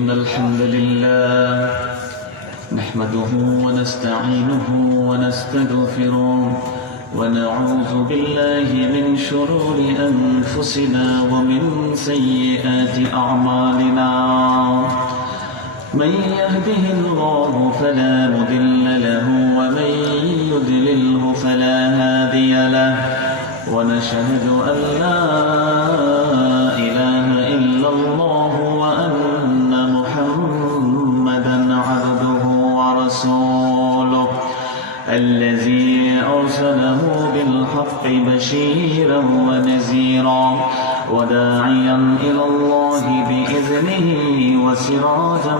إن الحمد لله نحمده ونستعينه ونستغفره ونعوذ بالله من شرور أنفسنا ومن سيئات أعمالنا من يهده الله فلا مضل له ومن يضلله فلا هادي له ونشهد أن لا إله إلا الله وأن محمدا عبده ورسوله الذي أرسله بالحق بشيرا ونذيرا وداعيا إلى الله بإذنه وسراجا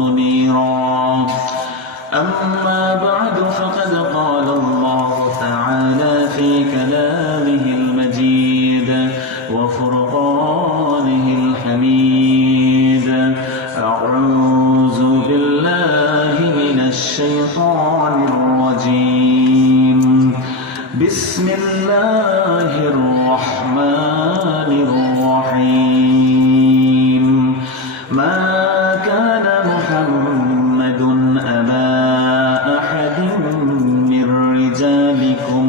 منيرا أما بعد فقد قال الله تعالى في كلامه المجيد وفرقانه الحميد أعوذ بالله من الشيطان الرجيم بسم الله الرحمن الرحيم ما كان محمد أبا أحد من رجالكم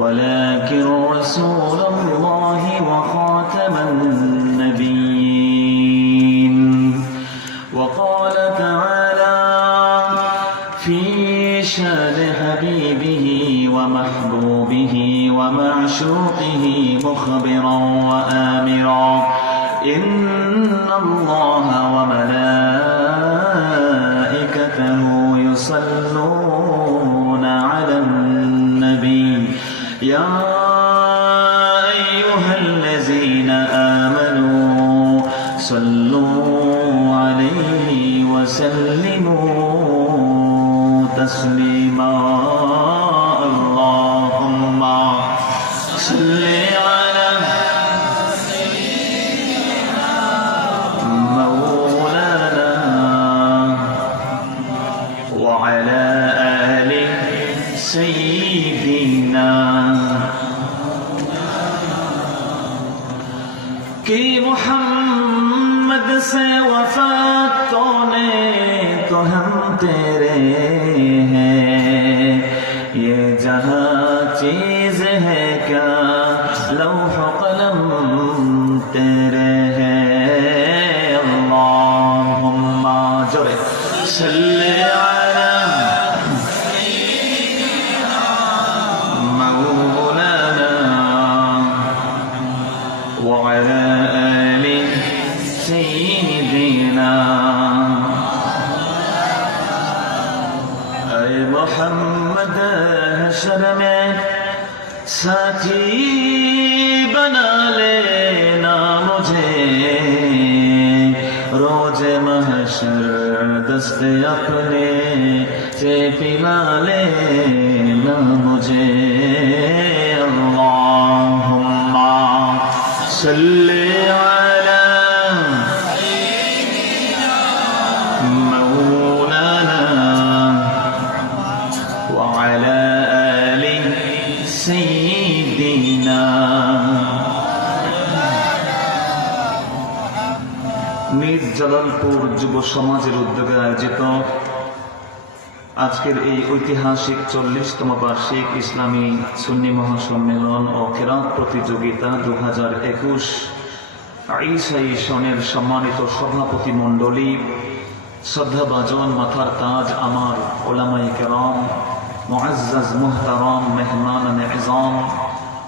ولكن رسول الله وخاتم النبيين وقال تعالى في شان حبيبه ومحبوبه ومعشوقه مخبرا وآمرا إن الله وملائكته يصلون على النبي يا أيها الذين آمنوا صلوا عليه وسلموا تسليما اللهم صل على مولانا وعلى آل سيدنا कि मोहम्मद से वफा तूने तो हम तेरे हैं ये जहाँ चीज है क्या लौह कलम तेरे हैं अल्लाहुम्मा जोरे सल्ले अला मौलाना वअला आलि सय्यिदिना ऐ मोहम्मद हशर में साथी बना लेना मुझे रोज महशर दस्त अपने से पिला लेना मुझे अल्लाहुम्मा सल्ली अला मौलाना वअला आलि सय्यिदिना मीर जलालपुर যুব সমাজের উদ্যোগে আয়োজিত আজকের এই ঐতিহাসিক 40তম বার্ষিক ইসলামী সুন্নি মহাসম্মেলন ও কেরাত প্রতিযোগিতা 2021 ঈসাই সনের সম্মানিত সভাপতি মণ্ডলী, শ্রদ্ধাভাজন মাথার তাজ আমার ওলামায়ে কেরাম, মুআজ্জাজ মুহতারাম মেহমানানে ইজাম,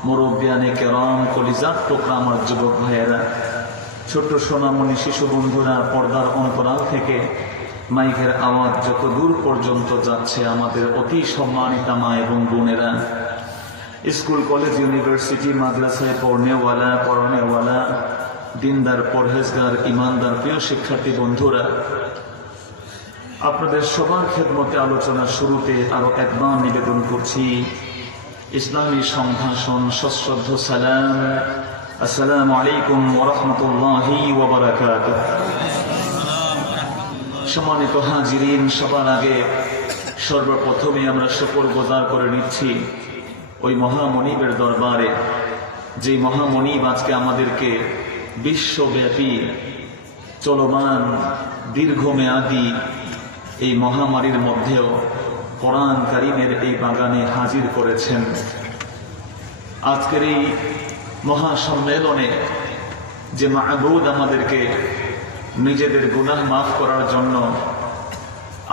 মুরব্বিয়ানে কেরাম, কলিজার টুকরা আমার যুবক ভাইয়েরা, ছোট্ট সোনামণি শিশু বন্ধুরা, পর্দার অন্তরাল থেকে মাইকের আওয়াজ যত দূর পর্যন্ত যাচ্ছে আমাদের অতি সম্মানিতা মা এবং বোনেরা, স্কুল কলেজ ইউনিভার্সিটি মাদ্রাসায় পড়নেওয়ালা দিনদার পরহেজগার ইমানদার প্রিয় শিক্ষার্থী বন্ধুরা, আপনাদের সবার খেদমতে আলোচনার শুরুতে আরো একবার নিবেদন করছি ইসলামী সম্ভাষণ সশ্রদ্ধ সালাম। আসসালামু আলাইকুম ওয়া রাহমাতুল্লাহি ওয়া বারাকাতুহু। সম্মানিত হাজিরিন, সবার আগে সর্বপ্রথমে আমরা শুকরগুজার করে নিচ্ছি ওই মহামনিবের দরবারে, যে মহামনিব আজকে আমাদেরকে বিশ্বব্যাপী চলমান দীর্ঘমেয়াদী এই মহামারীর মধ্যেও কোরআন কারীমের এই বাগানে হাজির করেছেন। আজকের এই মহাসম্মেলনে যে মাহবুদ আমাদেরকে নিজেদের গুনাহ মাফ করার জন্য,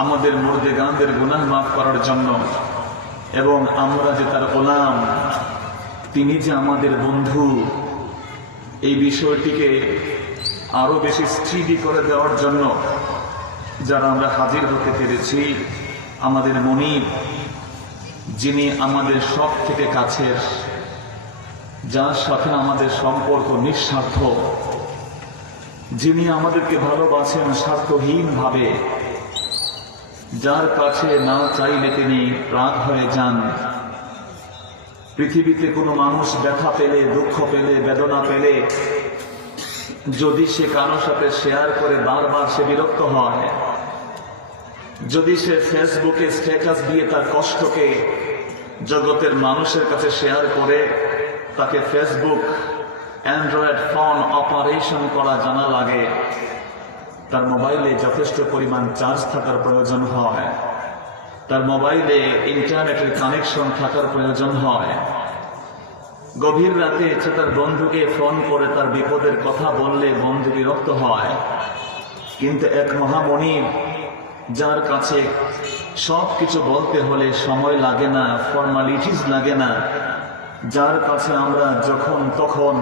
আমাদের মুর্দেগানদের গুনাহ মাফ করার জন্য, এবং আমরা যে তার গোলাম, তিনি যে আমাদের বন্ধু, এই বিষয়টিকে আরো বেশি স্ট্রিডি করে দেওয়ার জন্য যারা আমরা হাজির হতে পেরেছি, আমাদের মনিব, যিনি আমাদের সব থেকে কাছের, যার সাথে আমাদের সম্পর্ক নিঃস্বার্থ, যিনি আমাদেরকে ভালোবাসেন স্বার্থহীন ভাবে, যার কাছে না চাইলে তিনি রাগ হয়ে যান। পৃথিবীতে কোনো মানুষ ব্যথা পেলে, দুঃখ পেলে, বেদনা পেলে যদি সে কারোর সাথে শেয়ার করে বারবার সে বিরক্ত হয়, যদি সে ফেসবুকে স্ট্যাটাস দিয়ে তার কষ্টকে জগতের মানুষের কাছে শেয়ার করে, তাকে ফেসবুক, অ্যান্ড্রয়েড ফোন অপারেশন করা জানা লাগে, তার মোবাইলে যথেষ্ট পরিমাণ চার্জ থাকার প্রয়োজন হয়, তার মোবাইলে ইন্টারনেটের কানেকশন থাকার প্রয়োজন হয়, গভীর রাতে সে তার বন্ধুকে ফোন করে তার বিপদের কথা বললে বন্ধু বিরক্ত হয়। কিন্তু এক মহামনিব, যার কাছে সবকিছু বলতে হলে সময় লাগে না, ফর্মালিটিস লাগে না, যার কাছে আমরা যখন তখন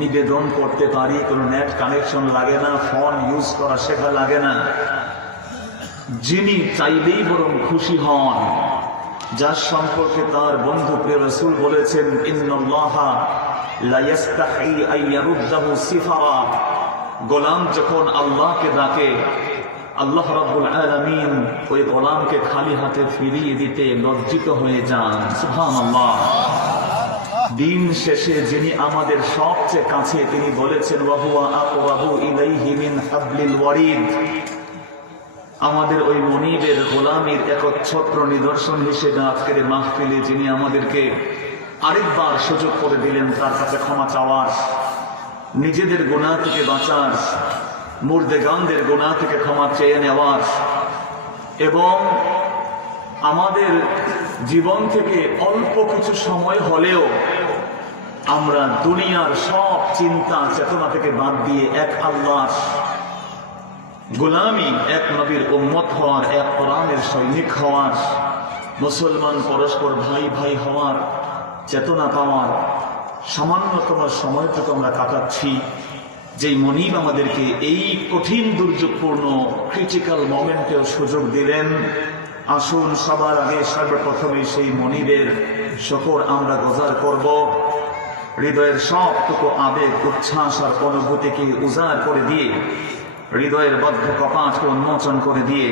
নিবেদন করতে পারি, কোনো নেট কানেকশন লাগে না, ফোন ইউজ করা শেখা লাগে না, যিনি চাইলেই বরং খুশি হন, যার সম্পর্কে তার বন্ধু প্রিয় রাসূল বলেছেন, ইন্নাল্লাহা লা ইস্তাহি আন ইয়ারুদ্দাহু সিফারা, গোলাম যখন আল্লাহকে ডাকে, আল্লাহ রাব্বুল আলামিন ওই গোলামকে খালি হাতে ফিরিয়ে দিতে লজ্জিত হয়ে যান। সুবহানাল্লাহ। দিন শেষে যিনি আমাদের সবচেয়ে কাছে, তিনি বলেছেন, ওয়া হুয়া আকরাবু ইলাইহি মিন হাবলিল ওয়ারিদ। আমাদের ওই মনিবের গোলামীর একচ্ছত্র নিদর্শন হিসেবে আজকের মাহফিলে যিনি আমাদেরকে আরেকবার সুযোগ করে দিলেন তার কাছে ক্ষমা চাওয়ার, নিজেদের গুনাহ থেকে বাঁচার, মুর্দেগানদের গুনাহ থেকে ক্ষমা চেয়ে নেওয়ার, এবং আমাদের জীবন থেকে অল্প কিছু সময় হলেও আমরা দুনিয়ার সব চিন্তা চেতনা থেকে বাদ দিয়ে এক আল্লাহর গোলামি, এক নবীর উম্মত হওয়ার, এক কোরআনের সৈনিক হওয়ার, মুসলমান পরস্পর ভাই ভাই হওয়ার চেতনা পাওয়ার সামান্যতম সময়টুকু আমরা কাটাচ্ছি। যেই মনিব আমাদেরকে এই কঠিন দুর্যোগপূর্ণ ক্রিটিক্যাল মোমেন্টেও সুযোগ দিলেন, আসুন সবার আগে সর্বপ্রথমে সেই মনিবের শুকর আমরা গুজার করব। হৃদয়ের সবটুকু আবেগ, উচ্ছ্বাস আর অনুভূতিকে উজাড় করে দিয়ে, হৃদয়ের বদ্ধ কপাটকে উন্মোচন করে দিয়ে,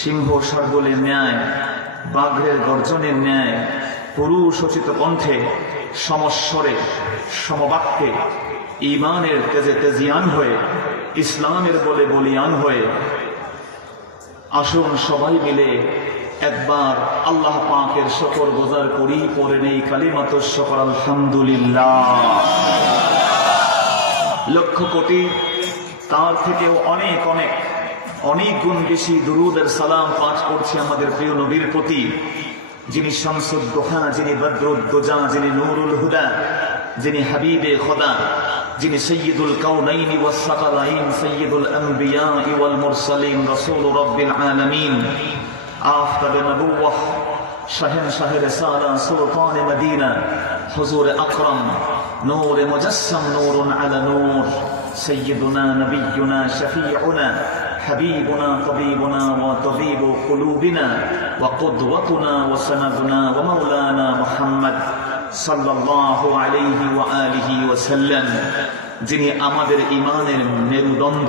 সিংহ শার্দুলের ন্যায়, বাঘের গর্জনের ন্যায় পুরুষোচিত কণ্ঠে, সমস্বরে, সমবাক্যে, ঈমানের তেজে তেজিয়ান হয়ে, ইসলামের বলে বলিয়ান হয়ে আসুন সবাই মিলে একবার আল্লাহ পাকের শুকর গুজার করি, পড়ে নেই কালিমাতুশ শুকর আলহামদুলিল্লাহ। লক্ষ কোটি, তার থেকেও অনেক অনেক অনেক গুণ বেশি দুরূদের সালাম পাঠ করছি আমাদের প্রিয় নবীর প্রতি, যিনি শামসুদ দুহা, যিনি বদরুদ দুজা, যিনি নূরুল হুদা, যিনি হাবিবে খোদা, যিনি সৈয়দুল কাউনাইন ওয়াস সাকালাইন, সৈয়দুল আম্বিয়া ওয়াল মুরসালিন, রাসূল রাব্বিল আলামিন, আফতাবে নবুওয়াহ, শাহেনশাহ রিসালা, সুলতান মদিনা, হুজুর আকরাম, নূর মুজাসসাম, নূরুন আলা নূর, সৈয়দুনা নবিয়ুনা শফিউনা حبيبنا طبيبنا وطبيب قلوبنا وقدوتنا وسندنا ومولانا محمد صلى الله عليه وآله وسلم, যিনি আমাদের ঈমানের মেরুদণ্ড,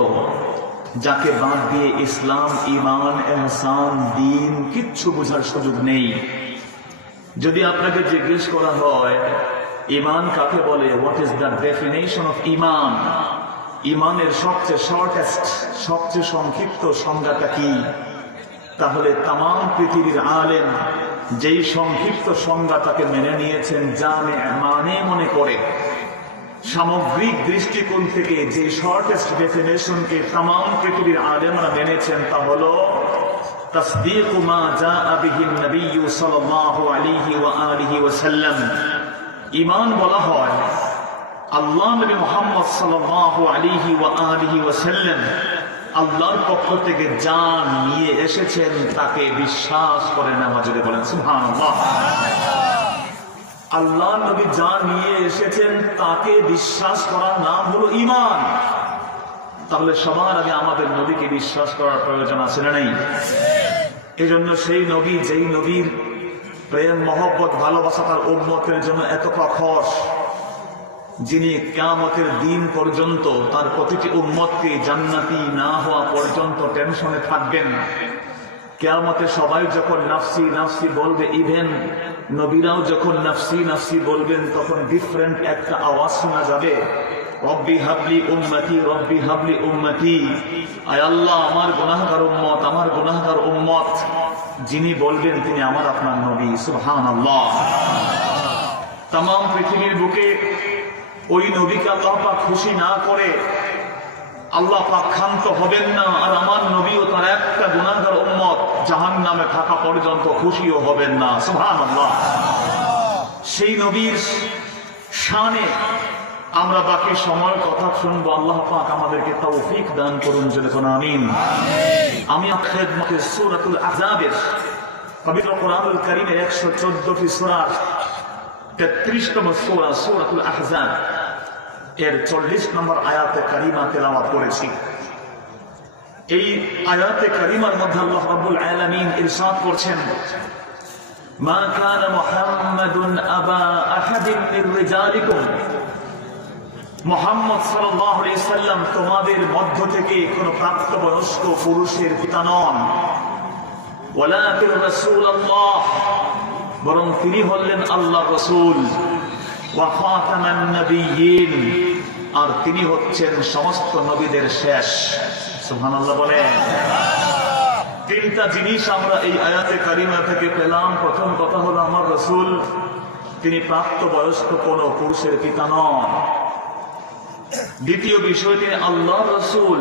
যাকে বাদ দিয়ে ইসলাম, ঈমান, ইহসান, দ্বীন কিচ্ছু বোঝার সুযোগ নেই। যদি আপনাকে জিজ্ঞেস করা হয় ঈমান কাকে বলে, what is the definition of ঈমান, ঈমানের সবচেয়ে শর্টেস্ট, সবচেয়ে সংক্ষিপ্ত সংজ্ঞাটা কি, তাহলে তাম পৃথিবীর আলেম যেই সংক্ষিপ্ত সংজ্ঞাটাকে মেনে নিয়েছেন, জামে মানে মনে করে, সামগ্রিক দৃষ্টিকোণ থেকে যে শর্টেস্ট ডেফিনেশনকে तमाम পৃথিবীর আলেমরা মেনেছেন তা হলো তাসদীকু মা জাআ বিহি নবী সাল্লাল্লাহু আলাইহি ওয়া আলিহি ওয়াসাল্লাম। ঈমান বলা হয় আল্লাহ নবী মুহাম্মদ সাল্লাল্লাহু আলাইহি ওয়া আলিহি ওয়াসাল্লাম আল্লাহর পক্ষ থেকে যা নিয়ে এসেছেন তাকে বিশ্বাস করে নেওয়া। যদি বলেন সুবহানাল্লাহ। আল্লাহ নবী যা নিয়ে এসেছেন তাকে বিশ্বাস করার নাম হলো ঈমান। তাহলে সবার আগে আমাদের নবীকে বিশ্বাস করার প্রয়োজন আছে না নেই? এজন্য সেই নবী, যেই নবীর প্রেম মহব্বত ভালোবাসা তার উম্মতের জন্য এত প্রখর, যিনি কিয়ামতের দিন পর্যন্ত তার প্রতিটি উম্মতকে জান্নাতি না হওয়া পর্যন্ত টেনশনে থাকবেন। কিয়ামতে সবাই যখন নাফসি নাফসি বলবে, ইভেন নবীরাও যখন নাফসি নাফসি বলবেন, তখন ডিফারেন্ট একটা আওয়াজ শোনা যাবে, রব্বি হাবলি উম্মতি, রব্বি হাবলি উম্মতি। আয় আল্লাহ, আমার গুনাহগার উম্মত, আমার গুনাহগার উম্মত। যিনি বলবেন তিনি আমার আপনার নবী। সুবহানাল্লাহ। তামাম পৃথিবীর বুকে ওই নবীকে আল্লাহ পাক খুশি না করে আল্লাহ পাক ক্ষান্ত হবেন না, আর আমার নবীও তার একটা গুনাহগার উম্মত জাহান্নামে থাকা পর্যন্ত খুশিও হবেন না। সুবহানাল্লাহ। সেই নবীর শানে আমরা বাকি সময় কথা শুনবো। আল্লাহ পাক আমাদেরকে তৌফিক দান করুন, যদি কোন আমিন। আমি খেদমতে সূরাতুল আহজাবের পবিত্র কোরআনুল কারীমের 114টি সূরার 33তম সূরা সূরাতুল আহজাব এর 40 নম্বর আয়াতে কারিমা তেলাওয়াত করেছি। এই আয়াতে কারিমার মধ্যে আল্লাহ রাব্বুল আলামিন ইরশাদ করছেন, মা কানা মুহাম্মাদুন আবা আহাদিন মির রিজালিকুম, মুহাম্মদ সাল্লাল্লাহু আলাইহি সাল্লাম তোমাদের মধ্য থেকে কোন প্রাপ্তবয়স্ক পুরুষের পিতা নন, ওয়ালাকিন রাসূলুল্লাহ, বরং তিনি হলেন আল্লাহর রাসূল, ওয়া খাতামান নবিয়্যিন, আর তিনি হচ্ছেন সমস্ত নবীদের শেষ। সুবহানাল্লাহ বলেন। তিনটা জিনিস আমরা এই আয়াতে কারিমা থেকে পেলাম। প্রথম কথা হলো আমার রাসূল, তিনি প্রাপ্তবয়স্ক কোন পুরুষের পিতা নন। দ্বিতীয় বিষয়, তিনি আল্লাহর রাসূল।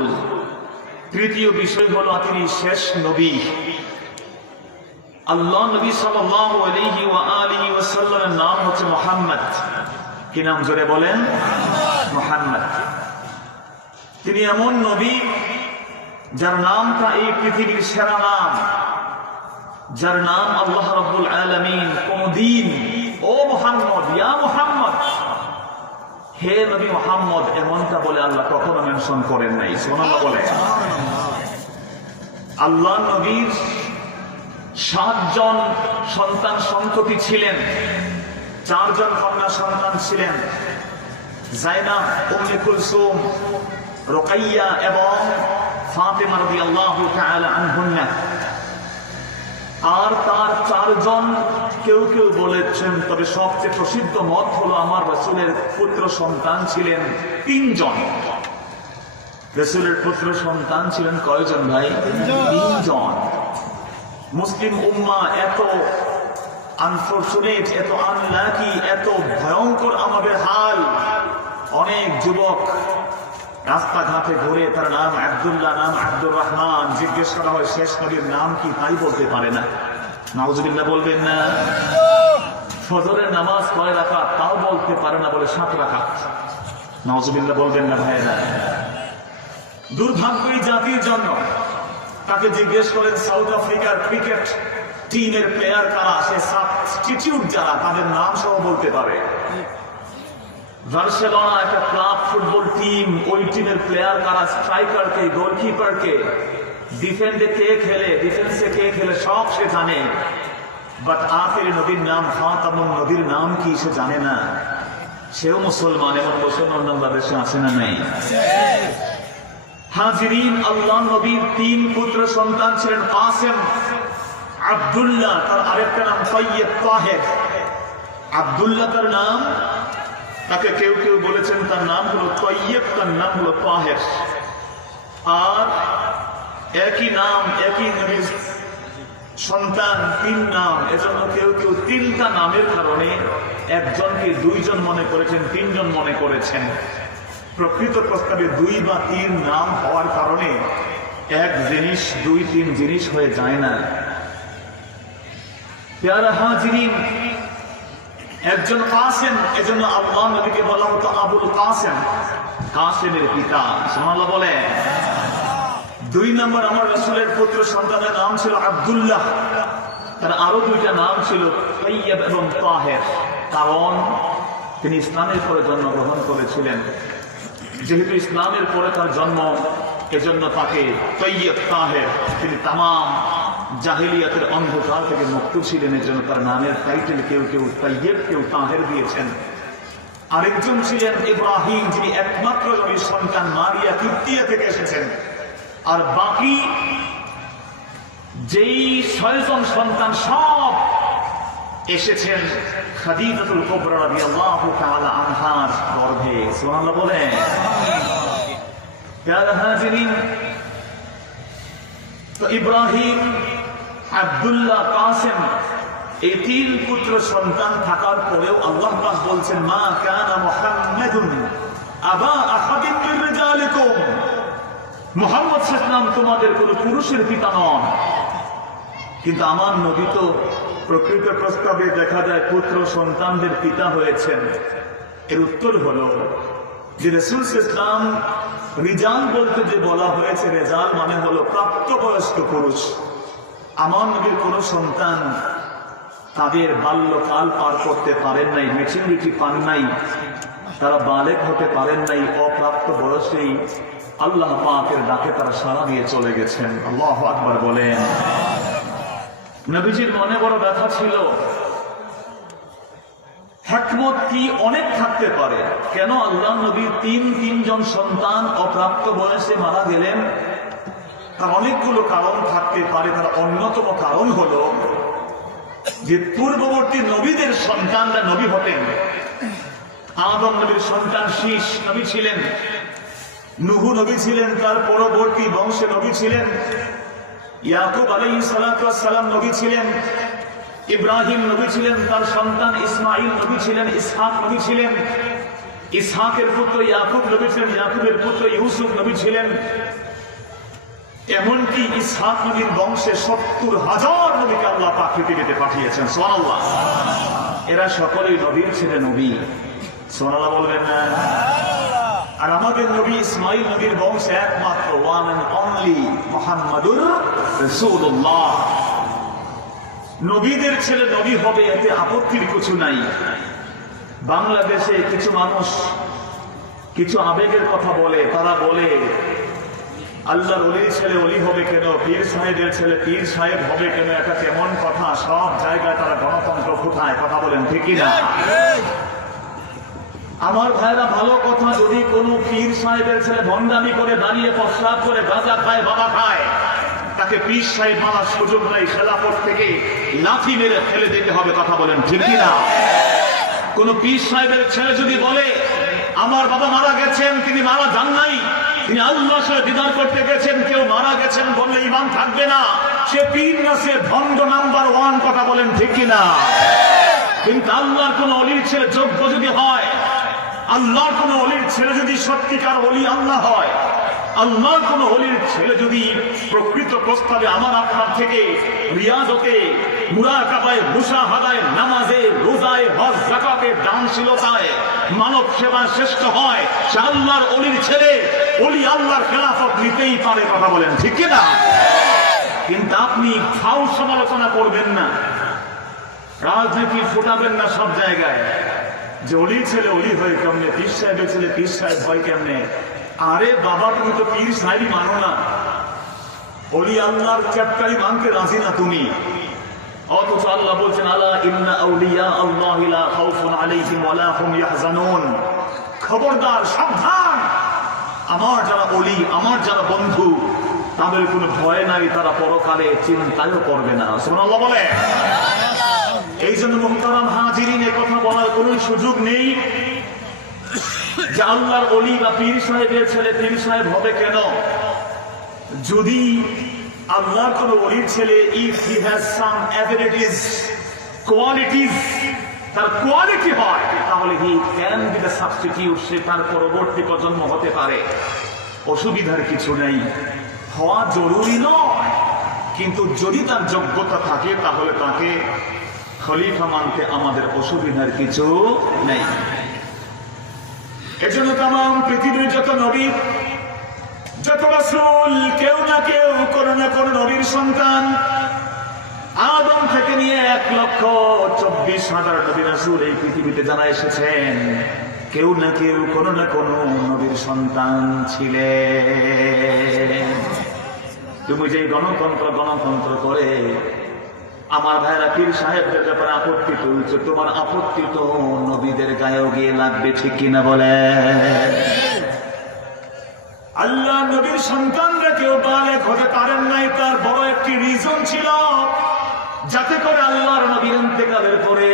তৃতীয় বিষয় হলো তিনি শেষ নবী। আল্লাহ নবী সাল্লাল্লাহু আলাইহি ওয়া আলিহি ওয়াসাল্লামের নাম হচ্ছে মুহাম্মদ। কি নাম? জোরে বলেন। মুহাম্মদ। তিনি এমন নবী যার নামটা এই পৃথিবীর সেরা নাম, যার নাম আল্লাহ রাব্বুল আলামিন কোনদিন ও মুহাম্মদ, ইয়া মুহাম্মদ, হে নবী মুহাম্মদ এমনটা বলে আল্লাহ কখনো মেনশন করেন নাই। সুবহানাল্লাহ বলে। আল্লাহ নবীর 7 জন সন্তান সন্ততি ছিলেন। 4 জন কন্যা সন্তান ছিলেন, যায়নাব, উম্মে কুলসুম, রুকাইয়া এবং ফাতেমা রাদিয়াল্লাহু তাআলা আনহুন্না। আর তার 4 জন, কেউ কেউ বলেছেন, তবে সবচেয়ে প্রসিদ্ধ মত হলো আমার রাসূলের পুত্র সন্তান ছিলেন 3 জন। রাসূলের পুত্র সন্তান ছিলেন কয়জন ভাই? 3 জন। মুসলিম উম্মাহ এত আনফরচুনেট, এত আনলাকি, এত ভয়ঙ্কর আমাদের হাল। অনেক যুবক রাস্তাঘাটে ঘুরে, তার নাম আব্দুল্লাহ, নাম আব্দুর রহমান, জিজ্ঞেস করা হয় শেষ নবীর নাম কি, তাই বলতে পারে না। নাউজুবিল্লাহ বলবেন না। ফজরের নামাজ কয় রাকাত, তাও বলতে পারে না, বলে 7 রাকাত। নাউজুবিল্লাহ বলবেন না ভাইয়েরা। দুর্ভাগ্য এই জাতির জন্য। তাকে জিজ্ঞেস করেন সাউথ আফ্রিকার ক্রিকেট টিমের প্লেয়ার কারা, সে সাবস্টিটিউট যারা, তাদের নাম সহ বলতে পারে। বার্সেলোনা একটা ক্লাব ফুটবল টিম, ওই টিমের প্লেয়ার কারা, স্ট্রাইকারকে, গোলকিপারকে, ডিফেন্সে কে খেলে সব সে জানে। বাট আখির নবীর নাম, খাতামুন নবীর নাম কি সে জানে না। সেও মুসলমান। এমন মুসলমান বাংলাদেশে আছে না নাই? হাজিরিন, আল্লাহ নবীর 3 পুত্র সন্তান ছিলেন, কাসেম, আব্দুল্লাহ, তার আরেকটা নাম তাইয়্যিব তাহের। আব্দুল্লাহ তার নাম, তাকে কেউ কেউ বলেছেন তার নাম হলো তাইয়্যিব, তার নাম হলো তাহের। আর একই নাম, একই নবীর সন্তান, 3 নাম। এজন্য কেউ কেউ 3টা নামের কারণে একজনকে দুইজন মনে করেছেন, তিনজন মনে করেছেন। প্রকৃত প্রস্তাবে 2 বা 3 নাম হওয়ার কারণে এক জিনিস 2-3 জিনিস হয়ে যায় না। প্যারা হাজিরিন, একজন কাসেম, এজন্য আল্লাহ নবীকে বলা হতো আবুল কাসেম, কাসেমের পিতা। সুবহানাল্লাহ বলে। 2 নম্বর, আমার রাসূলের পুত্র সন্তানের নাম ছিল আব্দুল্লাহ। তার আরো 2টা নাম ছিল তাইয়্যিব এবং তাহের, কারণ তিনি ইসলামের পরে জন্মগ্রহণ করেছিলেন। যেহেতু ইসলামের পরে তার জন্ম, এজন্য তাকে তাইয়্যিব তাহের, তিনি তামাম জাহিলিয়াতের অন্ধকার থেকে মুক্ত ছিলেন, এজন্য তার নামের টাইটেল কেউ কেউ তাইয়্যিব, কেউ তাহের দিয়েছেন। আরেকজন ছিলেন ইব্রাহিম, যিনি একমাত্র নবীর সন্তান, মারিয়া কিপ্তিয়া থেকে এসেছেন। আর বাকি যেই 6 জন সন্তান সব এসেছেন খাদিজাতুল কুবরা রাদিয়াল্লাহু তাআলা আনহার গর্ভে। সুবহানাল্লাহ বলে। প্যারা হাজিরিন, তো ইব্রাহিম, আব্দুল্লাহ, কাসেম, এই 3 পুত্র সন্তান থাকার পরেও আল্লাহ পাক বলছেন, মা কানা মুহাম্মাদুন আবা আহাদিন মির রিজালিকুম, মুহাম্মদ সাল্লাল্লাহু আলাইহি ওয়াসাল্লাম তোমাদের কোন পুরুষের পিতা নন। কিন্তু আমার নবী তো প্রকৃত প্রস্তাবে দেখা যায় পুত্র সন্তানদের পিতা হয়েছেন। এর উত্তর হলো যে রাসূল সাল্লাল্লাহু আলাইহি ওয়াসাল্লাম রিজাল বলতে যে বলা হয়েছে, রেজাল মানে হলো প্রাপ্তবয়স্ক পুরুষ। আমার নবীর কোন সন্তান তাদের বাল্যকাল পার করতে পারেন নাই, ম্যাচুরিটি পান নাই, তারা বালেগ হতে পারেন নাই, অপ্রাপ্ত বয়সেই আল্লাহ পাকের ডাকে তারা সাড়া দিয়ে চলে গেছেন। আল্লাহু আকবার বলেন। নবীজির মনে বড় ব্যথা ছিল। হিকমত কি অনেক থাকতে পারে, কেন আল্লাহ নবীর 3জন সন্তান অপ্রাপ্ত বয়সে মারা গেলেন? তার অনেকগুলো কারণ থাকতে পারে। তার অন্যতম কারণ হলো যে পূর্ববর্তী নবীদের সন্তানরা নবী হতেন। আদম নবীর সন্তান শীষ নবী ছিলেন, নূহ নবী ছিলেন, তার পরবর্তী বংশে নবী ছিলেন, ইয়াকুব আলাইহিস সালাতু ওয়াস সালাম নবী ছিলেন, ইব্রাহিম নবী ছিলেন, তার সন্তান ইসমাইল নবী ছিলেন, ইসহাক নবী ছিলেন, ইসহাকের পুত্র ইয়াকুব নবী ছিলেন, ইয়াকুবের পুত্র ইউসুফ নবী ছিলেন। এমনকি ইসহাক নবীর বংশে 70,000 নবীকে আল্লাহ পাক পৃথিবীতে পাঠিয়েছেন। সুবহানাল্লাহ। এরা সকলেই নবীর ছেলে নবী। সুবহানাল্লাহ বলবেন না? আর আমাদের নবী ইসমাইল নবীর বংশে একমাত্র ওয়ান এন্ড অনলি মুহাম্মাদুর রাসূলুল্লাহ। নবীদের ছেলে নবী হবে, এতে আপত্তির কিছু নাই। বাংলাদেশে কিছু মানুষ কিছু আবেগের কথা বলে, তারা বলে আল্লাহর ওলির ছেলে ওলি হবে কেন, পীর সাহেবের ছেলে পীর সাহেব হবে কেন? এটা কেমন কথা? সব জায়গায় তারা গণতন্ত্র ফুটায়, কথা বলেন ঠিক কিনা? আমার ভাইরা, ভালো কথা, যদি কোনো পীর সাহেবের ছেলে ভণ্ডামি করে দাঁড়িয়ে প্রস্রাব করে গাঁজা খায়, বাবা খায়, তাকে পীর সাহেব মানার সুযোগ নাই, খেলাফত থেকে লাথি মেরে ফেলে দিতে হবে, কথা বলেন ঠিক কিনা? কোন পীর সাহেবের ছেলে যদি বলে আমার বাবা মারা গেছেন, তিনি মারা যান নাই, তিনি আল্লাহর সাথে দিদার করতে গেছেন, কেউ মারা গেছেন বললে ঈমান থাকবে না, সে পীর না, সে ভণ্ড নাম্বার 1, কথা বলেন ঠিক কিনা? কিন্তু আল্লাহর কোন ওলির ছেলে যোগ্য যদি হয়, আল্লাহর কোন ওলির ছেলে যদি সত্যিকার ওলি আল্লাহ হয়, আল্লাহর কোন ওলির ছেলে যদি প্রকৃত প্রস্তাবে আমার আপনার থেকে রিয়াজতে, মুরাকাবায়, মুশাহাদায়, নামাজে, রোজায়, হজ, যাকাতে, দানশীলতায়, মানব সেবায় শ্রেষ্ঠ হয়, সে আল্লাহর ওলির ছেলে, ওলি আল্লাহর খেলাফত নিতেই পারে, কথা বলেন ঠিক কিনা? কিন্তু আপনি ফাউল সমালোচনা করবেন না, রাজনীতি ফুটাবেন না সব জায়গায়, যে অলির ছেলে অলি হয় কেমনে, পীর সাহেবের ছেলে পীর সাহেব হয় কেমনে? আরে বাবা, তুমি তো পীর সাহেবই মানো না, অলি আল্লাহর চ্যাপ্টারই মানতে রাজি না তুমি। অথচ আল্লাহ বলছেন আলা ইন্না আউলিয়া আল্লাহি লা খাউফুন আলাইহিম ওয়া লা হুম ইয়াহজানুন, খবরদার, সাবধান, আমার যারা অলি, আমার যারা বন্ধু, তাদের কোনো ভয় নাই, তারা পরকালে চিন্তাও করবে না। সুবহানাল্লাহ বলে। এই জন্য মুহতারাম হাজিরিন, এই কথা বলার কোনো সুযোগ নেই যে আল্লাহর ওলি বা পীর সাহেবের ছেলে পীর সাহেব হবে কেন। যদি আল্লাহর কোন ওলির ছেলে, if he has some abilities, qualities, তার কোয়ালিটি হয়, তাহলে he can be the substitute, সে তার পরবর্তী প্রজন্ম হতে পারে। অসুবিধার কিছু নেই, হওয়া জরুরি নয়, কিন্তু যদি তার যোগ্যতা থাকে তাহলে তাকে খলিফা মানতে আমাদের অসুবিধার কিছু নেই। এজন্য তাম পৃথিবীর যত নবী, যত রাসূল, কেউ না কেউ কোন না কোন নবীর সন্তান। আদম থেকে নিয়ে 1,24,000 নবী রাসূল এই পৃথিবীতে যারা এসেছেন, কেউ না কেউ কোন না কোন নবীর সন্তান ছিলেন। তুমি যে গণতন্ত্র করে আমার ভাইরা পীর সাহেবদের ব্যাপারে আপত্তি তুলছে, তোমার আপত্তি তো নবীদের গায়েও গিয়ে লাগবে, ঠিক কিনা বলে? আল্লাহ নবীর সন্তানরা কেউ বালেগ হতে পারেন নাই, তার বড় একটি রিজন ছিল, যাতে করে আল্লাহর নবীর ইন্তেকালের পরে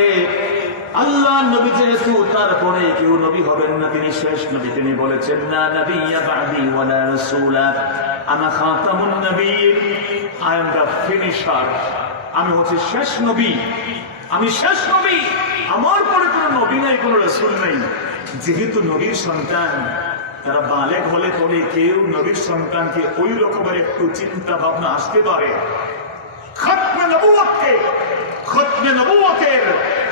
আল্লাহ নবী যেহেতু তারপরে কেউ নবী হবেন না, তিনি শেষ নবী। তিনি বলেছেন, না নবিয়্যা বা'দি ওয়ালা রাসূলা, আনা খাতামুন নবিয়্যিন, আই এম দ্য ফিনিশার। আমি হচ্ছে শেষ নবী, আমি শেষ নবী, আমার পরে কোনো নবী নাই, কোনো রাসূল নাই। যেহেতু নবীর সন্তান, তারা বালেগ হলে পরে কেউ নবীর সন্তানকে ওই রকমের একটু চিন্তা ভাবনা আসতে পারে। খতমে নবুয়তের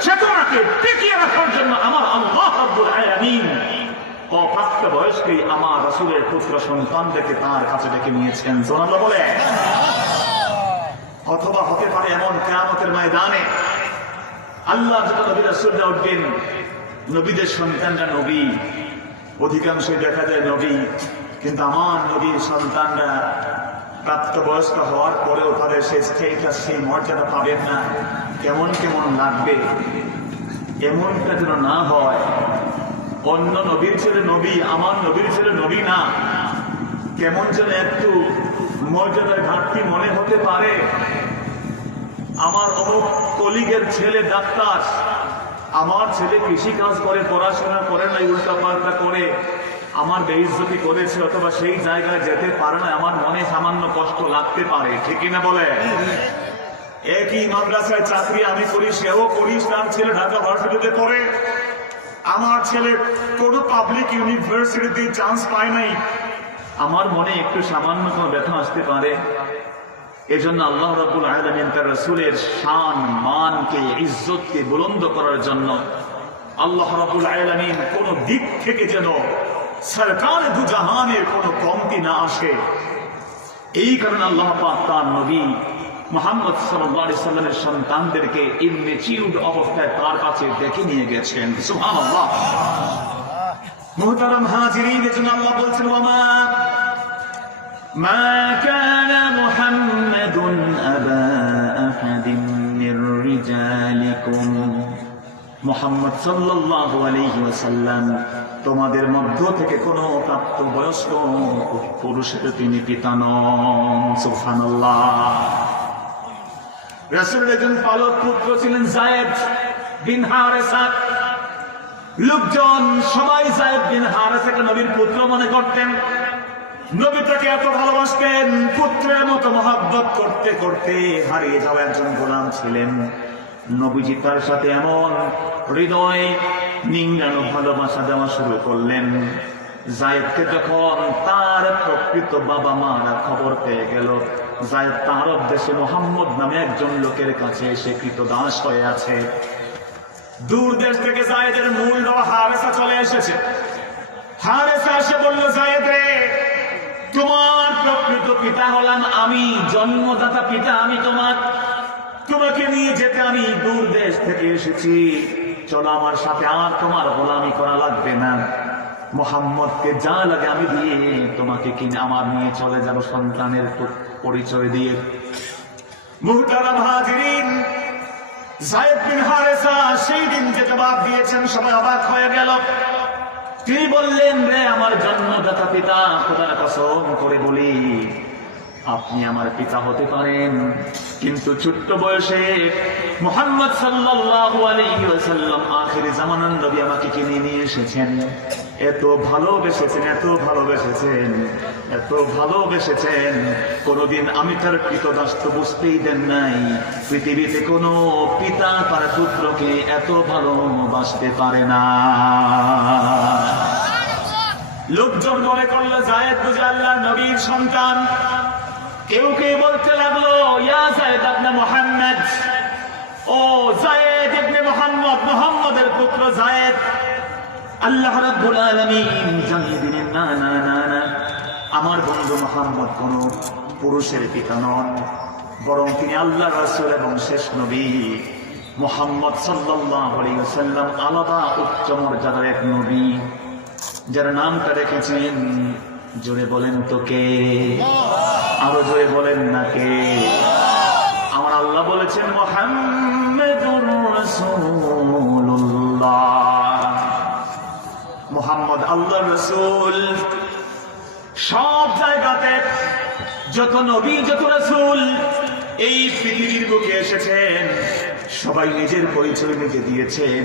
চেতনাকে টিকিয়ে রাখার জন্য আমার আল্লাহ রাব্বুল আলামিন অপ্রাপ্ত বয়স্কে আমার রাসূলের পুত্র সন্তানদেরকে তার কাছে ডেকে নিয়েছেন। সুবহানাল্লাহ বলে। অথবা হতে পারে এমন কিয়ামতের ময়দানে আল্লাহ যত নবী রাসূলরা উঠবেন, নবীদের সন্তানরা নবী, অধিকাংশই দেখা যায় নবী, কিন্তু আমার নবীর সন্তানরা প্রাপ্তবয়স্ক হওয়ার পরেও তাদের সেই স্টেটাস, সেই মর্যাদা পাবেন না। কেমন কেমন লাগবে, এমনটা যেন না হয় অন্য নবীর ছেলে নবী, আমার নবীর ছেলে নবী না, কেমন যেন একটু মর্যাদার ঘাটতি মনে হতে পারে। আমার অমুক কলিগের ছেলে ডাক্তার, আমার ছেলে কৃষি কাজ করে, পড়াশোনা করে না, উল্টা পাল্টা করে আমার বেইজ্জতি করেছে, অথবা সেই জায়গায় যেতে পারে না, আমার মনে সামান্য কষ্ট লাগতে পারে, ঠিক কিনা বলে? একই মাদ্রাসায় চাকরি আমি করি, সেও করি, তার ছেলে ঢাকা ভার্সিটিতে পড়ে, আমার ছেলে কোনো পাবলিক ইউনিভার্সিটিতে চান্স পায় নাই, আমার মনে একটু সামান্য কোনো ব্যথা আসতে পারে। এজন্য আল্লাহ রাব্বুল আলামিন তার রাসূলের শান মানকে, ইজ্জতকে বুলন্দ করার জন্য আল্লাহ রাব্বুল আলামিন কোন দিক থেকে যেন সরকার দু জাহানের কোন কমতি না আসে, এই কারণে আল্লাহ পাক তার নবী মুহাম্মদ সাল্লাল্লাহু আলাইহি সাল্লামের সন্তানদেরকে ইমম্যাচিউরড অবস্থায় তার কাছে ডেকে নিয়ে গেছেন। সুবহানাল্লাহ। মুহতারাম হাজিরিন, এজন্য আল্লাহ বলছেন, ওয়ামা মা কানা মুহাম্মাদুন আবা আহাদিন মির রিজালিকুম, মুহাম্মদ সাল্লাল্লাহু আলাইহি ওয়াসাল্লাম তোমাদের মধ্য থেকে কোনো প্রাপ্তবয়স্ক পুরুষের তিনি পিতা নন। সুবহানাল্লাহ। রাসূলের একজন পালক পুত্র ছিলেন যায়েদ বিন হারেসা। লোকজন সবাই যায়েদ বিন হারেসাকে নবীর পুত্র মনে করতেন, নবী তাকে এত ভালোবাসতেন, পুত্রের মতো মহব্বত করতে করতে হারিয়ে যাওয়া একজন গোলাম ছিলেন। নবীজি তার সাথে এমন হৃদয় নিংড়ানো ভালোবাসা দেওয়া শুরু করলেন, যায়েদকে যখন তার প্রকৃত বাবা মারা খবর পেয়ে গেল যায়েদ আরব দেশে মুহাম্মদ নামে একজন লোকের কাছে এসে কৃতদাস হয়ে আছে, দূর দেশ থেকে যায়েদের মূল বাবা হারেসা চলে এসেছে। হারেসা এসে বলল, যায়েদ রে, তোমার প্রকৃত পিতা হলাম আমি, জন্মদাতা পিতা আমি তোমার, তোমাকে নিয়ে যেতে আমি দূর দেশ থেকে এসেছি, চলো আমার সাথে, আর তোমার গোলামি করা লাগবে না, মুহাম্মদকে যা লাগে আমি দিয়ে তোমাকে কিনে আমার নিয়ে চলে যাব সন্তানের পরিচয় দিয়ে। মুহতারাম হাজিরিন, যায়েদ বিন হারেসা সেই দিন যে জবাব দিয়েছেন সবাই অবাক হয়ে গেল। তিনি বললেন, রে আমার জন্মদাতা পিতা, খোদার কসম করে বলি আপনি আমার পিতা হতে পারেন, কিন্তু ছোট্ট বয়সে মুহাম্মদ সাল্লাল্লাহু আলাইহি ওয়াসাল্লাম আখির জামানার নবী আমাকে কিনে নিয়ে এসেছেন, এত ভালোবেসেছেন, এত ভালোবেসেছেন এত ভালোবেসেছেন, কোনদিন আমি তার কৃতদাসত্ব বুঝতেই দেন নাই। পৃথিবীতে কোনো পিতা তার পুত্রকে এত ভালোবাসতে পারে না। লোকজন মনে করলো যায়েদ বুঝি আল্লাহর নবীর সন্তান। কেউ কেউ বলতে লাগলো, ইয়া যায়েদ ইবনে মুহাম্মদ, ও যায়েদ ইবনে মুহাম্মদ, মুহাম্মদের পুত্র যায়েদ। আল্লাহ রাব্বুল আলামিন জানিয়ে দিলেন, না না না না, আমার বন্ধু মুহাম্মদ কোন পুরুষের পিতা নন, বরং তিনি আল্লাহর রাসূল এবং শেষ নবী। মুহাম্মদ সাল্লাল্লাহু আলাইহি ওয়াসাল্লাম আলাদা উচ্চ মর্যাদার এক নবী, যার নামটা রেখেছেন। জোরে বলেন তো কে? আরো জোরে বলেন না কে? আমার আল্লাহ বলেছেন মুহাম্মাদুর রাসূলুল্লাহ। মুহাম্মদ আল্লাহর রাসূল। সব জায়গাতে যত নবী যত রাসূল এই পৃথিবীর বুকে এসেছেন, সবাই নিজের পরিচয় নিজে দিয়েছেন,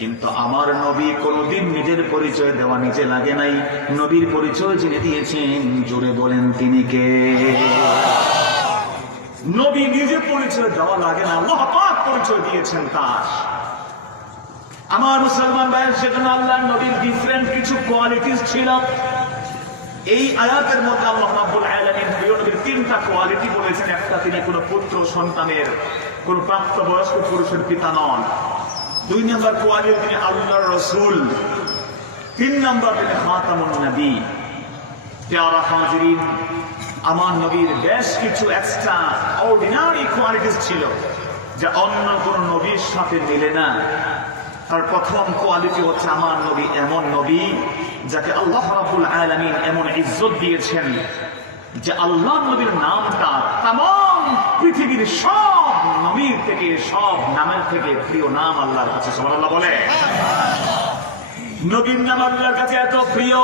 কিন্তু আমার নবী কোনদিন নিজের পরিচয় দেওয়া নিজে লাগে নাই। নবীর পরিচয় যিনি দিয়েছেন, জোরে বলেন তিনি কে? নবী নিজে পরিচয় দেওয়া লাগে না, আল্লাহ পাক পরিচয় দিয়েছেন তার। আমার মুসলমান ভাইয়ের, সেজন্য আল্লাহর নবীর ডিফারেন্ট কিছু কোয়ালিটিস ছিল। এই আয়াতের মধ্যে আল্লাহ রাব্বুল আলামিন প্রিয় নবীর তিনটা কোয়ালিটি বলেছেন। একটা, তিনি কোন পুত্র সন্তানের, কোন প্রাপ্তবয়স্ক পুরুষের পিতা নন। 2 নম্বর কোয়ালিটি, তিনি আল্লাহর রাসূল। 3 নম্বর, তিনি খাতামুন নবী। প্যারা হাজিরিন, আমার নবীর বেশ কিছু এক্সট্রা অর্ডিনারি কোয়ালিটিস ছিল যা অন্য কোন নবীর সাথে মিলে না। তার প্রথম কোয়ালিটি হচ্ছে, আমার নবী এমন নবী যাকে আল্লাহ রাব্বুল আলামিন এমন ইজ্জত দিয়েছেন যে আল্লাহ নবীর নামটা তামাম পৃথিবীর সব নবীর থেকে, সব নামের থেকে প্রিয় নাম আল্লাহর কাছে। সুবহানাল্লাহ বলে। নবীর নাম আল্লাহর কাছে এত প্রিয়,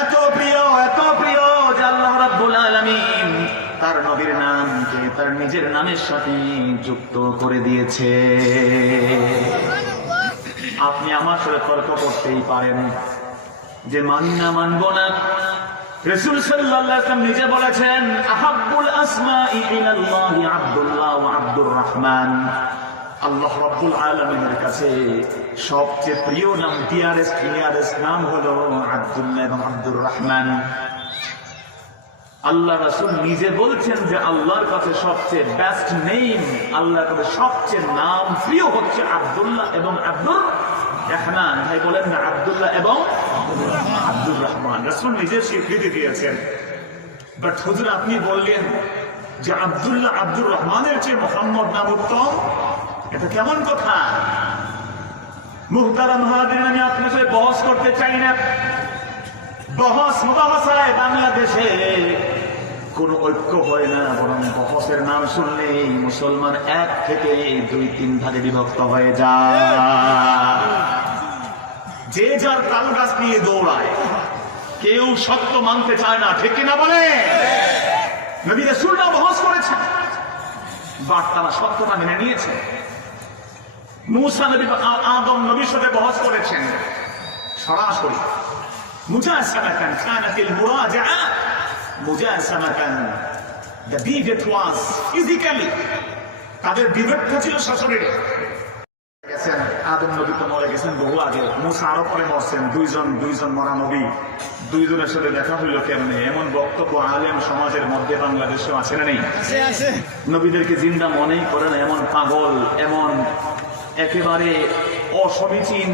এত প্রিয়, এত প্রিয় যে আল্লাহ রাব্বুল আলামিন তার নবীর নামকে তার নিজের নামের সাথে যুক্ত করে দিয়েছে। আপনি আমার সাথে তর্ক করতেই পারেন যে মানি না, মানবো না। রাসূল সাল্লাল্লাহু আলাইহি ওয়াসাল্লাম নিজে বলেছেন, আহাব্বুল আসমাই ইলাল্লাহি আব্দুল্লাহ ওয়া আব্দুর রহমান। আল্লাহ রাব্বুল আলামিনের কাছে সবচেয়ে প্রিয় নাম, ডিয়ারেস্ট নাম হলো আব্দুল্লাহ এবং আব্দুর রহমান। আল্লাহ রাসূল নিজে বলছেন যে আল্লাহর কাছে সবচেয়ে বেস্ট নেম, আল্লাহর কাছে সবচেয়ে নাম প্রিয় হচ্ছে আব্দুল্লাহ এবং আব্দুর রহমান। ভাই বলেন না, আব্দুল্লাহ এবং আব্দুর রহমান। রাসূল নিজে স্বীকৃতি দিয়েছেন। বাট হুজুর, আপনি বললেন যে আব্দুল্লাহ আব্দুর রহমানের চেয়ে মুহাম্মদ নাম উত্তম, এটা কেমন কথা? মুহতারাম হাজিরিন, আমি আপনার সাথে বহস করতে চাই না। বহস মুবাহাসায় বাংলাদেশে কোনো ঐক্য হয় না, বরং বহসের নাম শুনলেই মুসলমান 1 থেকে 2-3 ভাগে বিভক্ত হয়ে যায়। যে যার তাল গাছ নিয়ে দৌড়ায়, কেউ সত্য মানতে চায় না, ঠিক কিনা বলে? নবী রাসূলরা বহস করেছেন, বাট তারা সত্যটা মেনে নিয়েছে। মূসা নবী আদম নবীর সাথে বহস করেছেন সরাসরি। মুজাসামাতান কানাতিল মুরাজাআ মুজাসামাতান, the debate was physically, তাদের ডিবেটটা ছিল সশরীরে। গেছেন আদম নবী তো মরে গেছেন বহু আগে, মূসা আরো পরে মরছেন। দুইজন মরা নবী, দুইজনের সাথে দেখা হইল কেমনে? এমন বক্তব্য আলেম সমাজের মধ্যে বাংলাদেশেও আছে না নেই? নবীদেরকে জিন্দা মনেই করে না, এমন পাগল, এমন একেবারে অসমীচীন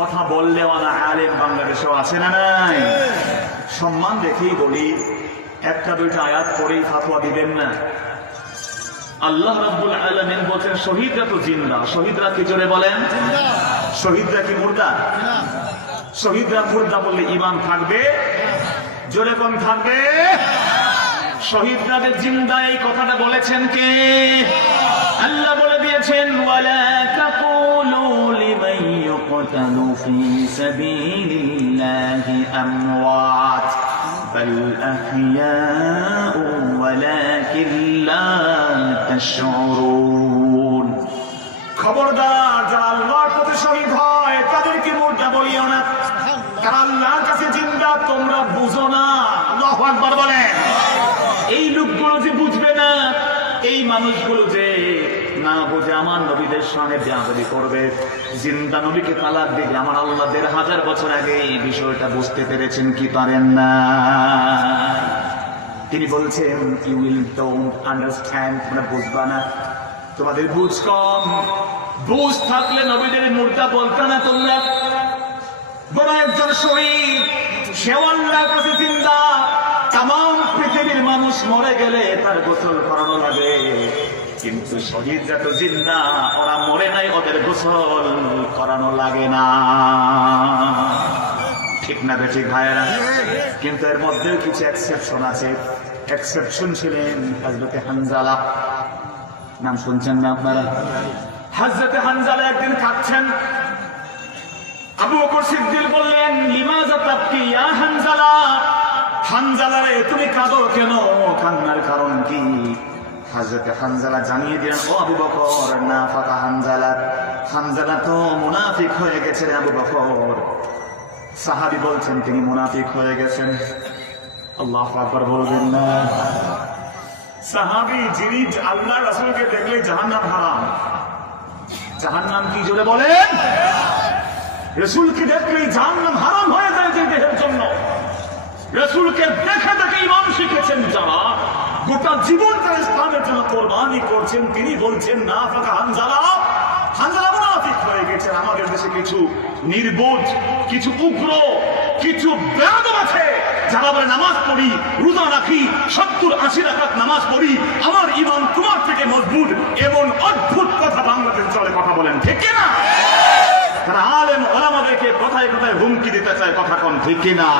কথা বললেও না আলেম বাংলাদেশেও আছে না নাই? সম্মান দেখেই বলি, 1-2টা আয়াত পড়েই ফাতোয়া দিবেন না। আল্লাহ রাব্বুল আলামিন বলেন, শহীদরা তো জিন্দা। শহীদরা কি? জোরে বলেন। শহীদরা কি মুর্দা? শহীদরা মুর্দা বললে ঈমান থাকবে? জোরে কোন থাকবে? শহীদরা যে জিন্দা, এই কথাটা বলেছেন কে? আল্লাহ বলে দিয়েছেন, ওয়ালা তাকুলু লিমান ইউকতালু ফি সাবিলিল্লাহি আমওয়াত বাল আহইয়াউ ওয়ালাকিন লা তাশউরুন। খবরদার, যারা আল্লাহর পথে শহীদ হয় তাদেরকে মুর্দা বলিও না, তারা আল্লাহর কাছে জিন্দা, তোমরা বুঝো না। আকবার বলেন। এই লোকগুলো যে বুঝবে না, এই মানুষগুলো যে না বুঝে আমার নবীদের সামনে বেয়াদবি করবে, জিন্দা নবীকে তালাক দিবে, আমার আল্লাহ ১৫০০ বছর আগে এই বিষয়টা বুঝতে পেরেছেন কি পারেন না? তিনি বলছেন ইউ উইল ডোন্ট আন্ডারস্ট্যান্ড, তোমরা বুঝবা না, তোমাদের বুঝ কম। বুঝ থাকলে নবীদের মুর্দা বলতে না তোমরা। বড় একজন শহীদ, সেও আল্লাহর কাছে জিন্দা। তাম পৃথিবীর মানুষ মরে গেলে তার গোসল করানো লাগে, কিন্তু শহীদরা তো জিন্দা, ওরা মরে নাই, ওদের গোসল করানো লাগে না। ঠিক না বেঠিক ভাইয়েরা? কিন্তু এর মধ্যেও কিছু এক্সেপশন আছে। এক্সেপশন ছিলেন হযরতে হানজালা। নাম শুনছেন না আপনারা? হযরতে হানজালা একদিন খাচ্ছেন, আবু বকর সিদ্দিক বললেন লিমাযা তাবকি ইয়া হানজালা, হানজালা রে তুমি কাঁদো কেন, কান্নার কারণ কি? হযরতে হানজালা জানিয়ে দিলেন, ও আবু বকর, নাফাকা হানজালা, হানজালা তো মুনাফিক হয়ে গেছে রে আবু বকর। সাহাবী বলছেন তিনি মুনাফিক হয়ে গেছেন। আল্লাহু আকবার বলবেন না? সাহাবী যিনি আল্লাহ রাসূলকে দেখলে জাহান্নাম হারাম। জাহান্নাম কি জোরে বলেন? রাসূলকে দেখলেই জাহান্নাম হারাম হয়ে যায় যে দেহের জন্য। রাসূলকে দেখে দেখে ঈমান শিখেছেন যারা, গোটা জীবন তারা ইসলামের জন্য কোরবানি করছেন, তিনি বলছেন নাফাকা হানজালা, হানজালা মুনাফিক হয়ে গেছে। আমাদের দেশে কিছু নির্বোধ, কিছু উগ্র, কিছু বেয়াদব আছে যারা বলে নামাজ পড়ি, রোজা রাখি, ৭০-৮০ রাকাত নামাজ পড়ি, আমার ঈমান তোমার থেকে মজবুত, এমন অদ্ভুত কথা বাংলাদেশে চলে। কথা বলেন ঠিক না? তারা আলেম ওলামাদেরকে কথায় কথায় হুমকি দিতে চায়, কথা কোন ঠিক না?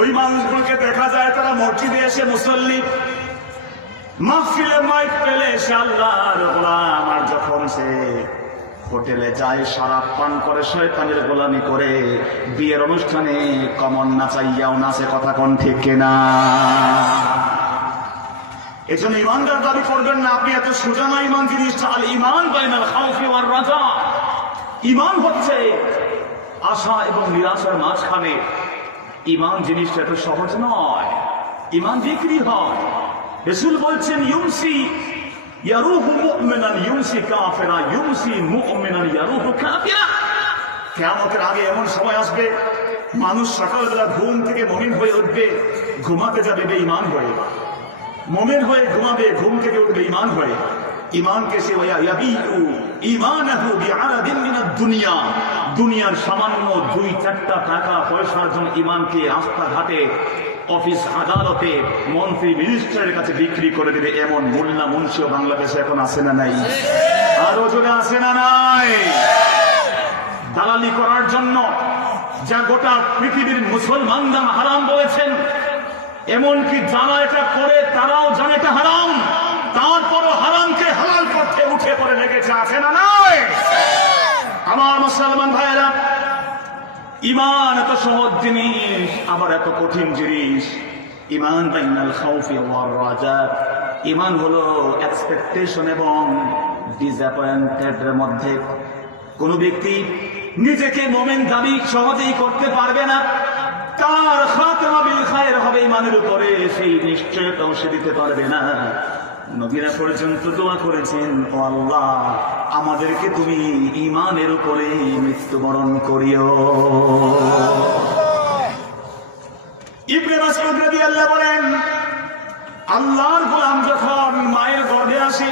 ওই মানুষগুলোকে দেখা যায় তারা মসজিদে এসে মুসল্লি, মাহফিলে মাইক পেলে সে আল্লাহর গোলাম, আর যখন সে হোটেলে যায় শরাব পান করে, শয়তানের গোলামি করে, বিয়ের অনুষ্ঠানে কমন নাচাইয়াও নাচে। কথা কোন ঠিক না? এজন্য ইমানদার দাবি করবেন না আপনি এত সোজা না। ইমান জিনিসটা আল ইমান বাইনাল খাউফি ওয়ার রাজা। ইমান হচ্ছে আশা এবং নিরাশার মাঝখানে। ইমান জিনিসটা এত সহজ নয়, ইমান বিক্রি হয়। রাসূল বলছেন ইউমসি ইয়ারুহু মুমিনান ইউমসি কাফিরা, ইউমসি মুমিনান ইয়ারুহু কাফিরা। কিয়ামতের আগে এমন সময় আসবে, মানুষ সকালবেলা ঘুম থেকে মুমিন হয়ে উঠবে, ঘুমাতে যাবে বেঈমান হয়ে। মুমিন হয়ে ঘুমাবে, ঘুম থেকে উঠবে ঈমান হয়ে। ঈমানকে সে ইয়াবিউ ঈমানাহু বিআরাদিন মিনাদ দুনিয়া, দুনিয়ার সামান্য ২-৪টা টাকা পয়সার জন্য ঈমানকে রাস্তাঘাটে, অফিস আদালতে, মন্ত্রী মিনিস্টারের কাছে বিক্রি করে দেবে। এমন মোল্লা মুন্সিও বাংলাদেশে এখন আছে না নাই? আরো জোরে আছে না নাই? দালালি করার জন্য যা গোটা পৃথিবীর মুসলমানরা হারাম বলেছেন, এমনকি যারা এটা করে তারাও জানে এটা হারাম, তারপরও হারামকে হালাল করতে উঠে পড়ে লেগেছে, আছে না নাই? আমার মুসলমান ভাইয়েরা, ঈমান এত সহজ জিনিস, আবার এত কঠিন জিনিস। ঈমান বাইনাল খাউফি ওয়ার রাজা। ঈমান হলো এক্সপেকটেশন এবং ডিসঅ্যাপয়েন্টেডের মধ্যে। কোন ব্যক্তি নিজেকে মুমিন দাবি সহজেই করতে পারবে না। তার খাতমা বিল খায়র হবে ঈমানের উপরে, সেই নিশ্চয়তাও সে দিতে পারবে না। নবীরা পর্যন্ত দোয়া করেছেন, ও আল্লাহ আমাদেরকে তুমি ঈমানের উপরে মৃত্যুবরণ করিও। ইবনে মাসউদ রাদিয়াল্লাহু বলেন, আল্লাহর গোলাম যখন মায়ের গর্ভে আসে,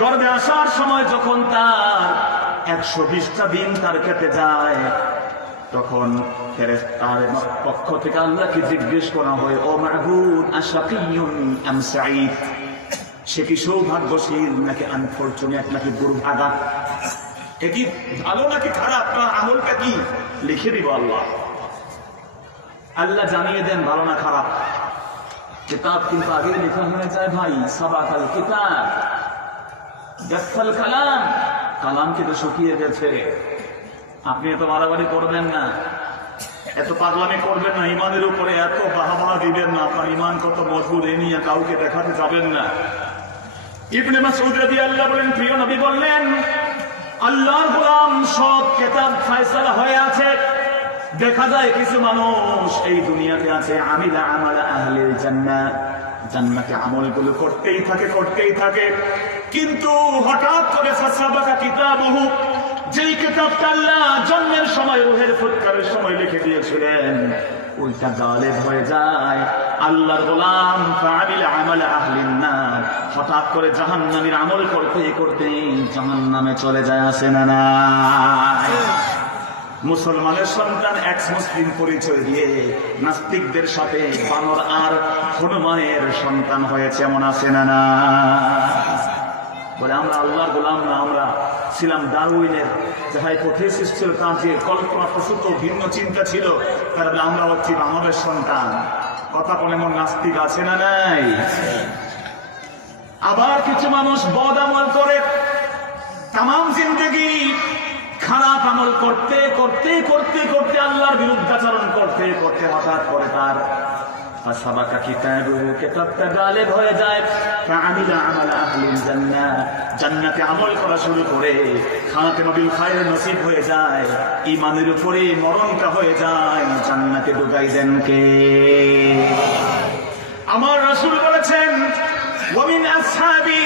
গর্ভে আসার সময় যখন তার ১২০টা দিন তার কেটে যায়, তখন ফেরেশতার পক্ষ থেকে আল্লাহকে জিজ্ঞেস করা হয়, ও মাবুদ আশাকিয়ুন আম সাঈদ, সে কি সৌভাগ্যশীল নাকি আনফরচুনেট নাকি দুর্ভাগা, এ কি ভালো নাকি খারাপ, তার আমলটা কি লিখে দিব আল্লাহ। আল্লাহ জানিয়ে দেন ভালো না খারাপ। কিতাব কিন্তু আগে লেখা হয়ে যায় ভাই, সাবাকাল কিতাব জাফাল কালাম, কালাম কিন্তু শুকিয়ে গেছে। আপনি এত বাড়াবাড়ি করবেন না, এত পাগলামি করবেন না, ঈমানের উপরে এত বাহাবাহা দিবেন না। আপনার ঈমান কত মজবুত এ নিয়ে কাউকে দেখাতে যাবেন না। ইবনে মাসউদ রাদিয়াল্লাহু বলেন, প্রিয় নবী বললেন, আল্লাহর গোলাম সব কিতাব ফয়সালা হয়ে আছে, দেখা যায় কিছু মানুষ এই দুনিয়াতে আছে আমিলা আমালা আহলিল জান্নাহ, জান্নাতে আমলগুলো করতেই থাকে, কিন্তু হঠাৎ করে ফাসাবাকা কিতাবুহু, যেই কিতাবটা আল্লাহ জন্মের সময় রূহের ফুৎকারের সময় লিখে দিয়েছিলেন ওইটা গালেব হয়ে যায়। আল্লাহর গোলাম ফাআমিলা আমালা আহলিন নার, হঠাৎ করে জাহান্নামীর আমল করতে জাহান্নামে চলে যায়, আসে না না? মুসলমানের সন্তান এক্স মুসলিম পরিচয় দিয়ে নাস্তিকদের সাথে বানর আর হনুমানের সন্তান হয়েছে, এমন আছে না না? বলে আমরা আল্লাহর গোলাম না, আমরা ছিলাম ডারউইনের যে হাইপোথিসিস ছিল, তার যে কল্পনা প্রসূত ভিন্ন চিন্তা ছিল, তার বলে আমরা হচ্ছি বানরের সন্তান। কথা বলে এমন নাস্তিক আছে না নাই? আবার কিছু মানুষ বদ আমল করে তামাম জিন্দেগি খারাপ আমল করতে আল্লাহর বিরুদ্ধাচরণ করতে হঠাৎ করে তার ফাসাবাকা কিতাবুহু, কিতাবটা গালেব হয়ে যায়। ফাআমিলা আমালা আহলিল জান্নাহ, জান্নাতে আমল করা শুরু করে খাতেমাবিল খায়র নসিব হয়ে যায়, ঈমানের উপরে মরণটা হয়ে যায়, জান্নাতে ঢুকাই দেন কে? আমার রাসূল বলেছেন ওয়া মিন আসহাবি,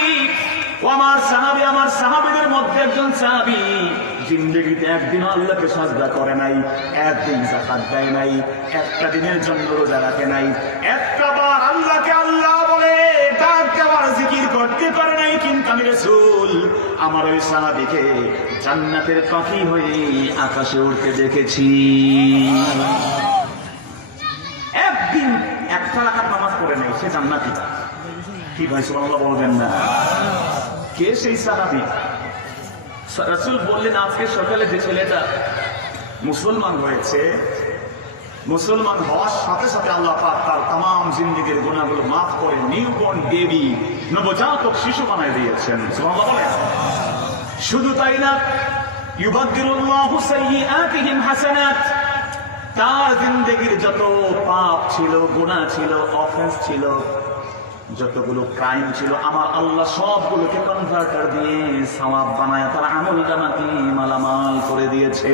আমার সাহাবীদের মধ্যে একজন সাহাবী জিন্দেগিতে একদিন আল্লাহকে সাজদা করে নাই, একদিন যাকাত দেয় নাই, একটা দিনের জন্য রোজা রাখে নাই, একটা বার আল্লাহকে আল্লাহ বলে ডাকতে আবার জিকির করতে পারে নাই, কিন্তু আমি রাসূল আমার ওই সাহাবীকে জান্নাতের পাখি হয়ে আকাশে উড়তে দেখেছি। একদিন একটা রাকাত নামাজ পড়ে নাই, সে জান্নাতি। কি ভাই সুবহানাল্লাহ বলবেন না? কে সেই সাহাবী? রাসূল বললেন আজকে সকালে যে ছেলেটা মুসলমান হয়েছে, মুসলমান হওয়ার সাথে সাথে আল্লাহ পাক তার তামাম জিন্দেগীর গুনাহগুলো মাফ করে নিউবর্ন বেবি, নবজাতক শিশু বানায় দিয়েছেন। সুবহানাল্লাহ বলেন। শুধু তাই না, ইউবাদদিলুল্লাহু সাইয়্যাতিহিম হাসানাত, তার জিন্দেগীর যত পাপ ছিল, গুনাহ ছিল, অফেন্স ছিল, যতগুলো ক্রাইম ছিল, আমার আল্লাহ সবগুলোকে কনভার্টার দিয়ে সওয়াব বানায় তার আমল জামাতি মালামাল করে দিয়েছে।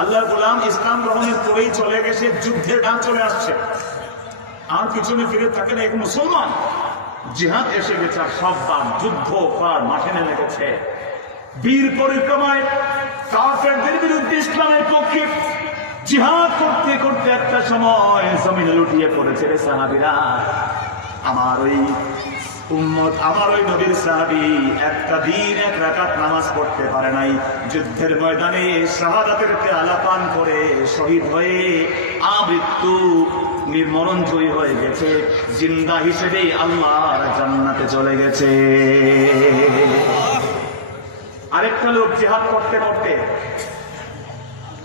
আল্লাহর গোলাম ইসলাম গ্রহণের পরেই চলে গেছে, যুদ্ধের ডাক চলে আসছে, আর পিছনে ফিরে থাকে না। এক মুসলমান জিহাদ এসে গেছে, আর সব বাদ যুদ্ধ করার মাঠে নেমে গেছে, বীর পরিক্রমায় কাফেরদের বিরুদ্ধে ইসলামের পক্ষে জিহাদ করতে একটা সময় জমিনে লুটিয়ে পড়েছে রে সাহাবীরা। আমার ওই উম্মত, আমার ওই নবীর সাহাবী একটা দিন এক রাকাত নামাজ পড়তে পারে নাই, যুদ্ধের ময়দানে শাহাদাতের পেয়ালা পান করে শহীদ হয়ে আমৃত্যু নির্মরণ জয়ী হয়ে গেছে, জিন্দা হিসেবে আল্লাহর জান্নাতে চলে গেছে। আরেকটা লোক জিহাদ করতে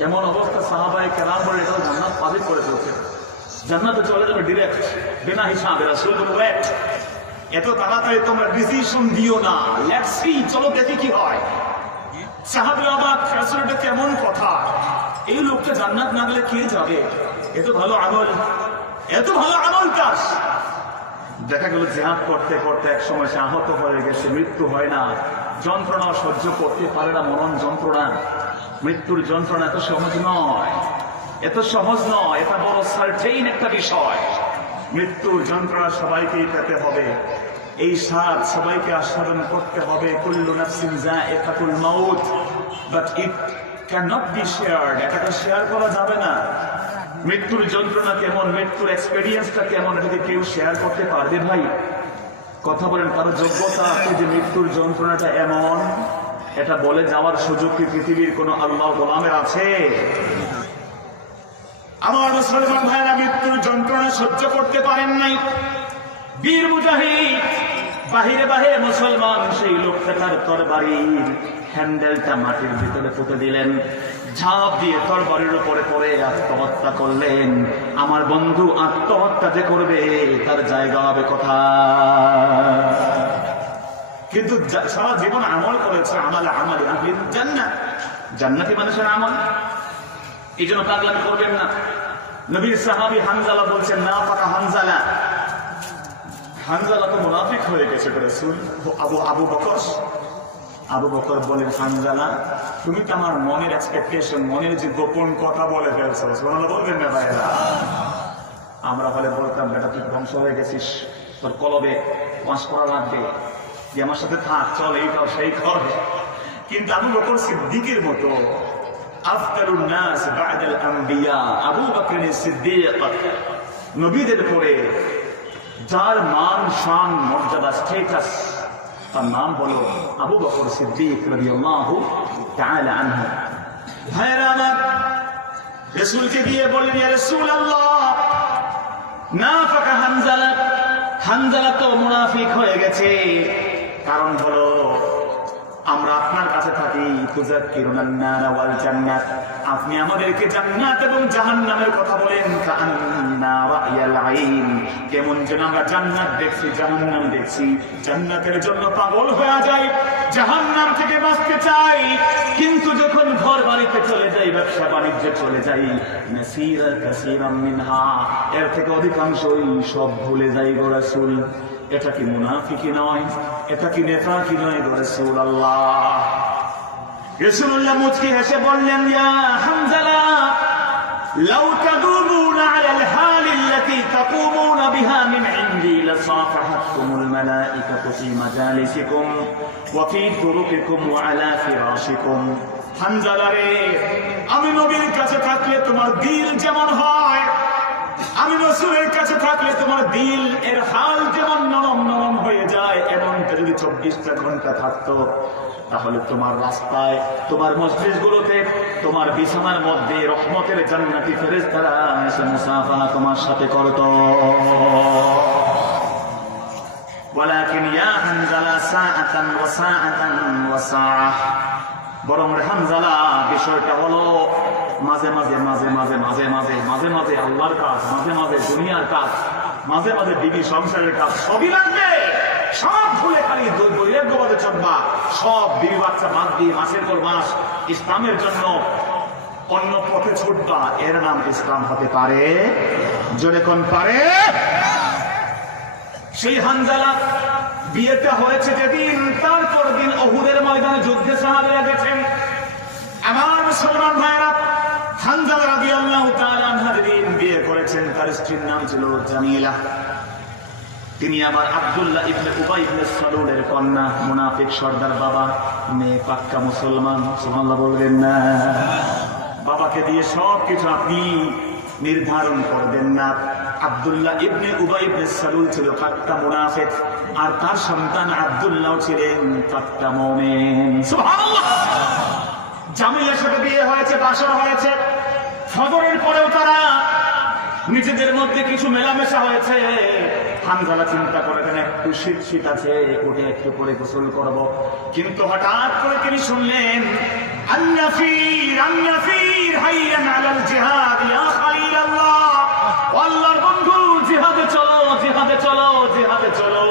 এমন অবস্থা সাহাবায়ে কেরাম বলে এটাও জান্নাত পাবে করে ফেলছে, জান্নাতে চলে যাবে ডিরেক্ট, বিনা হিসাবে। রাসূল বলেন এত তাড়াতাড়ি তোমরা ডিসিশন দিও না, লেটস সি, চলো দেখি কি হয়। সাহাবীরা অবাক, রাসূল এটা কেমন কথা, এই লোকটা জান্নাত না গেলে কে যাবে? এত ভালো আমল কাজ। দেখা গেল জিহাদ করতে এক সময় সে আহত হয়ে গেছে, মৃত্যু হয় না, যন্ত্রণা সহ্য করতে পারে না, মরণ যন্ত্রণা, মৃত্যুর যন্ত্রণা এত সহজ নয়, এটা বড় সার্টেইন একটা বিষয়। মৃত্যুর যন্ত্রণা সবাইকেই পেতে হবে, এই স্বাদ সবাইকে আস্বাদন করতে হবে। কুল্লু নাফসিন যায়িকাতুল মাউত, but it can not be shared, এটাকে শেয়ার করা যাবে না। মৃত্যুর যন্ত্রণা কেমন, মৃত্যুর এক্সপেরিয়েন্সটা কেমন, এটাকে কেউ শেয়ার করতে পারবে ভাই? কথা বলেন, কারো যোগ্যতা আছে যে মৃত্যুর যন্ত্রণাটা এমন, এটা বলে যাওয়ার সুযোগ কি পৃথিবীর কোন আল্লাহ গোলামের আছে? আমার মুসলমান ভাইরা মৃত্যুর যন্ত্রণা সহ্য করতে পারেন নাই। বীর মুজাহিদ বাহিরে মুসলমান সেই লোকটা তার তরবারির হ্যান্ডেলটা মাটির ভিতরে পুঁতে দিলেন, ঝাঁপ দিয়ে তরবারির উপরে পড়ে আত্মহত্যা করলেন। আমার বন্ধু আত্মহত্যা যে করবে তার জায়গা হবে কোথায়? কিন্তু সারা জীবন আমল করেছে, আমালে আহলিল জান্নাহ, জান্নাতি মানুষের আমল। এই জন্য পাগলামি করবেন না। নবীর সাহাবী হানজালা বলছেন, না ফাকা হানজালা তো মুনাফিক হয়ে গেছে রাসূল। আবু বকর আবু বকর বলেন, হানজালা তুমি তো আমার মনের এক্সপেকটেশন, মনের যে গোপন কথা বলে ফেলছো। সুবহানাল্লাহ বলবেন না ভাইরা? আমরা হলে বলতাম, বেটা তুই ধ্বংস হয়ে গেছিস, তোর কলবে ওয়াশ করা লাগবে, যে আমার সাথে থাক, চল এই কর সেই কর। কিন্তু আবু বকর সিদ্দিকের মতো আফতারুন নাস বা'দাল আম্বিয়া, আবু বকর সিদ্দিক, নবীদের পরে যার মান শান মর্যাদা স্ট্যাটাস, তার নাম হলো আবু বকর সিদ্দিক রাদিয়াল্লাহু তাআলা আনহু। ভাইরা আমার, রাসূলকে গিয়ে বললেন, ইয়া রাসূলুল্লাহ নাফাকা হানজালা, হানজালা তো মুনাফিক হয়ে গেছে। কারণ হলো আমরা আপনার কাছে থাকি, তুযাক্কিরুনান নার ওয়াল জান্নাত, আপনি আমাদেরকে জান্নাত এবং জাহান্নামের কথা বলেন। কাআন্না রা'য়াল আইন, কেমন যেন আমরা জান্নাত দেখছি জাহান্নাম দেখছি, জান্নাতের জন্য পাগল হয়ে যাই, জাহান্নাম থেকে বাঁচতে চাই, কিন্তু যখন ঘর বাড়িতে চলে যাই, ব্যবসা বাণিজ্যে চলে যাই, নাসিরা কাসীরাম মিনহা, এর থেকে অধিকাংশই সব ভুলে যাই গো রাসূল। এটা কি মুনাফিকি নয়? এটা কি নেফাকি নয় গো রাসূলুল্লাহ? রাসূলুল্লাহ মুচকি হেসে বললেন, ইয়া হানজালা লাউ তাদুমুনা আলাল হাল আল্লাতী তাকুমুনা বিহা মিন ইনদি লাসাফাহাতকুমুল মালাইকাতু ফি মাজালিসিকুম ওয়া ফি তুরুকিকুম ওয়া আলা ফিরাশিকুম। হানজালা রে, আমি নবীর কাছে থাকলে তোমার দিল যেমন হয়, আমি রাসূলের কাছে থাকলে তোমার দিল এর হাল যেমন নরম নরম হয়ে যায়, এমনটা যদি 24টা ঘন্টা থাকতো, তাহলে তোমার রাস্তায়, তোমার মসজিদগুলোতে, তোমার বিছানার মধ্যে রহমতের জান্নাতি ফেরেশতারা এসে মুসাফাহা তোমার সাথে করত। ওয়ালাকিন ইয়া হানজালা সাআতান ওয়া সাআতান ওয়া সাআহ, বরং রে হানজালা, বিষয়টা হলো মাঝে মাঝে মাঝে মাঝে মাঝে মাঝে মাঝে মাঝে আল্লাহর কাজ, মাঝে মাঝে দুনিয়ার কাজ, মাঝে মাঝে বিবি সংসারের কাজ, সবই লাগবে। সব ভুলে খালি বইয়ের গোবাদে চলবা, সব বিবি বাচ্চা বাদ দিয়ে মাসের পর মাস ইসলামের জন্য অন্য পথে ছুটবা, এর নাম ইসলাম হতে পারে? জোরে কোন পারে? সেই হানজালা বিয়েটা হয়েছে যেদিন, তারপর দিন উহুদের ময়দানে যুদ্ধে সাহাবীরা গেছেন। আমার মুসলমান ভাইরা, হানজালা রাদিয়াল্লাহু তাআলা আনহা যেদিন বিয়ে করেছেন, তার স্ত্রীর নাম ছিল জামিলা। তিনি আবার আব্দুল্লাহ ইবনে উবাই ইবনে সালুলের কন্যা, মুনাফিক সর্দার বাবা, মেয়ে পাক্কা মুসলমান। সুবহানাল্লাহ বলবেন না? বাবাকে দিয়ে সবকিছু আপনি নির্ধারণ করবেন না। আব্দুল্লাহ ইবনে উবাই ইবনে সালুল ছিল পাক্কা মুনাফিক, আর তার সন্তান আব্দুল্লাহ ছিলেন পাক্কা মুমিন। সুবহানাল্লাহ। জামিলার সাথে বিয়ে হয়েছে, বাসর হয়েছে, ফজরের পরেও তারা নিজেদের মধ্যে কিছু মেলামেশা হয়েছে। হানজালা চিন্তা করেন, একটু শীত শীত আছে, উঠে একটু করে গোসল করব, কিন্তু হঠাৎ করে তিনি শুনলেন, আন্নাফির আন্নাফির হাইয়ান আলাল জিহাদ ইয়া খালিলাল্লাহ, আল্লাহর বন্ধু, জিহাদে চলো, জিহাদে চলো, জিহাদে চলো।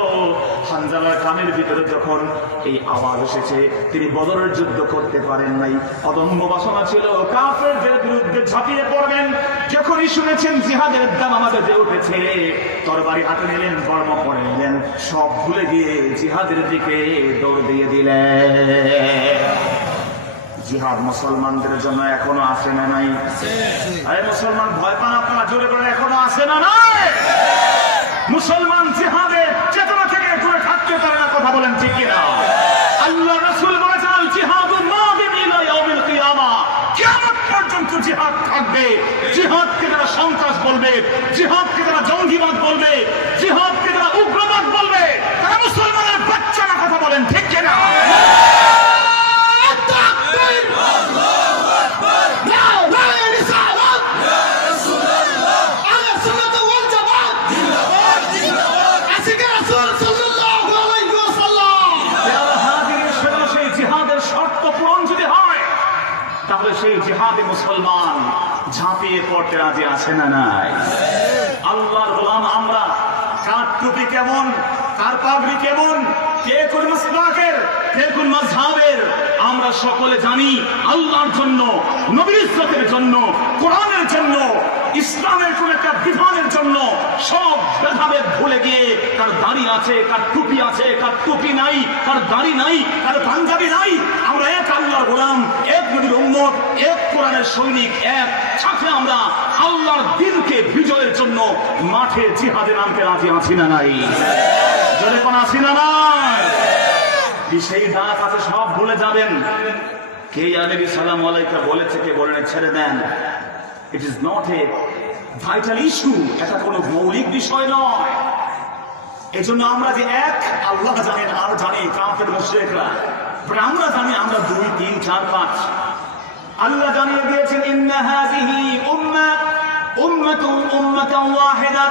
হানজালার কানের ভিতরে যখন এই আওয়াজ এসেছে, তিনি বদরের যুদ্ধ করতে পারেন নাই, অদম্য বাসনা ছিল কাফেরদের বিরুদ্ধে ঝাঁপিয়ে পড়বেন। যখনই শুনেছেন জিহাদের দাম আমাদের যে উঠেছে, তরবারি হাতে নিলেন, বর্ম পরে নিলেন, সব ভুলে গিয়ে জিহাদের দিকে দৌড় দিয়ে দিলেন। জিহাদ মুসলমানদের জন্য এখনো আসে না নাই? আরে মুসলমান ভয় পান আপনারা? জোরে করে এখনো আসে না নাই? মুসলমান জিহাদের চেতনা থেকে দূরে থাকতে পারে না, কথা বলেন ঠিক কিনা? আল্লাহ রাসূল বলেছেন, জিহাদু মাদিন ইলা ইয়াউমিল কিয়ামা, কিয়ামত পর্যন্ত জিহাদ থাকবে। জিহাদকে যারা সন্ত্রাস বলবে, জিহাদকে যারা জঙ্গিবাদ বলবে, জিহাদকে যারা উগ্রবাদ বলবে, তারা মুসলমানের বাচ্চা না, কথা বলেন ঠিক কিনা? সেই জিহাদে মুসলমান ঝাঁপিয়ে পড়তে রাজি আছে না নাই? আল্লাহর গোলাম আমরা, কার টুপি কেমন, কার পাগড়ি কেমন, কে কোন মাসলাকের, কে কোন মাযহাবের, আমরা সকলে জানি আল্লাহর জন্য, নবীর ইজ্জতের জন্য, কোরআনের জন্য, ইসলামের কোন একটা বিধানের জন্য সব ভেদাভেদ ভুলে গিয়ে তার দাড়ি আছে, কার টুপি আছে, কার টুপি নাই, কার দাড়ি নাই, কার পাঞ্জাবি নাই। আমরা এক আল্লাহর গোলাম, এক নবীর উম্মত, এক কোরআনের সৈনিক, এক সাথে আমরা আল্লাহর দিনকে বিজয়ের জন্য মাঠে জিহাদে নামতে রাজি আছি না নাই? জোরে কোন আছি না নাই? সেই দাঁত আছে সব ভুলে যাবেন। কে নবী সাল্লাল্লাহু আলাইহি বলেছে, কে বলেন ছেড়ে দেন। It is not a vital issue, এটা কোনো মৌলিক বিষয় নয়। এজন্য আমরা যে এক আল্লাহ জানেন আর জানি কাফের মুশরিকরা, আমরা জানি আমরা 2, 3, 4, 5। আল্লাহ জানিয়ে দিয়েছেন ইন্না হাযিহি উম্মাতুন ওয়াহিদা।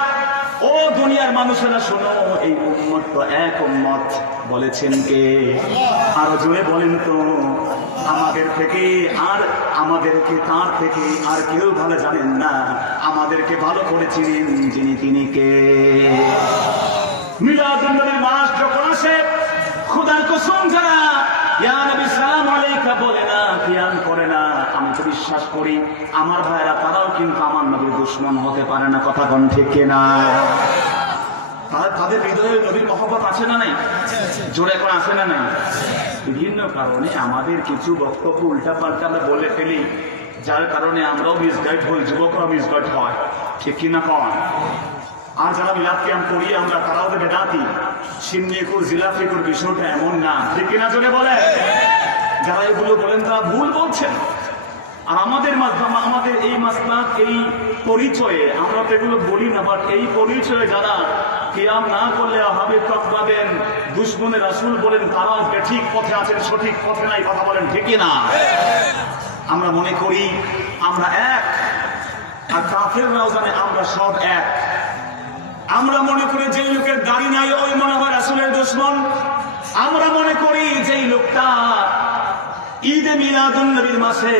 ও দুনিয়ার মানুষেরা শোনো, এই উম্মত তো এক উম্মত। বলেছেন কে? আরো জোরে বলেন তো। আমাদের থেকে আর আমাদেরকে তার থেকে আর কেউ ভালো জানেন না, আমাদেরকে ভালো করে চিনেন যিনি, তিনি কে? মিলাদুন নবীর মাস যখন আসে, খোদার কসম যারা ইয়া নবী সালাম আলাইকা বলে না, কিয়াম করে না, আমি তো বিশ্বাস করি আমার ভাইরা তারাও কিন্তু আমার নবীর দুশমন হতে পারে না। কথা কোন ঠিক কিনা? তাদের হৃদয়ে নবীর মহব্বত আছে না নাই? জোরে এখন আছে না নাই? বিভিন্ন কারণে আমাদের কিছু বক্তব্য উল্টা পাল্টা আমরা বলে ফেলি, যার কারণে আমরাও মিসগাইড হই, যুবকরাও মিসগাইড হয়। ঠিক কিনা কন? আর যারা মিলাদ কিয়াম করি আমরা, তারাও তো বেদাতি। সিন্নিকুর জিলাফিকুর বিষয়টা এমন না। ঠিক কিনা জোরে বলে? যারা এগুলো বলেন তারা ভুল বলছেন। আর আমাদের এই মাসলাক, এই পরিচয়ে আমরা তো এগুলো বলি না, বাট এই পরিচয়ে যারা কিয়াম না করলে হবে পাবেন, দুশমনের রাসূল বলেন, তারাও ঠিক পথে আছেন, সঠিক পথে নাই। কথা বলেন ঠিক না? আমরা মনে করি আমরা এক, আর কাফেররাও জানে আমরা সব এক। আমরা মনে করি যে লোকের দাড়ি নাই ওই মনে হয় রাসূলের দুশমন। আমরা মনে করি যেই লোকটা ঈদে মিলাদুন নবীর মাসে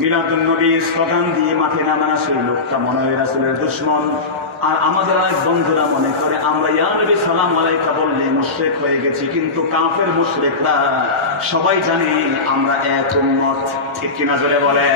মিলাদুন নবীর স্লোগান দিয়ে মাঠে নামানা, সেই লোকটা মনে হয় রাসূলের দুশমন। আর আমাদের অনেক বন্ধুরা মনে করে আমরা ইয়া নবী সালাম আলাইকা বললে মুশরিক হয়ে গেছি, কিন্তু কাফের মুশরিকরা সবাই জানে আমরা এক উম্মত। ঠিক কিনা জোরে বলে?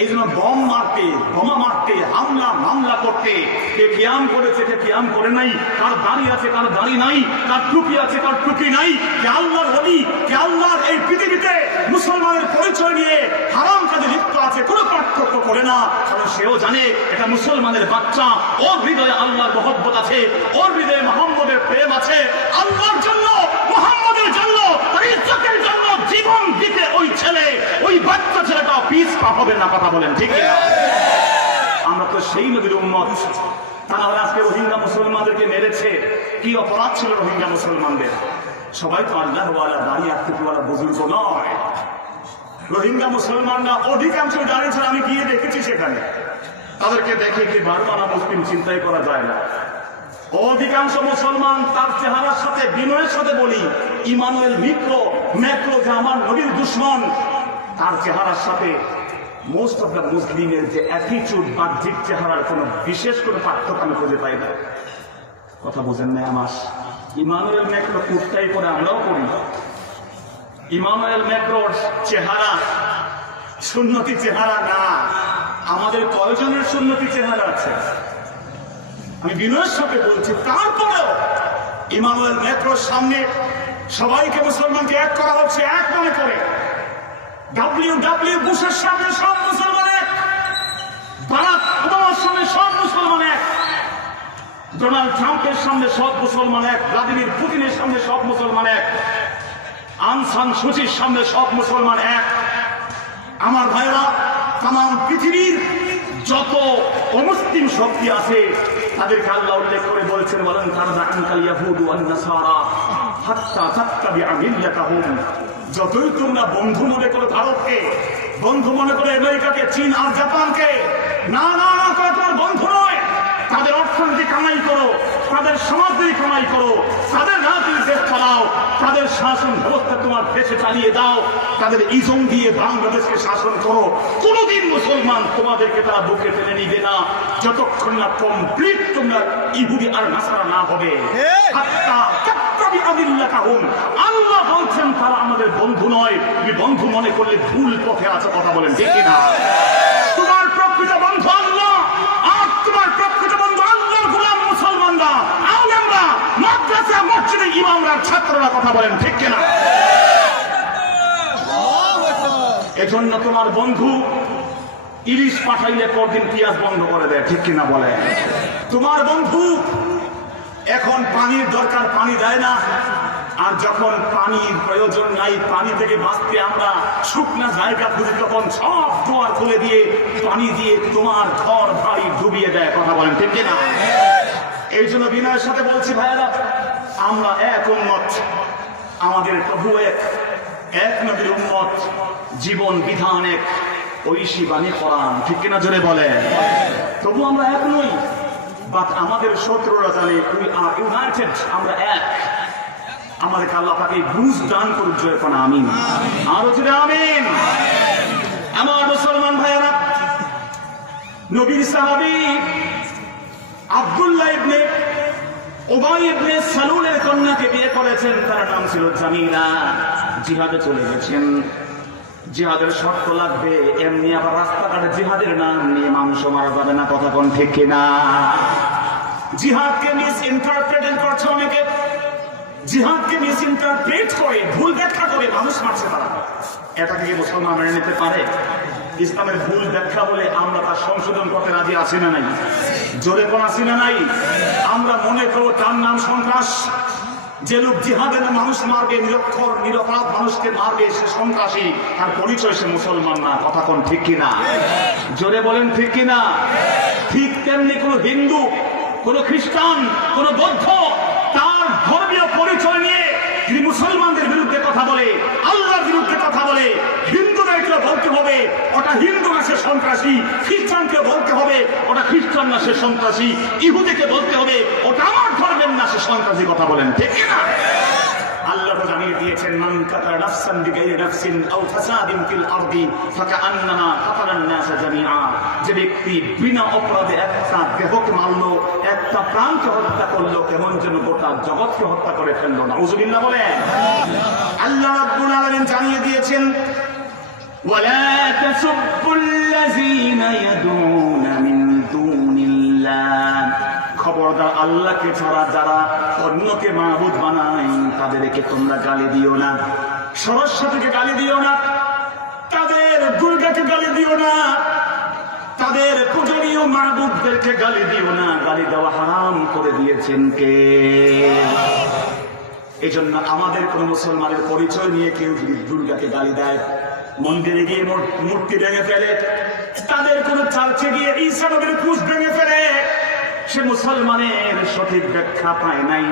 এই জন্য বোমা মারতে, হামলা মামলা করতে, কে কিয়াম করেছে, কে কিয়াম করে নাই, কার দাড়ি আছে, কার দাড়ি নাই, কার টুপি আছে, কার টুপি নাই, কে আল্লাহর ওলি, কে আল্লাহর এই পৃথিবীতে মুসলমানের পরিচয় নিয়ে হারাম কাজে লিপ্ত আছে, কোনো পার্থক্য করে না। কারণ সেও জানে এটা মুসলমানের বাচ্চা, ওর হৃদয়ে আল্লাহর মহব্বত আছে, ওর হৃদয়ে মুহাম্মদের প্রেম আছে। আল্লাহর জন্য, মুহাম্মদের জন্য, তার ইজ্জতের জন্য জীবন দিতে ওই ছেলে, ওই বাচ্চা ছেলেটা পিছপা হবে না। কথা বলেন ঠিক না? আমরা তো সেই নবীর উম্মত। তারা আজকে রোহিঙ্গা মুসলমানদেরকে মেরেছে, কি অপরাধ ছিল রোহিঙ্গা মুসলমানদের? সবাই তো আল্লাহওয়ালা, দাড়ি আকৃতিওয়ালা বুজুর্গ নয়। রোহিঙ্গা মুসলমানরা অধিকাংশ দাঁড়িয়েছে, আমি গিয়ে দেখেছি সেখানে। তাদেরকে দেখে কি বারবার মুসলিম চিন্তাই করা যায় না। অধিকাংশ মুসলমান তার চেহারার সাথে, বিনয়ের সাথে বলি, ইমানুয়েল ম্যাক্রো যে আমার নবীর দুশমন, তার চেহারার সাথে মোস্ট অফ দ্য মুসলিমের যে অ্যাটিটিউড, বাহ্যিক চেহারার কোনো বিশেষ কোনো পার্থক্য আমি খুঁজে পাই না। কথা বোঝেন না আমার? ইমানুয়েল ম্যাক্রো কুর্তাই করে, আমরাও করি। ইমানুয়েল ম্যাক্রোর চেহারা সুন্নতি চেহারা না। আমাদের কয়জনের সুন্নতি চেহারা আছে? আমি বিনয়ের সাথে বলছি, তারপরেও ইমানুয়েল ম্যাক্রোর সামনে সবাইকে, মুসলমানকে এক করা হচ্ছে, এক মনে করে। ডব্লিউ বুশের সামনে সব মুসলমান এক, বারাক ওবামার সামনে সব মুসলমান এক, ডোনাল্ড ট্রাম্পের সামনে সব মুসলমান এক, ভ্লাদিমির পুতিনের সামনে সব মুসলমান এক, আং সান সুচির সামনে সব মুসলমান এক। আমার ভাইরা, তাম পৃথিবীর যত অমুসলিম শক্তি আছে তাদেরকে আল্লাহ উল্লেখ করে বলেছেন, বলেন তারদা আনকাল ইয়াহুদু ওয়ান নাসারা হাত্তা তাত্তাবিআ মিল্লাতাহুম। যতই তোমরা বন্ধু মনে করো ভারতকে, বন্ধু মনে করো আমেরিকাকে, চীন আর জাপানকে, না না না করে তোমার বন্ধু নয়। তাদের অর্থনীতি কামাই করো, তাদের সমাজের কামাই করো, তাদের রাজনীতি দেশ চালাও, তাদের শাসন ব্যবস্থা তোমার দেশে চালিয়ে দাও, তাদের ইজম দিয়ে বাংলাদেশকে শাসন করো। কোনোদিন মুসলমান তোমাদেরকে তারা বুকে টেনে নিবে না, যতক্ষণ না কমপ্লিট তোমরা ইহুদি আর নাসারা না হবে। আল্লাহ বলছেন তারা আমাদের বন্ধু নয়। তুমি বন্ধু মনে করলে ভুল পথে আছো। কথা বলেন ঠিক না? তোমার প্রকৃত বন্ধু আল্লাহ, আর তোমার প্রকৃত বন্ধু আল্লাহর গোলাম মুসলমানরা, আমরা ইমামরা ছাত্ররা কথা বলেন ঠিক কিনা? এজন্য তোমার বন্ধু ইলিশ পাঠাইলে পরদিন পেঁয়াজ বন্ধ করে দেয়, ঠিক কিনা বলে? তোমার বন্ধু এখন পানির দরকার, পানি দেয় না। আর যখন পানির প্রয়োজন নাই, পানি থেকে বাঁচতে আমরা শুকনা জায়গা খুঁজি, তখন সব দুয়ার খুলে দিয়ে পানি দিয়ে তোমার ঘর বাড়ি ডুবিয়ে দেয়, কথা বলেন ঠিক কিনা? এই জন্য বিনয়ের সাথে বলছি ভাইয়েরা, আমরা এক উম্মত, আমাদের প্রভু এক, এক নবীর উম্মত, জীবন বিধান এক, ঐশী বাণী কোরআন, ঠিক কিনা জোরে বলে? তবু আমরা এক নই, বাট আমাদের শত্রুরা জানে উই আর ইউনাইটেড, আমরা এক। আমাদেরকে আল্লাহ পাক এই বুঝ দান করুক, জয় কোন আমিন, আরো জোরে আমিন। আমার মুসলমান ভাইয়েরা, নবীর সাহাবী আব্দুল্লাহ ইবনে উবাই ইবনে সালুলের কন্যাকে বিয়ে করেছেন, তার নাম ছিল জামিলা। জিহাদে চলে গেছেন, জিহাদের শর্ত লাগবে, এমনি আবার রাস্তাঘাটে জিহাদের নাম নিয়ে মানুষ মারা যাবে না, কথা কোন ঠিক কিনা? জিহাদকে মিস ইন্টারপ্রেট করছে অনেকে, জিহাদকে মিস ইন্টারপ্রেট করে ভুল ব্যাখ্যা করে মানুষ মারছে তারা। এটাকে কি মুসলমান মেনে নিতে পারে? ইসলামের ভুল ব্যাখ্যা বলে আমরা তার সংশোধন করতে রাজি আছি না নাই? জোরে কোন আছি না নাই? আমরা মনে করব তার নাম সন্ত্রাস। যে লোক জিহাদের মানুষ মারবে, নিরক্ষর নিরপরাধ মানুষকে মারবে, সে সন্ত্রাসী, তার পরিচয় সে মুসলমান না, কথা কোন ঠিক কিনা? জোরে বলেন ঠিক কিনা? ঠিক তেমনি কোন হিন্দু, কোন খ্রিস্টান, কোন বৌদ্ধ তার ধর্মীয় পরিচয় নিয়ে তিনি মুসলমানদের বিরুদ্ধে কথা বলে, আল্লাহর বিরুদ্ধে কথা বলে, হিন্দুদেরকে বলতে হবে ওটা হিন্দু না সে সন্ত্রাসী, খ্রিস্টানকে বলতে হবে ওটা খ্রিস্টান না সে সন্ত্রাসী, ইহুদিকে বলতে হবে ওটা আমার ধর্মের না সে সন্ত্রাসী, কথা বলেন ঠিক কিনা? আল্লাহ তো জানিয়ে দিয়েছেন, মান কাতালা নাফসান বিগাইরি নাফসিন আও ফাসাদিন ফিল আরদি ফাকাআন্নামা কাতালান নাস জামিআ। যে ব্যক্তি বিনা অপরাধে একটা দেহকে মারলো, একটা প্রাণকে হত্যা করলো, কেমন যেন গোটা জগৎকে হত্যা করে ফেললো, নাউযুবিল্লাহ বলেন। আল্লাহ রাব্বুল আলামিন জানিয়ে দিয়েছেন, ওয়ালা তাসুব্বুল্লাযীনা ইয়াদউনা মিন দুনিল্লাহ, খবরদার আল্লাহকে ছাড়া যারা অন্যকে মাবুদ বানায় তাদেরকে তোমরা গালি দিও না, সরস্বতীকে গালি দিও না, তাদের দুর্গাকে গালি দিও না, তাদের পূজনীয় মাবুদদেরকে গালি দিও না। গালি দেওয়া হারাম করে দিয়েছেন কে? এই জন্য আমাদের কোন মুসলমানের পরিচয় নিয়ে কেউ যদি দুর্গাকে গালি দেয়, মন্দিরে গিয়ে মূর্তি ভেঙে ফেলে, তাদের কোন চার্চে গিয়ে ঈসা নবীর ক্রুশ ভেঙে ফেলে, সে মুসলমানের সঠিক ব্যাখ্যা পায় নাই,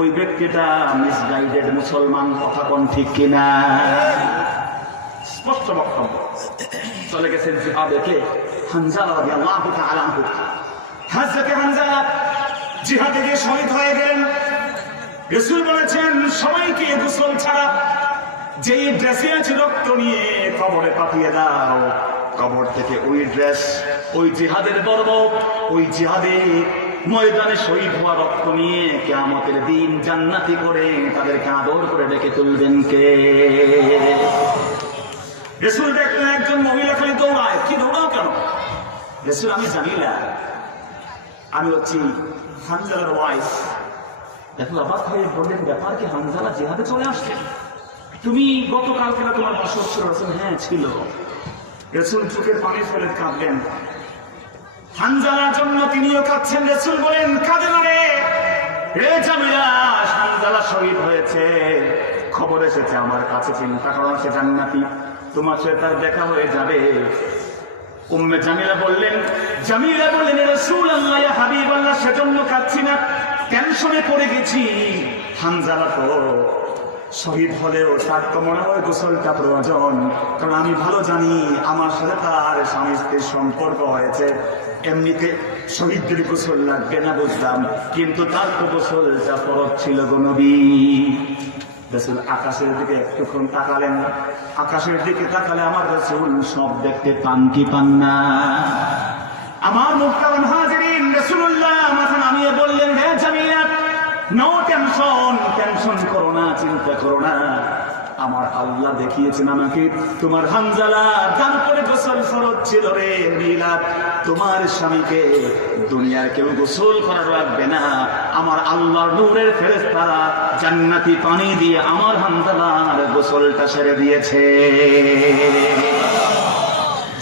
ওই ব্যক্তিটা মিসগাইডেড মুসলমান, কথা কোন ঠিক কিনা? স্পষ্ট বক্তব্য। চলে গেছেন জিহাদে কে? হানজালা রাদিয়াল্লাহু তাআলা আনহু। হযরত হানজালা জিহাদে গিয়ে শহীদ হয়ে গেলেন। রাসূল বলেছেন, সবাইকে গোসল ছাড়া যেই ড্রেসে আছে রক্ত নিয়ে কবরে পাঠিয়ে দাও। কবর থেকে ওই ড্রেস, ওই জিহাদের বর্ব, ওই জিহাদে ময়দানে শহীদ হওয়া রক্ত নিয়ে কিয়ামতের দিন জান্নাতি করে তাদেরকে আদর করে ডেকে তুলবেন কে? রাসূল দেখলেন একজন মহিলা খালি দৌড়ায়। কি দৌড়াও কেন? রাসূল, আমি জানি না, আমি হচ্ছি হানজালার ওয়াইফ। দেখো অবাক হয়ে বললেন, ব্যাপার কি? হানজালা জিহাদে চলে আসছে? তুমি গতকালকে না তোমার বছর ছিল? রাসূল, হ্যাঁ ছিল। রাসূল চোখের পানি ফেলে কাঁদলেন। হানজালার জন্য তিনিও কাঁদছেন। রাসূল বলেন, কাঁদে না রে, রে জামিলা, হানজালা শহীদ হয়েছে, খবর এসেছে আমার কাছে, চিন্তা করো, সে জান্নাতি, তোমার সাথে তার দেখা হয়ে যাবে। উম্মে জামিলা বললেন, রাসূলুল্লাহ ইয়া হাবিবাল্লাহ, সেজন্য কাঁদছি না, টেনশনে পড়ে গেছি। হানজালা তো শহীদ হলেও তার তো মনে হয় গোসলটা প্রয়োজন, কারণ আমি ভালো জানি আমার সাথে তার স্বামী স্ত্রীর সম্পর্ক হয়েছে, এমনিতে শহীদদের গোসল লাগবে না বুঝলাম, কিন্তু তার তো গোসলটা ফরজ ছিল গো নবী। রাসূল আকাশের দিকে একটুক্ষণ তাকালেন। আকাশের দিকে তাকালে আমার রাসূল সব দেখতে পান কি পান না? আমার মুহতারাম হাজিরিন, রাসূলুল্লাহ মাথা নামিয়ে বললেন, হে জামিলা, নো টেনশন, টেনশন করো না, চিন্তা করো না, আমার আল্লাহ দেখিয়েছেন আমাকে, তোমার হানজালা তার উপরে গোসল ফরজ ছিল রে মিলাদ, তোমার স্বামীকে দুনিয়ার কেউ গোসল করা লাগবে না, আমার আল্লাহর নূরের ফেরেশতারা জান্নাতি পানি দিয়ে আমার হানজালার গোসলটা সেরে দিয়েছে।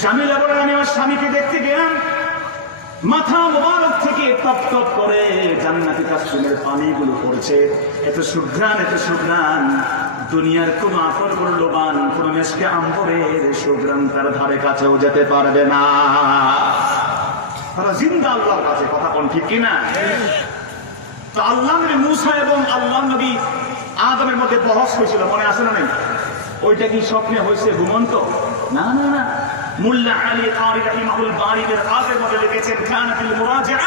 জামিলা বলে আমি আমার স্বামীকে দেখতে গেলাম, মাথা মোবারক থেকে টপ টপ করে জান্নাতি কাশ্মীরের পানিগুলো পড়ছে, এত সুঘ্রাণ এত সুঘ্রাণ, দুনিয়ার কোন আতর মূল্যবান কোন মেশকে আম্বরের সুঘ্রাণ তার ধারে কাছেও যেতে পারবে না। তারা জিন্দা আল্লাহর কাছে, কথা কোন ঠিক কিনা? তো আল্লাহ নবী মূসা এবং আল্লাহ নবী আদমের মধ্যে বহস হয়েছিল, মনে আছে না? নেই? ওইটা কি স্বপ্নে হয়েছে, ঘুমন্ত? না না না, মুল্লা আলী কারি রাহিমাহুল বারীর আয়াতের মধ্যে লিখেছেন কানাতিল মুরাজিআ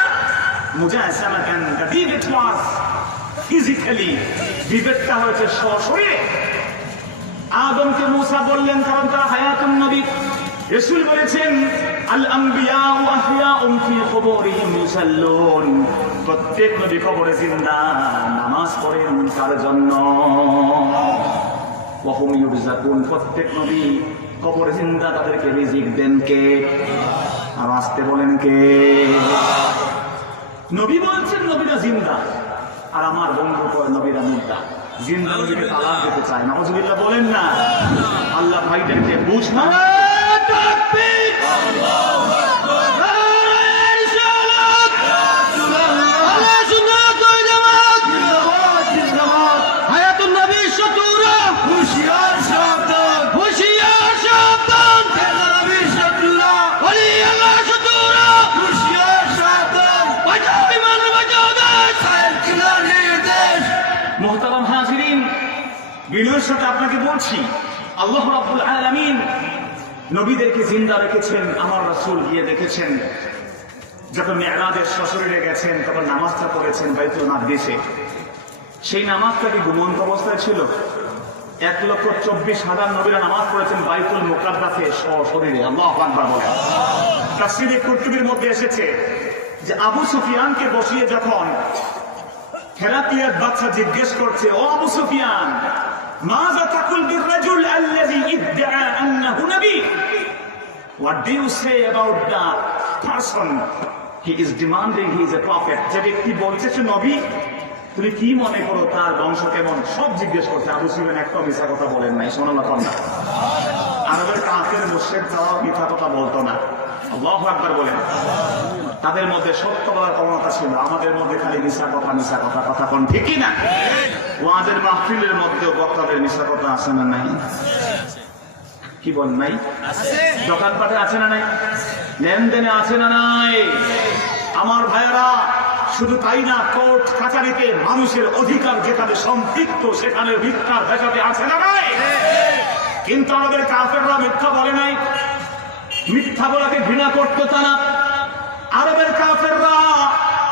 মুজাসামাতান, দ্য ডিবেট ওয়াজ ফিজিক্যালি, ডিবেটটা হয়েছে সশরীরে। আদমকে মূসা বললেন কারণ তারা হায়াতুন নবী, রাসূল বলেছেন আল আম্বিয়া ওয়া আহইয়াউন ফি কুবুরিহিম ইউসাল্লুন, প্রত্যেক নবী কবরে জিন্দা, নামাজ পড়েন কার জন্য? ওয়া হুম ইউরযাকুন, প্রত্যেক নবী কবরে জিন্দা, তাদেরকে রিজিক দেন কে? আর আসতে বলেন কে? নবী বলছেন নবীরা জিন্দা, আর আমার বন্ধু কয় নবীরা মুর্দা। জিন্দা নবীকে তালাক দিতে চায়, নাউযুবিল্লাহ বলেন না। আল্লাহ ভাইদেরকে বুঝ না, মোহতারাম হাজিরিন, বিনয়ের সাথে আপনাকে বলছি, আল্লাহ রাব্বুল আলামিন নবীদেরকে জিন্দা রেখেছেন। আমার রাসূল গিয়ে দেখেছেন, যখন মিরাজের শ্বশুরে গেছেন তখন নামাজটা পড়েছেন বাইতুল মাকদিসে। সেই নামাজটা কি ঘুমন্ত অবস্থায় ছিল? 1,24,000 নবীরা নামাজ পড়েছেন বাইতুল মুকাদ্দাসে সশরীরে। আল্লাহু আকবার বলেন। তাফসীরে কুরতুবীর মধ্যে এসেছে যে আবু সুফিয়ানকে বসিয়ে যখন হেরাক্লিয়ার বাদশা জিজ্ঞেস করছে, ও আবু সুফিয়ান, মাযা তাকুল বির-রাজুল আল্লাযী ইদ্দাআ আন্নাহু নবী, what do you say about the person he is demanding he is a prophet? যে ব্যক্তি বলছে সে নবী, তুমি কি মনে করো তার বংশ কেমন? সব জিজ্ঞেস করছে। আবু সুফিয়ান একটা মিথ্যা কথা বলেন নাই, সুবহানাল্লাহ। আরবের কাফের মুশরিকরাও মিথ্যা কথা বলতো না। আল্লাহু আকবার বলেন। তাদের মধ্যে সত্য বলার ক্ষমতা ছিল, আমাদের মধ্যে খালি মিশা কথা, কথা কোন ঠিক না? ওয়াজের মাহফিলের মধ্যেও বক্তাদের মিশা কথা আছে না নাই? কি বল নাই? দোকানপাটে আছে না নাই? লেনদেনে আছে না নাই? আমার ভাইয়েরা, শুধু তাই না, কোর্ট কাছারিতে মানুষের অধিকার যেখানে সম্পৃক্ত সেখানে মিথ্যার ভেসাতে আছে না নাই? কিন্তু আমাদের কাফেররা মিথ্যা বলে নাই, মিথ্যা বলাকে ঘৃণা করতো তা না। আরবের কাফেররা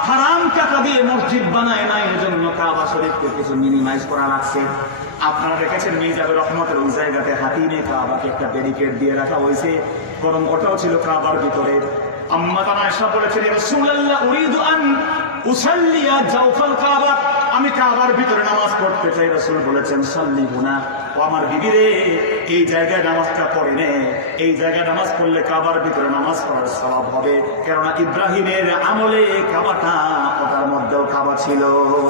হারাম টাকা দিয়ে মসজিদ বানায় নাই, এজন্য কাবা শরীফকে কিছু মিনিমাইজ করা লাগছে। আপনারা দেখেছেন মির্জাবে রহমতের ওই জায়গাতে হাতিমে কাবাকে একটা ব্যারিকেড দিয়ে রাখা হয়েছে, বরং ওটাও ছিল কাবার ভিতরে। আম্মা তারা আয়েশা বলেছেন, ইয়া রাসূলুল্লাহ উরিদু আন উসাল্লিয়া জাওফাল কাবা, আমি কাবার ভিতরে নামাজ পড়তে চাই। রাসূল বলেছেন, সাল্লি হুনা, ও আমার বিবি রে, এই জায়গায় নামাজটা পড়ে নে, এই জায়গায় নামাজ পড়লে কাবার ভিতরে নামাজ পড়ার সওয়াব হবে, কেননা ইব্রাহিমের আমলে কাবাটা, ওটার মধ্যেও কাবা ছিল।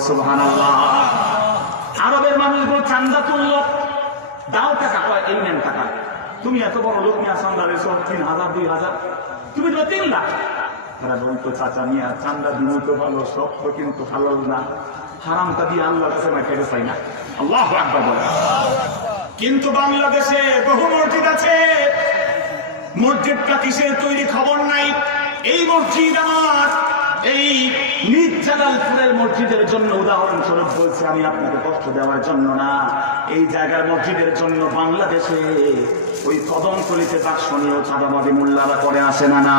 সুবহানাল্লাহ। আরবের মানুষগুলো চান্দা তুলল, দাও টাকা, কয় এই নেন টাকা। তুমি এত বড় লোক নিয়ে চান্দা দিয়েছ 3,000 2,000, তুমি তো 3 লাখ। তারা বলতো, চাচা নিয়ে চান্দা দিন তো ভালো, সব তো কিন্তু হালাল না, হারামটা দিয়ে আল্লাহর কাছে না খেতে চাই না। আল্লাহু আকবার বলে। কিন্তু বাংলাদেশে বহু মসজিদ আছে, মসজিদটা কিসের তৈরি খবর নাই। এই মসজিদ আমার, এই মির্জালালপুরের মসজিদের জন্য উদাহরণস্বরূপ বলছি, আমি আপনাকে কষ্ট দেওয়ার জন্য না, এই জায়গার মসজিদের জন্য বাংলাদেশে ওই কদমতলীতে দার্শনীয় চাঁদাবাদী মোল্লারা করে আসে না না।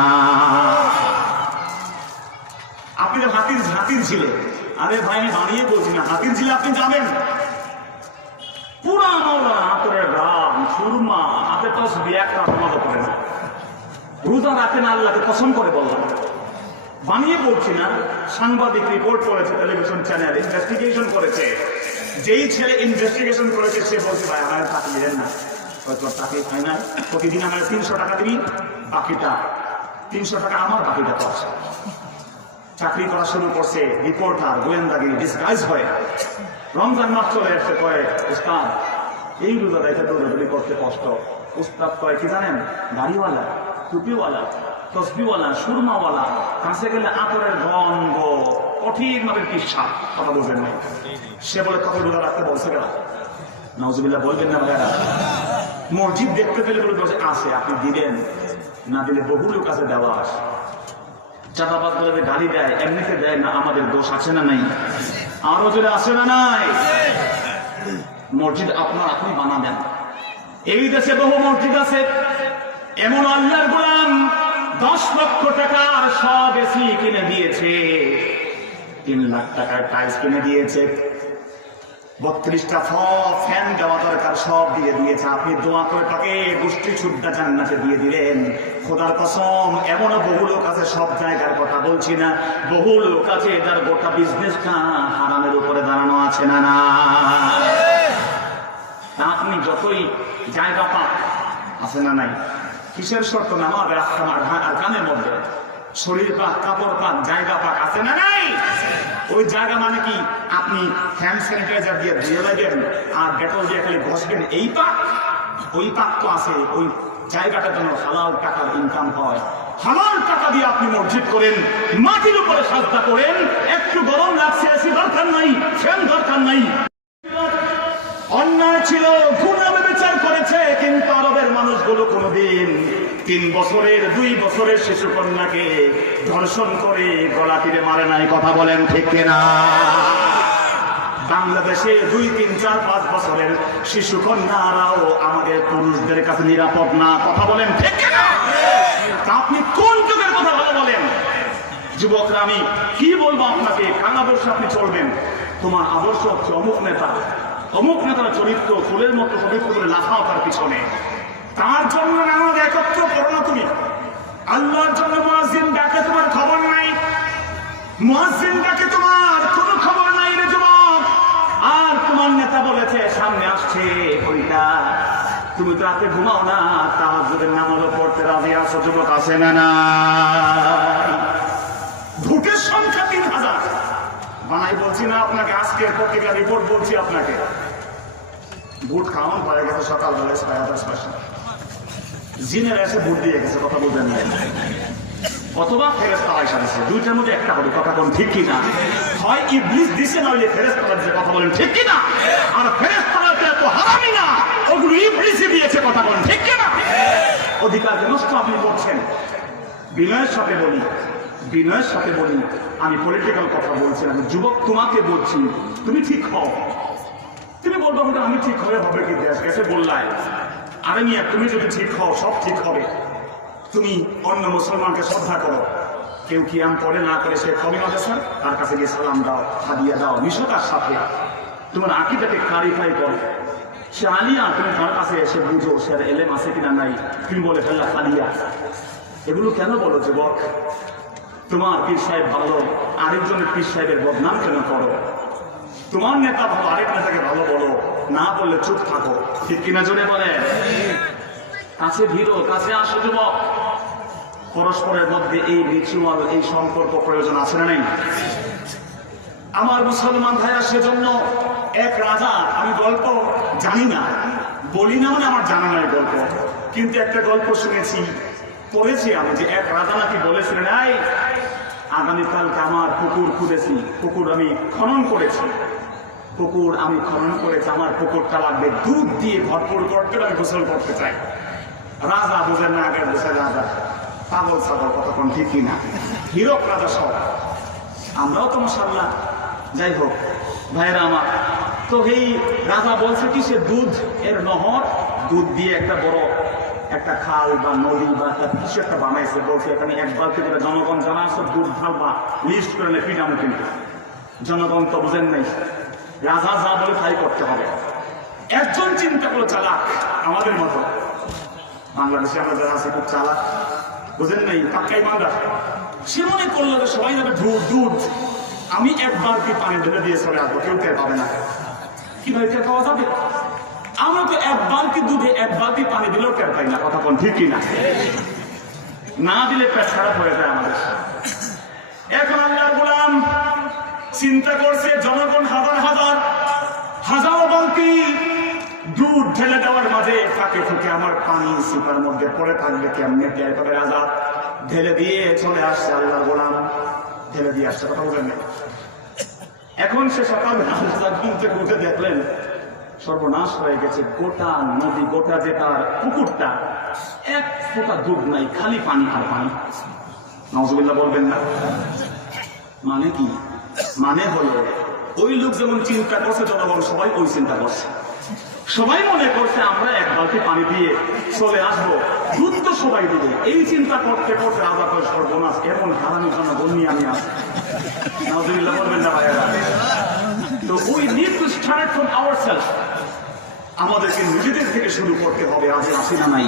আপনি তো হাতির ঝিলে, আরে ভাই আমি বানিয়ে বলছি না, হাতির ঝিলে আপনি যাবেন, পুরা মাওলা হাতের রাম সুরমা হাতে তসবি একটা সমাজ করে না, রোজা রাখেন, আল্লাহকে কসম করে বললাম, বানিয়ে বলছি না। সাংবাদিক রিপোর্ট করেছে, টেলিভিশন চ্যানেল ইনভেস্টিগেশন করেছে, যেই ছেলে ইনভেস্টিগেশন করেছে সে বলছে, ভাই আমার তাকিয়ে না, হয়তো চাকরি হয় না, প্রতিদিন আমার 300 টাকা দিবি, বাকিটা 300 টাকা আমার, বাকিটা তো আছে। চাকরি করা শুরু করছে, রিপোর্টার, গোয়েন্দাগিরি ডিসগাইজ হয়ে। রমজান মাস চলে আসছে, কয়ে উস্তাদ এই রোজা দেখে দৌড়াদৌড়ি করতে কষ্ট। উস্তাদ কয় কি জানেন, দাড়িওয়ালা, টুপিওয়ালা, তসবিওয়ালা, সুরমাওয়ালা, কাছে গেলে আতরের গন্ধ, কঠিন ভাবে পিসা, কথা বলবেন নাই। সে বলে কত রোজা রাখতে বলছে কেন? নাউজুবিল্লাহ বলবেন না ভাইয়ারা? মসজিদ দেখতে পেলে বলে বলছে আছে, আপনি দিবেন, না দিলে বহু লোক আছে দেওয়া আসে। চাঁদাবাদ বলে গাড়ি দেয়, এমনিতে দেয় না, আমাদের দোষ আছে না নাই? আরো যদি আছে না নাই? মসজিদ আপনার আপনি বানাবেন। এই দেশে বহু মসজিদ আছে, এমন আল্লাহর গোলাম 10 লক্ষ টাকার সব এসি কিনে দিয়েছে, 3 লাখ টাকার টাইলস কিনে দিয়েছে, 32টা ফ্যান দেওয়া দরকার সব দিয়ে দিয়েছে। আপনি দোয়া করে তাকে গোষ্ঠী ছুটটা জান্নাতে দিয়ে দিলেন। খোদার কসম, এমনও বহু লোক আছে, সব জায়গার কথা বলছি না, বহু লোক আছে যার গোটা বিজনেসটা হারামের উপরে দাঁড়ানো আছে না না? তা আপনি যতই জায়গা পাক আছে না নাই? কিসের শর্ত? নামাজ আর গানের মধ্যে শরীর পাক, কাপড় পাক, জায়গা পাক আছে না নাই? ওই জায়গা মানে কি আপনি হ্যান্ড স্যানিটাইজার দিয়ে ধুয়ে লাগবেন আর ডেটল দিয়ে খালি ঘষবেন, এই পাক? ওই পাক তো আছে। ওই জায়গাটা যেন হালাল টাকার ইনকাম হয়। হালাল টাকা দিয়ে আপনি মসজিদ করেন, মাটির উপরে সাজদা করেন, একটু গরম লাগছে, এসি দরকার নাই, ফ্যান দরকার নাই। অন্যায় ছিল, গুনাহে বিচার করেছে, কিন্তু আরবের মানুষগুলো কোনোদিন 3 বছরের 2 বছরের শিশু কন্যাকে ধর্ষণ করে গলা টিপে মারে নাই, কথা বলেন ঠিক কিনা? বাংলাদেশে 2, 3, 4, 5 বছরের শিশু কন্যারাও আমাদের পুরুষদের কাছে নিরাপদ না, কথা বলেন ঠিক কিনা? তা আপনি কোন যুগের কথা ভালো বলেন? যুবকরা, আমি কি বলবো আপনাকে? কার আদর্শে আপনি চলবেন? তোমার আদর্শ হচ্ছে অমুক নেতা, অমুক নেতার চরিত্র ফুলের মতো পবিত্র করে লাফাও তার পিছনে। তার জন্য নামাজ একত্র করো না তুমি। আল্লাহর জন্য মুয়াজ্জিন ডাকে, তোমার খবর নাই। মুয়াজ্জিন ডাকে, তোমার কোনো খবর নাই রে যুবক। আর তোমার নেতা বলেছে সামনে আসছে ওইটা, তুমি তো রাতে ঘুমাও না, তাহাজ্জুদের নামাজও পড়তে রাজি আছো, যুবক আছে না না? ভোটের সংখ্যা 3000 বানাই বলছি না আপনাকে, আজকের পত্রিকা রিপোর্ট বলছি আপনাকে। ভোট খাওয়ান পাওয়া গেছে সকালবেলায় 10,000 জিনেরা এসে ভোট দিয়ে গেছে, কথা বলবেন না? অথবা ফেরেশতা আয়েশা দিছে, দুইটার মধ্যে একটা হবে, কথা বলেন ঠিক কিনা? হয় ইবলিস দিছে, নইলে ফেরেশতা দিছে, কথা বলেন ঠিক কিনা? আর ফেরেশতারা তো এত হারামি না, ওগুলো ইবলিসই দিয়েছে, কথা বলেন ঠিক কিনা? অধিকার নষ্ট আপনি করছেন। বিনয়ের সাথে বলি, বিনয়ের সাথে বলি, আমি পলিটিক্যাল কথা বলছি না, যুবক তোমাকে বলছি, তুমি ঠিক হও। তুমি বলবো আমি ঠিক হয়ে হবে কি? দেশ গেছে বললাই, আরে মিয়া তুমি যদি ঠিক হও সব ঠিক হবে। তুমি অন্য মুসলমানকে শ্রদ্ধা করো, কেউ কিয়াম করে না করে সে কবির মাদ্রাসা, তার কাছে গিয়ে সালাম দাও, হাদিয়া দাও, মিশো তার সাথে, তোমার আকীদাকে ক্লারিফাই করো। সে আলিয়া, তুমি তার কাছে এসে বুঝো সে এলেম আছে কিনা নাই, তুমি বলে ফেললা আলিয়া। এগুলো কেন বলো যুবক? তোমার পীর সাহেব ভালো, আরেকজনের পীর সাহেবের বদনাম কেন করো? তোমার নেতা ভালো, আরেক নেতাকে ভালো বলো, না বললে চুপ থাকো, ঠিক কিনা জোরে বলে? কাছে ভিড়ো, কাছে আসো যুবক। পরস্পরের মধ্যে এই রিচুয়াল, এই সম্পর্ক প্রয়োজন আছে না নেই? আমার মুসলমান ভাইরা, সেজন্য এক রাজা, আমি গল্প জানি না, বলি না মানে আমার জানা নাই গল্প, কিন্তু একটা গল্প শুনেছি, পড়েছি আমি, যে এক রাজা নাকি বলেছিলেন, এই আগামীকালকে আমার পুকুর খুঁড়েছি, পুকুর আমি খনন করেছি, পুকুর আমি খনন করেছি, আমার পুকুরটা লাগবে দুধ দিয়ে ভরপুর করতে, আমি গোসল করতে চাই। রাজা বুঝেন না, আগের বসে রাজা পাগল ছাগল, কতক্ষণ ঠিক কিনা? হীরক রাজা সব, আমরাও তো মাশাআল্লাহ। যাই হোক ভাইরা আমার, তো এই রাজা বলছে কি, সে দুধ এর নহর, দুধ দিয়ে একটা বড় একটা খাল বা নদী বা কিছু একটা বানাইছে, বলছে এখানে এক বালতি করে জনগণ জানা আছে, দুধ ঢাল বা লিস্ট করে পিটানো, কিন্তু জনগণ তো বুঝেন নাই, রাজা যা বলে তাই করতে হবে। একজন চিন্তা করলো চালাক, আমাদের মতো বাংলাদেশে আমরা যারা আছে খুব চালাক, বুঝেন নাই, পাক্কাই বাংলা। সে মনে করলো যে সবাই যাবে দুধ দুধ, আমি একবার কি পানি ঢেলে দিয়ে চলে আসবো, কেউ টের পাবে না। কিভাবে টের পাওয়া যাবে? আমরা তো এক বালতি দুধে এক বালতি পানি দিলেও টের পাই না, কথা কোন ঠিক কিনা? না দিলে পেট খারাপ হয়ে যায় আমাদের। এখন আল্লাহর গোলাম চিন্তা করছে, জনগণ হাজার হাজার হাজারো বালতি দুধ ঢেলে দেওয়ার মাঝে ফাঁকে ফুঁকে আমার পানি সিপার মধ্যে পড়ে থাকবে কেমনে, টের পাবে আজাদ। ঢেলে দিয়ে চলে আসছে আল্লাহর গোলাম, ঢেলে দিয়ে আসছে, কথা বলেন না। এখন সে সকালবেলা ঘুম থেকে উঠে দেখলেন সর্বনাশ হয়ে গেছে, গোটা নদী, গোটা যে তার পুকুরটা, এক ফোঁটা দুধ নাই, খালি পানি আর পানি। নাউজুবিল্লাহ বলবেন না। মানে কি? মানে হলো ওই লোক যেমন চিন্তা করছে, জনগণ সবাই ওই চিন্তা করছে। সবাই মনে করছে আমরা এক বালতি পানি দিয়ে চলে আসবো, দুধ তো সবাই দেবে। এই চিন্তা করতে করতে আবার সর্বনাশ, এমন হারামি জনগণ নিয়ে আমি আসি। নাউজুবিল্লাহ বলবেন না ভাইয়েরা। তো we need to start from ourself. আমাদেরকে নিজেদের থেকে শুরু করতে হবে। আজ আসি না নাই,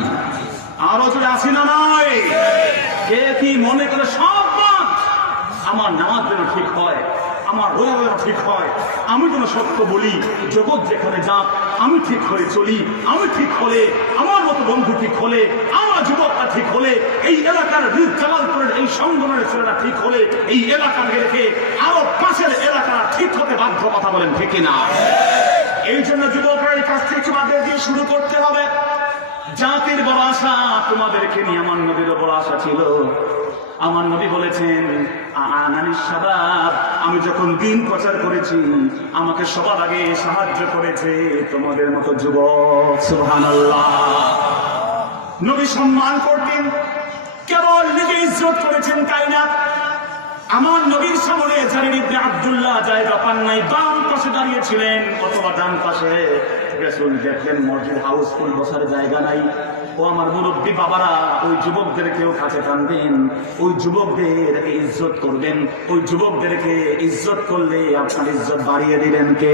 আরো যদি আসি না নাই, কে কি মনে করে সব বাদ। আমার নামাজ যেন ঠিক হয়, আমার রোজা যেন ঠিক হয়, আমি যেন সত্য বলি, জগৎ যেখানে যাক আমি ঠিক করে চলি। আমি ঠিক হলে, আমার মতো বন্ধু ঠিক হলে, আমার যুবকরা ঠিক হলে, এই এলাকার জামালপুরের এই সংগঠনের ছেলেরা ঠিক হলে, এই এলাকাকে রেখে আরো পাশের এলাকারা ঠিক হতে বাধ্য, কথা বলেন ঠিক কিনা? এই জন্য যুবকরা এই কাজ থেকে তোমাদের দিয়ে শুরু করতে হবে। জাতির বড় আশা, তোমাদেরকে নিয়ে আমার নবীরও বড় আশা ছিল। আমার নবী বলেছেন, আনানিস শাবাব, আমি যখন দিন প্রচার করেছি আমাকে সবার আগে সাহায্য করেছে তোমাদের মতো যুবক। সুবহানাল্লাহ। নবী সম্মান করতেন, কেবল নিজে ইজ্জত করেছেন তাই না। আমার নবীর সামনে জারির ইবনে আব্দুল্লাহ জায়গা পান নাই, বাম পাশে দাঁড়িয়েছিলেন অথবা ডান পাশে। রাসূল দেখলেন মসজিদ হাউসফুল, বসার জায়গা নাই। ও আমার মুরব্বী বাবারা, ওই যুবকদেরকেও কাছে টানবেন, ওই যুবকদের ইজ্জত করবেন। ওই যুবকদেরকে ইজ্জত করলে আপনার ইজ্জত বাড়িয়ে দিবেন কে?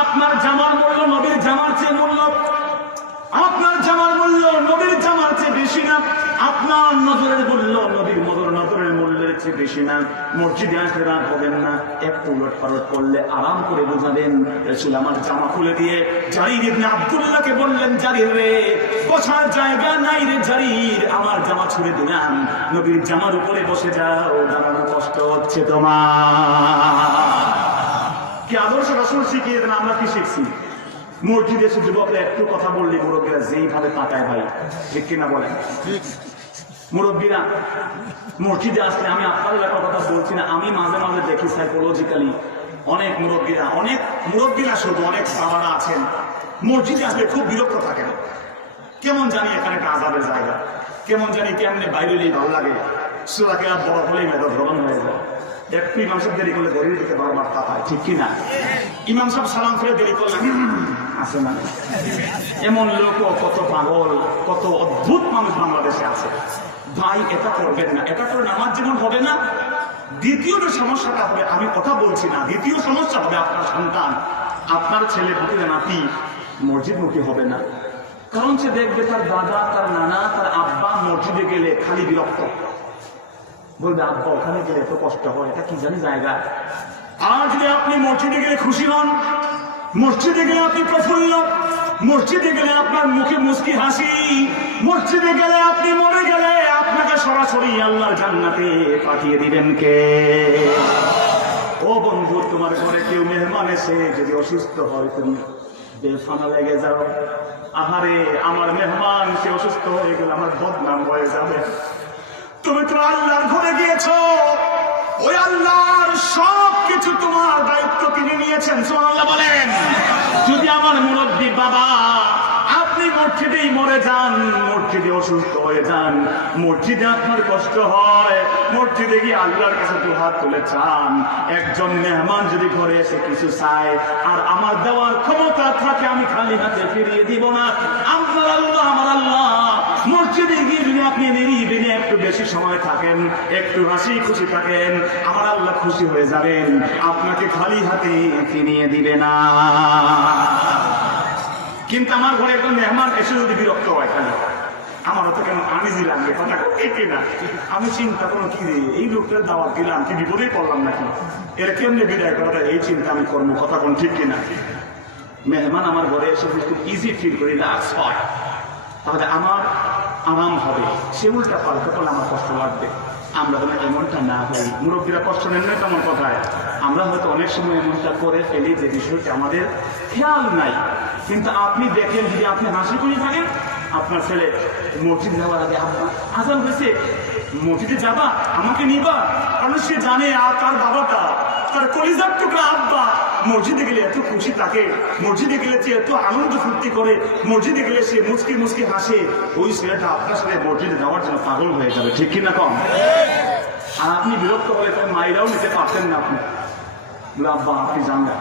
আপনার জামার মূল্য নবীর জামার চেয়ে মূল্য, আপনার জামার মূল্য নবীর জামার চেয়ে বেশি না। আপনার নজরের মূল্য নবীর নজরের মূল্যের চেয়ে বেশি না। মসজিদে আসলে রাত হবেন না, একটু উলট পালট করলে আরাম করে বোঝাবেন। রাসূল আমার জামা খুলে দিয়ে জারির ইবনে আব্দুল্লাহকে বললেন, জারির রে, বসার জায়গা নাই রে জারির, আমার জামা ছুড়ে দিলাম, নবীর জামার উপরে বসে যাও, দাঁড়ানো কষ্ট হচ্ছে তোমার। কি আদর্শ রাসূল শিখিয়ে দেন, আমরা কি শিখছি? মসজিদে এসে যুবকরা একটু কথা বললে মুরব্বীরা যেইভাবে তাকায়, ভাই ঠিক কিনা বলেন? মুরব্বীরা মসজিদে আসলে, আমি আপনার এলাকার কথা বলছি না, আমি মাঝে মাঝে দেখি সাইকোলজিক্যালি অনেক মুরব্বীরা শুধু অনেক বাবারা আছেন, মসজিদে আসলে খুব বিরক্ত থাকেন। কেমন জানি এখানে একটা আযাবের জায়গা, কেমন জানি কেমনে বাইরে ভালো লাগে, সূরা কেরাত বড় হলেই মেধা ধরন হয়ে যায়। একটু ইমাম সাহেব দেরি করলে ঘড়ির দিকে বারবার তাকায়, ঠিক কিনা? ইমাম সাহেব সালাম ফিরে দেরি করলে আছে না? এমন লোক কত পাগল, কত অদ্ভুত মানুষ বাংলাদেশে আছে। ভাই এটা করবেন না, এটা করে নামাজ যেমন হবে না, দ্বিতীয় যে সমস্যাটা হবে, আমি কথা বলছি না, দ্বিতীয় সমস্যা হবে আপনার সন্তান, আপনার ছেলে পুত্রের নাতি মসজিদমুখী হবে না। কারণ সে দেখবে তার দাদা, তার নানা, তার আব্বা মসজিদে গেলে খালি বিরক্ত, বলবে আব্বা ওখানে গেলে তো কষ্ট হয়, এটা কি জানি জায়গা। আর যদি আপনি মসজিদে গেলে খুশি হন, মসজিদে গেলে আপনি প্রফুল্ল, মসজিদে গেলে আপনার মুখে মুস্কি হাসি, মসজিদে গেলে আপনি মরে গেলে আপনাকে সরাসরি আল্লাহর জান্নাতে পাঠিয়ে দিবেন কে? ও বন্ধু, তোমার ঘরে কেউ মেহমান এসে যদি অসুস্থ হয়, তুমি বেফানা লেগে যাও, আহারে আমার মেহমান সে অসুস্থ হয়ে গেলে আমার বদনাম হয়ে যাবে। তুমি তো আল্লাহর ঘরে গিয়েছো, ওই আল্লাহর সব কিছু তোমার দায়িত্ব তিনি নিয়েছেন। সুবহানাল্লাহ বলেন। যদি আমার মুরব্বী বাবা আপনি মসজিদেই মরে যান, মসজিদে অসুস্থ হয়ে যান, মসজিদে আপনার কষ্ট হয়, মসজিদে গিয়ে আল্লাহর কাছে দু হাত তুলে চান, একজন মেহমান যদি ঘরে এসে কিছু চায় আর আমার দেওয়ার ক্ষমতা থাকে, আমি খালি হাতে ফিরিয়ে দিব না। আপনার আল্লাহ, আমার আল্লাহ, মসজিদে গিয়ে যদি আপনি নিরিবিলি একটু বেশি সময় থাকেন, একটু হাসি খুশি থাকেন, আমার আল্লাহ খুশি হয়ে যাবেন, আপনাকে খালি হাতে ফিরিয়ে দিবে না। কিন্তু আমার ঘরে একজন মেহমান এসে যদি বিরক্ত হয়, কেন আমারও তো কেন আনিজি লাগবে, কথা একে না, আমি চিন্তা করো কি রে, এই লোকটার দাওয়াত দিলাম, কি বিপদেই পড়লাম নাকি, এর কেমনে বিদায় করাটা, এই চিন্তা আমি করবো, কথা কোন ঠিক কিনা? মেহমান আমার ঘরে এসে খুব ইজি ফিল করি, রিল্যাক্স হয়, তাহলে আমার আরাম হবে। সে উল্টা পাল্টা করলে আমার কষ্ট লাগবে। আমরা যেন এমনটা না হই। মুরব্বীরা কষ্ট নেন না তেমন কথায়, আমরা হয়তো অনেক সময় এমনটা করে ফেলি যে বিষয়টি আমাদের খেয়াল নাই। কিন্তু আপনি দেখেন, যদি আপনি হাসি খুশি থাকেন, আপনার ছেলে মসজিদ যাওয়ার আগে আব্বা আজান হয়েছে, মসজিদে যাবা, আমাকে নিবা, কারণ সে জানে আর তার বাবাটা, তার কলিজার টুকরা আব্বা মসজিদে গেলে এত খুশি থাকে, মসজিদে গেলে সে এত আনন্দ ফুর্তি করে, মসজিদে গেলে সে মুচকি মুচকি হাসে। ওই ছেলেটা আপনার সাথে মসজিদে যাওয়ার জন্য পাগল হয়ে যাবে, ঠিক কিনা কম? আর আপনি বিরক্ত হলে তার মায়েরাও নিতে পারতেন না। আপনি বলে, আব্বা আপনি জানবেন,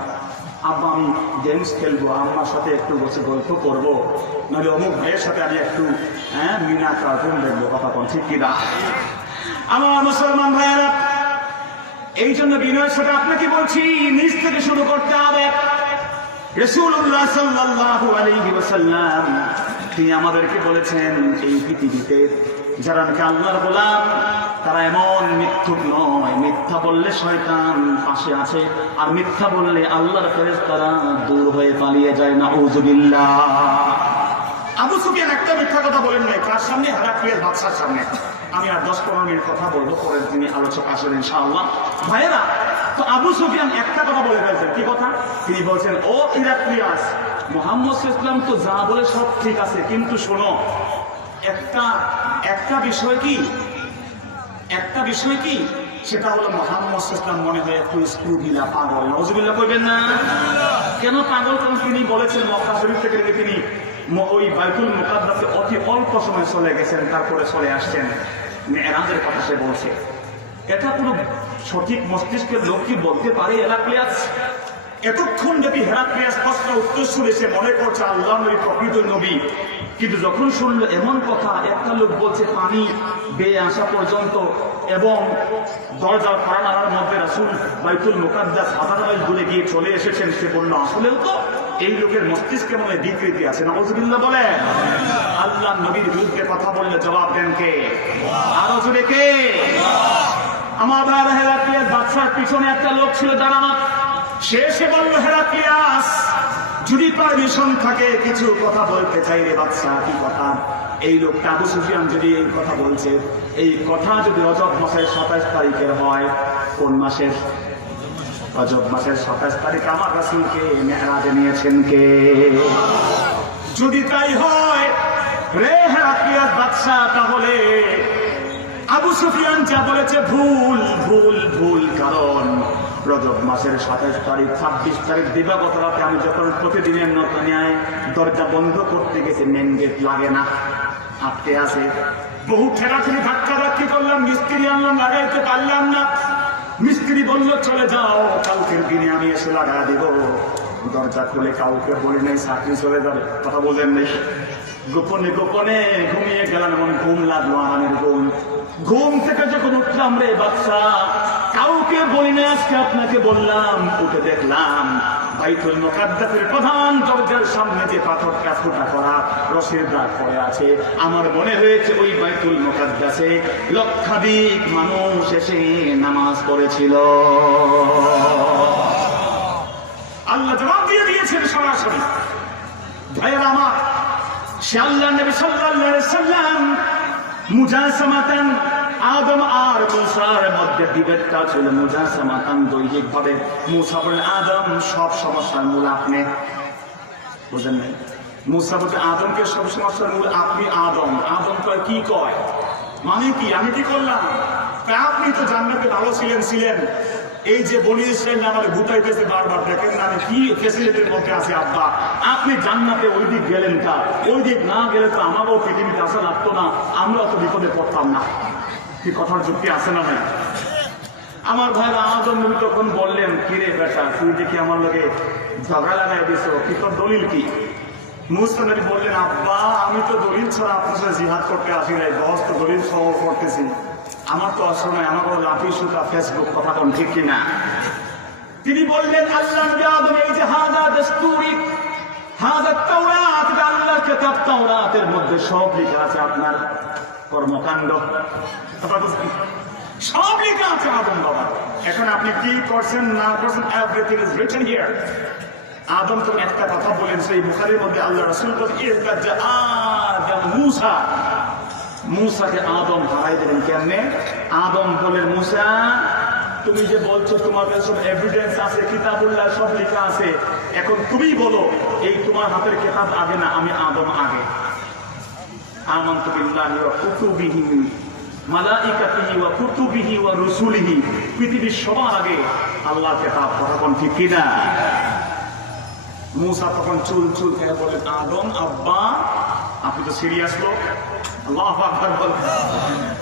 আব্বা আমি গেমস খেলবো, আম্মার সাথে একটু বসে গল্প করবো, নাহলে অমুক ভাইয়ের সাথে আমি একটু মিনা কার্টুন দেখবো, কথা কোন ঠিক কিনা? আমার মুসলমান ভাইয়েরা, এই জন্য বিনয়ের সাথে আপনাকে বলছি, নিজ থেকে শুরু করতে হবে। রাসূলুল্লাহ সাল্লাল্লাহু আলাইহি ওয়াসাল্লাম তিনি আমাদেরকে বলেছেন, এই পৃথিবীতে যারা নাকি আল্লাহর গোলাম, তারা এমন মিথ্যুক নয়, মিথ্যা বললে শয়তান পাশে আছে, আর মিথ্যা বললে আল্লাহর ফেরেশতারা দূর হয়ে পালিয়ে যায়। নাউযুবিল্লাহ। আবু সুফিয়ান একটা মিথ্যা কথা বলেন নাই, কার সামনে? হেরাক্লিয়াস বাদশার সামনে। আমি আর 10-15 মিনিট কথা বলবো, পরে তিনি আলোচক আসেন ইনশাআল্লাহ। ভাইয়েরা, তো আবু সুফিয়ান একটা কথা বলে ফেলছেন। কি কথা? তিনি বলছেন, ও হেরাক্লিয়াস, মুহাম্মদ সাল্লাল্লাহু আলাইহি ওয়াসাল্লাম তো যা বলে সব ঠিক আছে, কিন্তু শোনো, একটা বিষয় কি, সেটা হলো মুহাম্মদ সাল্লাল্লাহু আলাইহি ওয়াসাল্লাম মনে হয় একটু স্ক্রু ঢিলা, পাগল। নাউযুবিল্লাহ কইবেন না? কেন পাগল? কারণ তিনি বলেছেন মক্কা শরীফ থেকে তিনি ওই বাইতুল মুকাদ্দাসে অতি অল্প সময় চলে গেছেন, তারপরে চলে আসছেন। মেরাজের কথা সে বলছে। এটা কোনো সঠিক মস্তিষ্কের লোক কি বলতে পারে? হেরাক্লিয়াস এতক্ষণ যদি হেরাক্লিয়াস প্রশ্ন উত্তর শুনে সে মনে করছে আল্লাহ নবী প্রকৃত নবী, কিন্তু যখন শুনলো এমন কথা, একটা লোক বলছে পানি বেয়ে আসা পর্যন্ত এবং দরজার ফারানার মধ্যে রাসূল বাইতুল মুকাদ্দাস হাজার মাইল দূরে গিয়ে চলে এসেছেন, সে বলল আসলেও তো এই লোকের মস্তিষ্কে মনে বিকৃতি আছে। নাউযুবিল্লাহ বলে। আল্লাহ নবীর বিরুদ্ধে কথা বললে জবাব দেন কে? আরো জোরে কে? আমার ভাইরা, হেরাক্লিয়াস বাদশার পিছনে একটা লোক ছিল দাঁড়ানো। সে এসে বলল, হেরাক্লিয়াস যদি পারমিশন থাকে কিছু কথা বলতে চাই রে বাদশা। কি কথা? এই লোকটা আবু সুফিয়ান যদি এই কথা বলছে, এই কথা যদি রজব মাসের 27 তারিখের হয়, কোন মাসের? রজব মাসের 27 তারিখ আমার রাসূলকে মেরাজে নিয়েছেন কে? যদি তাই হয় রে হেরাক্লিয়াস বাদশা, তাহলে আবু সুফিয়ান যা বলেছে ভুল ভুল ভুল। কারণ রজব মাসের 27 তারিখ 26 তারিখ দিবাগত রাতে আমি যখন প্রতিদিনের নতুনিয়ায় দরজা বন্ধ করতে গেছি, মেন গেট লাগে না, আটকে আছে। বহু ঠেলাঠেলি ধাক্কাধাক্কি করলাম, মিস্ত্রি আনলাম, লাগাইতে পারলাম না। মিস্ত্রি বলল চলে যাও, কালকের দিনে আমি এসে লাগা দিব। দরজা খুলে কাউকে বলি নাই, চাকরি চলে যাবে, কথা বলেন নেই। গোপনে গোপনে ঘুমিয়ে গেলাম, এমন ঘুম লাগলো, আরামের ঘুম। ঘুম থেকে যখন উঠলাম রে বাদশা, কাউকে বলি না, আজকে আপনাকে বললাম। উঠে দেখলাম বাইতুল মুকাদ্দাসের প্রধান দরজার সামনে যে পাথরটা ফুটা করা রশির দাগ পড়ে আছে, আমার মনে হয়েছে ওই বাইতুল মুকাদ্দাসে লক্ষাধিক মানুষ এসে নামাজ পড়েছিল। আল্লাহ জবাব দিয়ে দিয়েছেন সরাসরি। ভাইয়েরা আমার, সে আল্লাহ নবী সাল্লাল্লাহু আলাইহি ওয়াসাল্লাম মুজাসামাতান, আদম আর মূসার মধ্যে বিভেদটা ছিল মুজাসামাতান, দৈহিক ভাবে। মূসা বলেন আদম সব সমস্যার মূল আপনি, বুঝেন নাই? মূসা বলতে আদমকে সব সমস্যার মূল আপনি। আদম আদম কয় কি কয়, মানে কি? আমি কি করলাম? আপনি তো জান্নাতে ভালো ছিলেন, এই যে বনি ইসরাইল আমার গুটাইতেছে বারবার, দেখেন না আমি কি ফেসিলিটির মধ্যে আছি। আব্বা আপনি জান্নাতে ওই দিক গেলেন, তা ওই দিক না গেলে তো আমারও পৃথিবীতে আসা লাগতো না, আমরা অত বিপদে পড়তাম না। কি কথার যুক্তি আছে না ভাই? আমার ভাইরা, আদম নবী তখন বললেন, কিরে বেটা তুই দেখি আমার লোকে ঝগড়া লাগাই দিছ, কি তোর দলিল কি? মূসা নবী বললেন, আব্বা আমি তো দলিল ছাড়া আপনার সাথে জিহাদ করতে আসি নাই, বস তো দলিল সহ করতেছি। আমার তো আসলে নয়, আমার লাফি সুতা ফেসবুক, কথা কোন ঠিক কিনা? তিনি বললেন, আল্লাহ নবী আদম এই যে হাযা দাস্তুরি, হাযা তাওরাত, আল্লাহর কিতাব তাওরাতের মধ্যে সব লেখা আছে, আপনার কর্মকাণ্ড সব লেখা আছে আদম বাবা। এখন আপনি কি করছেন না করছেন, এভরিথিং ইজ রিটেন হিয়ার। আদম তো একটা কথা বলেন সেই বুখারীর মধ্যে আল্লাহ রাসূল বলেন ইরতাজা আদম মূসা, মূসাকে আদম হারাই দিলেন কেমনে? আদম বলেন মূসা তুমি যে বলছো তোমার কাছে সব এভিডেন্স আছে, কিতাবুল্লাহ সব লেখা আছে, এখন তুমি বলো এই তোমার হাতের কিতাব আগে না আমি আদম আগে? আমানতু বিল্লাহি ওয়া কুতুবিহি মালাইকাতিহি ওয়া কুতুবিহি ওয়া রুসুলিহি, পৃথিবীর সবার আগে আল্লাহর কিতাব, কথা কোন ঠিক কিনা? মূসা তখন চুল চুল করে বলেন আদম আব্বা আপনি তো সিরিয়াস লোক, আল্লাহু আকবার বলেন।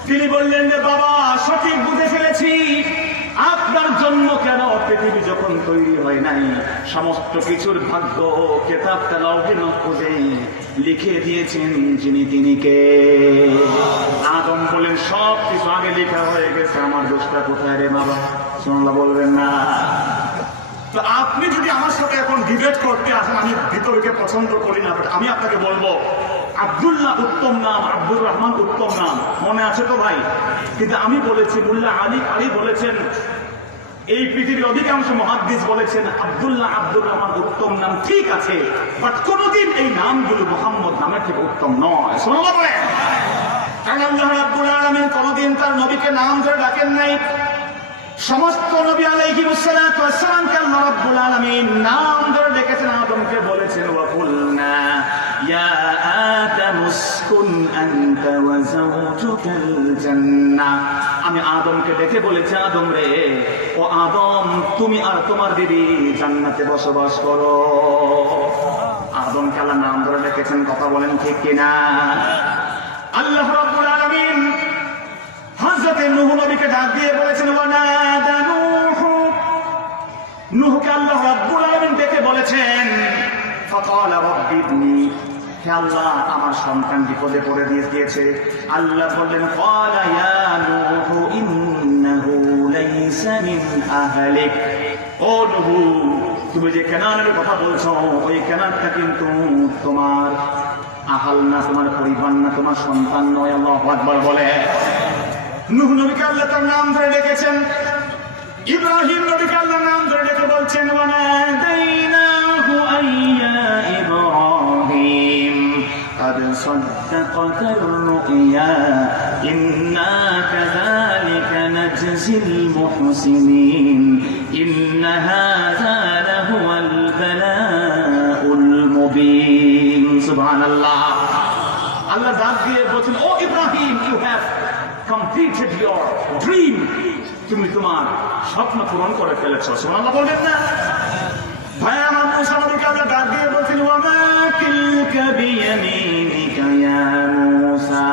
তিনি বললেন যে বাবা সঠিক বুঝে ফেলেছি, আপনার জন্ম কেন পৃথিবী যখন তৈরি হয় নাই সমস্ত কিছুর ভাগ্য কিতাবটা লাউহে মাহফুজে লিখে দিয়েছেন যিনি তিনি কে? আদম বলেন সব কিছু আগে লেখা হয়ে গেছে, আমার দোষটা কোথায় রে বাবা? সুবহানাল্লাহ বলবেন না? তো আপনি যদি আমার সাথে এখন ডিবেট করতে আসেন, আমি ভিতরকে পছন্দ করি না, আমি আপনাকে বলবো আব্দুল্লাহ উত্তম নাম, আব্দুর রহমান উত্তম নাম, মনে আছে তো ভাই? কিন্তু আমি বলেছি মুল্লা আলী বলেছেন, এই পৃথিবীর অধিকাংশ মুহাদ্দিস বলেছেন আব্দুল্লাহ আব্দুর রহমান উত্তম নাম, ঠিক আছে, বাট কোনদিন এই নামগুলো মুহাম্মদ নামের থেকে উত্তম নয়। সুবহানাল্লাহ বলেন। কারণ আল্লাহ রাব্বুল আলামিন কোনদিন তার নবীকে নাম ধরে ডাকেন নাই। সমস্ত নবী আলাইহিস সালাতু ওয়াস সালামকে আল্লাহ রাব্বুল আলামিন নাম ধরে ডেকেছেন। আদমকে বলেছেন ওয়া কুলনা ইয়া আদম উসকুন আনতা ওয়া যাওজুকাল জান্নাহ, আমি আদমকে ডেকে বলেছি আদম রে, ও আদম তুমি আর তোমার বিবি জান্নাতে বসবাস করো। আদমকে আল্লাহ নাম ধরে ডেকেছেন, কথা বলেন ঠিক কিনা? আল্লাহ রাব্বুল আলামিন হযরত নূহ নবীকে ডাক দিয়ে বলেছেন ওয়ানাদা নূহ, নূহকে আল্লাহ রাব্বুল আলামিন ডেকে বলেছেন ফাকালা রাব্বিবনি, হে আল্লাহ আমার সন্তান বিপদে পড়ে দিয়েছে। আল্লাহ বললেন ক্বালা ইয়া নূহ ইন্নাহু লাইসা মিন আহলিক, ও নূহ তুমি যে কেনানের কথা বলছো ওই কেনানটা কিন্তু তোমার আহাল না, তোমার পরিবার না, তোমার সন্তান নয়। আল্লাহু আকবার বলে। নূহ নবীকে আল্লাহ তার নাম ধরে ডেকেছেন। ইব্রাহিম নবীকে আল্লাহ নাম ধরে ডেকে বলছেন ওয়ানাদাইনাহু আইয়া ইব্রাহিম قد صدقت الرؤيا إنا كذلك نجزي المحسنين إن هذا لهو البلاء المبين سبحان الله আল্লাহ ডাক দিয়ে বলছেন ও Ibrahim you have completed your dream, তুমি তোমার স্বপ্ন পূরণ করে ফেলেছো। সুবহানাল্লাহ বলবেন না? ভাই আমার মূসা নবীকে আল্লাহ ডাক দিয়ে বলছেন ওয়া মা তিলকা বিয়ামিনিকা ইয়া মূসা,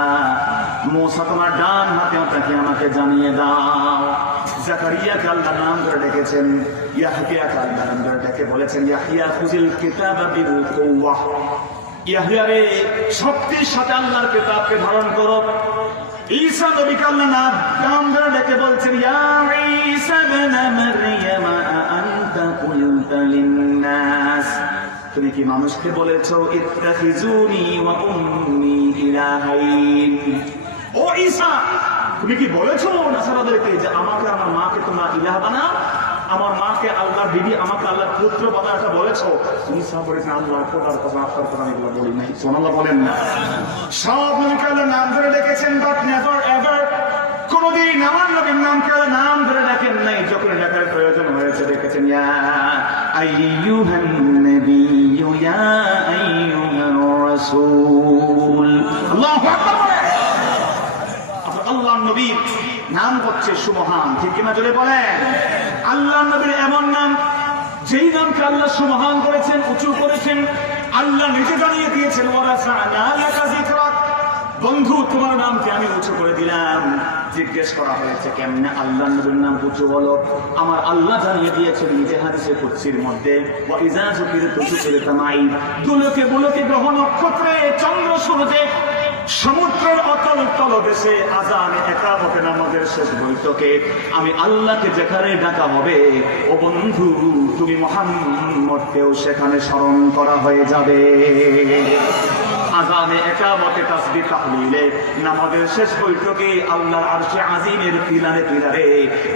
মূসা তোমার ডান হাতে ওটাকে আমাকে জানিয়ে দাও। জাকারিয়াকে আল্লাহ নাম ধরে ডেকেছেন, ইয়াহইয়াকে আল্লাহ নাম ধরে ডেকে বলেছেন ইয়াহইয়া খুযিল কিতাবা বিল কুওয়াহ, ইয়াহইয়া রে শক্তির সাথে আল্লাহর কিতাবকে ধারণ করো। ঈসা নবীকে আল্লাহ নাম ধরে ডেকে বলছেন ইয়া ঈসা ইবনে মারইয়াম আনতা কুলতা লিন-নাস, তুমি কি মানুষকে বলেছো ইত্তাখিজুনি ওয়া উম্মি ইলাহাইন, ও ঈসা তুমি কি বলেছো নাসারাদেরকে যে আমাকে আমার মাকে তোমরা ইলাহ বানাও, আমার মাকে আল্লাহর বিবি আমাকে আল্লাহর পুত্র বানাও, এটা বলেছো? ঈসা বলেছেন আল্লাহর খোদার কথা আপনার কথা আমি এগুলো বলি নাই। সুবহানাল্লাহ বলেন না? সব নবীকে আল্লাহ নাম ধরে ডেকেছেন, বাট নেভার এভার কোনদিন আমার নবীর নামকে আল্লাহ নাম ধরে ডাকেন নাই। যখন ডাকার প্রয়োজন হয়েছে ডেকেছেন ইয়া আইয়ুহান নাবিয়্যু ইয়া আইয়ুহার রাসূল। আল্লাহু আকবার। আল্লাহর নবীর নাম হচ্ছে সুবহান, ঠিক কিনা জোরে বলেন? আল্লাহর নবীর এমন নাম যেই নামকে আল্লাহ সুবহান করেছেন, উঁচু করেছেন, আল্লাহ নিজে জানিয়ে দিয়েছেন ওয়ারাফা'না লাকা যিকরাক, বন্ধু তোমার নামকে আমি উঁচু করে দিলাম। জিজ্ঞেস করা হয়েছে কেমনে আল্লাহর নবীর নাম উঁচু হলো? আমার আল্লাহ জানিয়ে দিয়েছেন নিজে হাদিসে কুদসির মধ্যে ওয়া ইযা যুকিরতু যুকিরতা মাই, দুলকে বুলকে গ্রহ নক্ষত্রে চন্দ্র সূর্যে সমুদ্রের অতল তলদেশে আযানে একামতে নামাজের শেষ বৈঠকে আমি আল্লাহকে যেখানে ডাকা হবে ও বন্ধু তুমি মুহাম্মদকেও সেখানে স্মরণ করা হয়ে যাবে। আযানে, ইকামতে, তাসবিহ, তাহলিলে, নামাজের শেষ বৈঠকে আল্লাহর আরশে আজিমের পিলারে পিলারে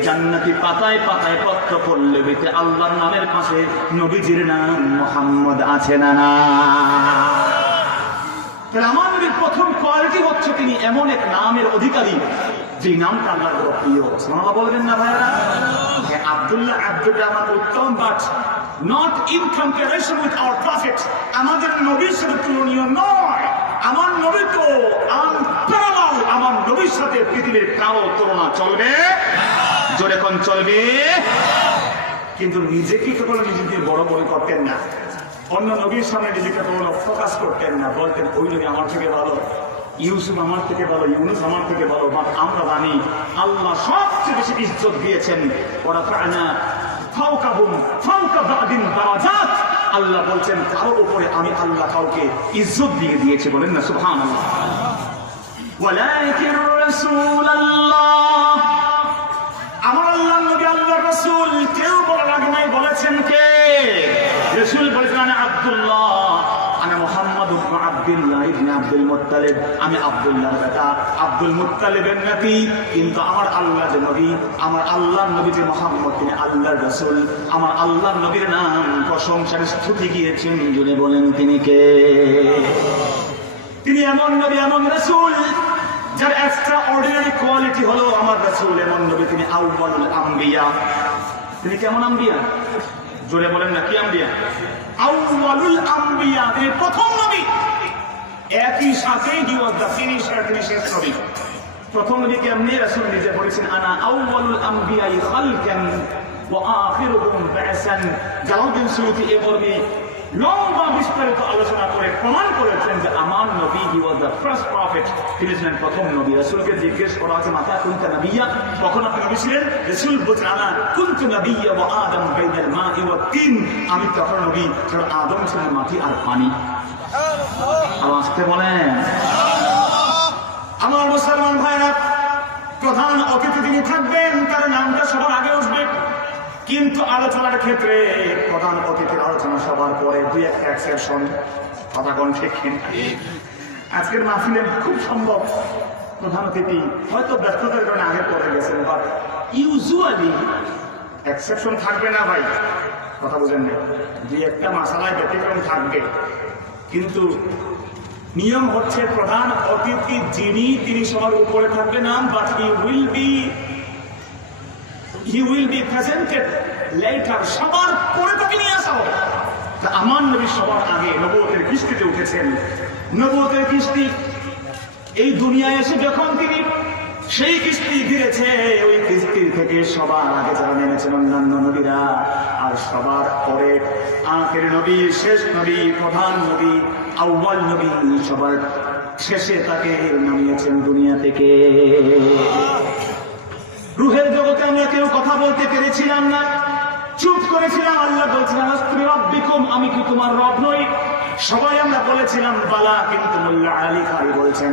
জান্নাতি পাতায় পাতায় পত্র পল্লবীতে আল্লাহর নামের পাশে নবীজির নাম মুহাম্মদ আছে না না? তাহলে আমার নবীর প্রথম কোয়ালিটি হচ্ছে তিনি এমন এক নামের অধিকারী যে নামটা আল্লাহর বড় প্রিয়। সুবহানাল্লাহ বলবেন না ভাইরা? হ্যাঁ, আব্দুল্লাহ আব্দুল্লাহ আমার উত্তম, but not in comparison with our prophet. আমাদের নবীর সাথে তুলনীয় নয়। আমার নবী তো আনপ্যারালাল। আমার নবীর সাথে পৃথিবীর কারো তুলনা চলবে? জোরে কোন চলবে? কিন্তু নিজেকে কখনো নিজেকে বড় বড় করতেন না, অন্য নবীর সামনে নিজেকে কখনো ফোকাস করতেন না, বলতেন ওই নবী আমার থেকে ভালো, ইউসুফ আমার থেকে ভালো, ইউনুস আমার থেকে ভালো। বাট আমরা জানি আল্লাহ সবচেয়ে বেশি ইজ্জত দিয়েছেন। ওরা ফানা ফাওকাহুম ফাওকা বাদিন দারাজাত। আল্লাহ বলছেন কারো উপরে আমি আল্লাহ কাউকে ইজ্জত দিয়ে দিয়েছি। বলেন না সুবহানাল্লাহ। ওয়ালাকিন রাসূলুল্লাহ, আমার আল্লাহ নবী আল্লাহর রাসূল। কেউ বলার আগে নাই বলেছেন কে? রাসূল বলেছেন আমি আব্দুল্লাহ, আমি মুহাম্মদ ইবনে আব্দুল্লাহ ইবনে আব্দুল মুত্তালিব। আমি আব্দুল্লাহর বেটা, আব্দুল মুত্তালিবের নাতি। কিন্তু আমার আল্লাহ যে নবী, আমার আল্লাহর নবী যে মুহাম্মদ, তিনি আল্লাহর রাসূল। আমার আল্লাহর নবীর নাম প্রশংসার স্তুতি গিয়েছেন, জুড়ে বলেন তিনি কে? তিনি এমন নবী, এমন রাসূল যার এক্সট্রা অর্ডিনারি কোয়ালিটি হলো আমার রাসূল এমন নবী, তিনি আউয়ালুল আম্বিয়া। তিনি কেমন আম্বিয়া? জোরে বলেন না, কি আম্বিয়া? আউয়ালুল আম্বিয়া, তিনি প্রথম নবী। একই সাথে হি ওয়াজ দ্য ফিনিশার, তিনি শেষ নবী। প্রথম নবী কেমনি? রাসূল নিজে বলেছেন আনা আউয়ালুল আম্বিয়া খালকান ওয়া আখিরুহুম বা'সান। জালালউদ্দিন সুয়ুতী এই মর্মে লম্বা বিস্তারিত আলোচনা করে প্রমাণ করেছেন যে আমার নবী হি ওয়াজ দ্য ফার্স্ট প্রফেট, তিনি ছিলেন প্রথম নবী। রাসূলকে জিজ্ঞেস করা হয়েছে মাতা কুনতা নবিয়্যা, কখন আপনি নবী ছিলেন? রাসূল বলেছেন আনা কুনতু নবিয়্যা ওয়া আদম বাইনাল মা'i ওয়াত তিন। আমি তখন নবী যখন আদম ছিলেন মাটি আর পানি। আর আসতে বলেন আমার মুসলমান ভাইরা, প্রধান অতিথি যিনি থাকবেন তার নামটা সবার আগে উঠবে, কিন্তু আলোচনার ক্ষেত্রে প্রধান অতিথির আলোচনা সবার পরে দুই একটা এক্সেপশন। কথা কোন ঠিক কিনা? আজকের মাহফিলে খুব সম্ভব প্রধান অতিথি হয়তো ব্যস্ততার কারণে আগে পড়ে গেছেন, বাট ইউজুয়ালি এক্সেপশন থাকবে না ভাই। কথা বুঝেন না? দুই একটা মাসালায় ব্যতিক্রম থাকবে, কিন্তু নিয়ম হচ্ছে প্রধান অতিথি যিনি, তিনি সবার উপরে থাকবে নাম, but he will be presented later। সবার পরে তাকে নিয়ে আসা হবে। আমার নবী সবার আগে নবুয়তের কিস্তিতে উঠেছেন। নবুয়তের কিস্তি এই দুনিয়ায় এসে যখন তিনি সেই কিস্তি ঘিরেছে, ওই কিস্তির থেকে সবার আগে যারা নেমেছেন অন্যান্য নবীরা, আর সবার পরে আখের নবী, শেষ নবী, প্রধান নবী, আউয়াল নবী, সবার শেষে তাকে নামিয়েছেন দুনিয়া থেকে। রুহের জগতে আমরা কেউ কথা বলতে পেরেছিলাম না, চুপ করেছিলাম। আল্লাহ বলছিলেন আস্তুবি রাব্বিকুম, আমি কি তোমার রব নই? সবাই আমরা বলেছিলাম বালা, কিন্তু মোল্লা আলী খারি বলছেন,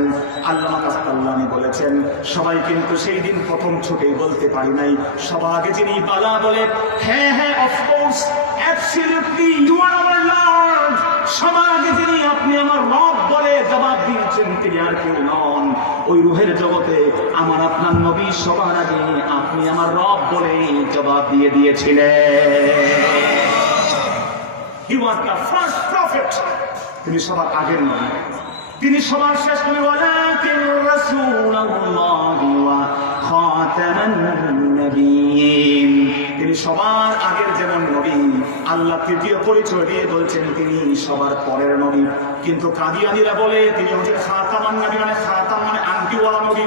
আল্লামা কাসতাল্লানি বলেছেন, সবাই কিন্তু সেই দিন প্রথম ছুটেই বলতে পারি নাই। সবার আগে যিনি বালা বলে, হ্যাঁ হ্যাঁ of course absolutely you are our lord, সবার আগে যিনি আপনি আমার রব বলে জবাব দিয়েছেন, তিনি আর কেউ নন। ওই রুহের জগতে আমার আপনার নবী সবার আগে আপনি আমার রব বলে জবাব দিয়ে দিয়েছিলেন। He was the first prophet. তিনি সবার আগের নবী, তিনি সবার শেষ নবী। ওয়ালাকিন রাসূলুল্লাহি ওয়া খাতামান নবিয়্যিন, তিনি সবার আগের যেমন নবী, আল্লাহ তৃতীয় পরিচয় দিয়ে বলছেন তিনি সবার পরের নবী। কিন্তু কাদিয়ানীরা বলে তিনি হচ্ছেন খাতামান নবী, মানে খাতাম মানে আংটিওয়ালা নবী।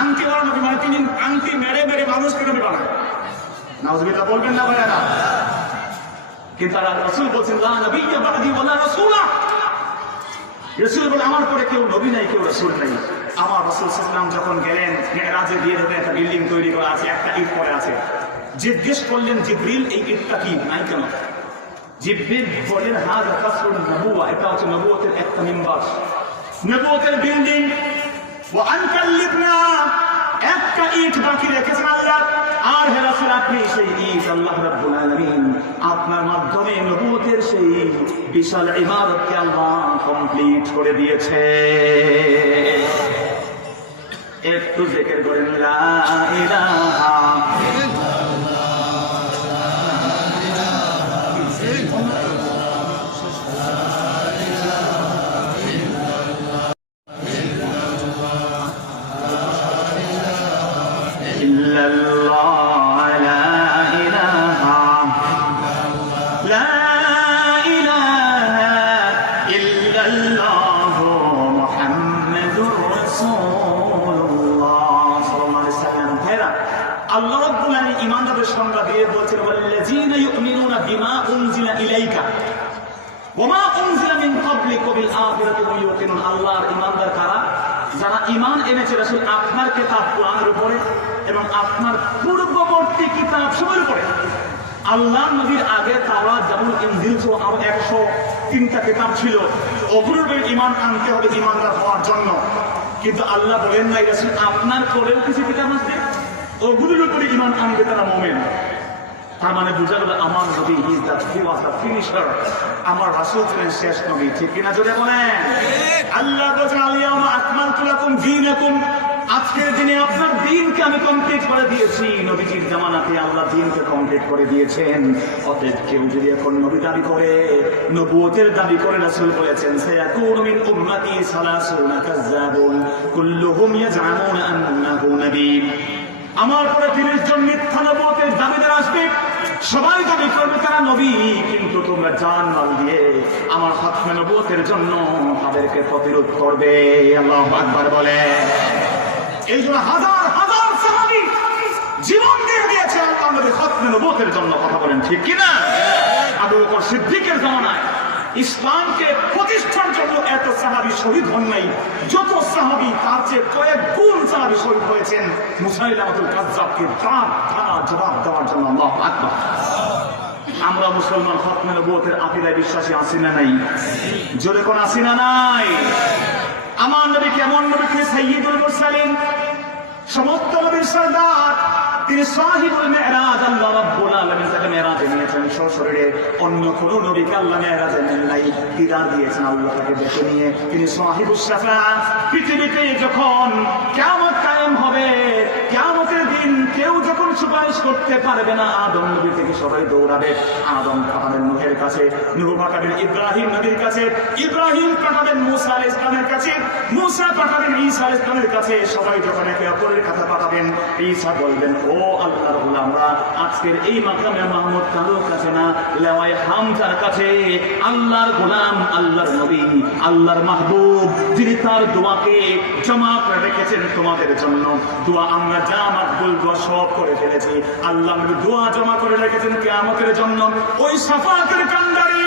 আংটিওয়ালা নবী মানে তিনি আংটি মেরে মেরে মানুষকে নবী বানায়। নাউজুবিল্লাহ বলবেন না ভাইরা? কিন্তু রাসূল বলছেন লা নবিয়্যা বা'দি ওয়ালা রাসূলা। রাসূল বলে আমার পরে কেউ নবী নাই, কেউ রাসূল নাই। আমার রাসূল সাল্লাল্লাহু আলাইহি ওয়াসাল্লাম যখন গেলেন মেরাজে, দিয়ে দেবে একটা বিল্ডিং তৈরি করা আছে, একটা ইট পড়ে আছে। জিজ্ঞেস করলেন জিবরিল এই ইটটা কি নাই কেন? জিবরিল বলেন হাযা কাসরুন নবুওয়া, এটা হচ্ছে নবুয়তের একটা মিম্বার, নবুয়তের বিল্ডিং। ওয়া আনকাল লিবনা, একটা একটা ইট বাকি রেখেছেন আল্লাহ। আর হে রাসূল, আপনি সেই ইট আল্লাহ রাব্বুল আলামিন আপনার মাধ্যমে নবুয়তের সেই বিশাল ইমারতকে আল্লাহ কমপ্লিট করে দিয়েছে। একটু জিকির করেন লা ইলাহা ইল্লাল্লাহ, লা ইলাহা ইল্লাল্লাহ মুহাম্মাদুর রাসূলুল্লাহ সাল্লাল্লাহু আলাইহি ওয়াসাল্লাম। ভাইরা, আল্লাহ রাব্বুল আলামিন ঈমানদারদের সংজ্ঞা দিয়ে বলছেন ওয়াল্লাযীনা ইউমিনুনা বিমা উনজিলা ইলাইকা ওয়া মা উনজিলা মিন ক্বাবলিকা বিল আখিরাতি হুম ইউকিনুন। আল্লাহর ঈমানদার কারা? যারা ঈমান এনেছে রাসূল আপনার কিতাব কোরআনের উপরে এবং আপনার পূর্ববর্তী কিতাব সবের উপরে। আল্লাহ নবীর আগে তাওরাত, জাবুর, ইনজিল সহ আরো 103টা কিতাব ছিল। ওগুলোর উপরে ঈমান আনতে হবে ঈমানদার হওয়ার জন্য। কিন্তু আল্লাহ বলেন নাই রাসূল আপনার পরেও কিছু কিতাব আছে, ওগুলোর উপরে ঈমান আনবে তারা মুমিন। তার মানে বুঝা গেল আমার নবী ইজ দ্য ফিনিশার, আমার রাসূল ছিলেন শেষ নবী। ঠিক কিনা জোরে বলেন? আল্লাহ বলেন আল-ইয়াওমা আকমালতু লাকুম দীনাকুম, আজকের দিনে আপনার দ্বীনকে আমি কমপ্লিট করে দিয়েছি। নবীজির জামানাতে আল্লাহ দ্বীনকে কমপ্লিট করে দিয়েছেন। অতএব কেউ যদি এখন নবী দাবি করে, নবুয়তের দাবি করে, রাসূল বলেছেন সায়াকুনু মিন উম্মতি সালাসুনা কাযযাবুন কুল্লুহুম ইয়াজআমুনা আন্নাহু নবী। আমার পরে 30 জন মিথ্যা নবুয়তের দাবিদার আসবে, সবাই দাবি করবে তারা নবী, কিন্তু তোমরা জান মাল দিয়ে আমার খাতমে নবুয়তের জন্য তাদেরকে প্রতিরোধ করবে। আল্লাহু আকবার বলে। এই জন্য হাজার হাজার সাহাবী জীবন দিয়ে দিয়েছে আল্লাহ নবীর খাতমে নবুয়তের জন্য। কথা বলেন ঠিক কিনা? আবু বকর সিদ্দিকের জামানায় ইসলামকে প্রতিষ্ঠার জন্য এত সাহাবী শহীদ হন নাই, যত সাহাবী তার চেয়ে কয়েক গুণ সাহাবী শহীদ হয়েছেন মুসাইলামাতুল কাযযাবকে দাঁত ভাঙা জবাব দেওয়ার জন্য। আল্লাহু আকবার। আমরা মুসলমান খাতমে নবুয়তের আকীদায় বিশ্বাসী আছি না নাই? জোরে কোন আছি না নাই? আমার নবী কেমন নবী? তিনি সাইয়্যিদুল মুরসালিন, সমস্ত নবীর সরদার, তিনি সাহিবুল মেরাজ। আল্লাহ রাব্বুল আলামিন তাকে মেরাজে নিয়েছেন সশরীরে। অন্য কোন নবীকে আল্লাহ মেরাজে নেন নাই, দিদার দিয়েছেন আল্লাহ তাকে দেখে নিয়ে। তিনি সাহিবুস শাফাআত। পৃথিবীতে যখন কিয়ামত কায়েম হবে, কিয়ামতের দিন কেউ যখন সুপারিশ করতে পারবে না, আদম নবী থেকে সবাই দৌড়াবে। আদম পাঠাবেন নূহের কাছে, নূহ পাঠাবেন ইব্রাহিম নবীর কাছে, ইব্রাহিম পাঠাবেন মুসা আলাইহিস সালামের কাছে, মুসা পাঠাবেন ঈসা আলাইহিস সালামের কাছে। সবাই যখন একে অপরের কথা পাঠাবেন, ঈসা বলবেন ও আল্লাহর গোলামরা, আজকের এই মাকামে মাহমুদ কারোর কাছে না, লেওয়ায়ে হামজার কাছে। আল্লাহর গোলাম, আল্লাহর নবী, আল্লাহর মাহবুব, যিনি তার দোয়াকে জমা করে রেখেছেন তোমাদের জন্য। দোয়া আমরা যা মাকবুল দোয়া সব করে ফেলেছি। আল্লাহ নবী দোয়া জমা করে রেখেছেন কিয়ামতের জন্য। ওই শাফাআতের কান্ডারি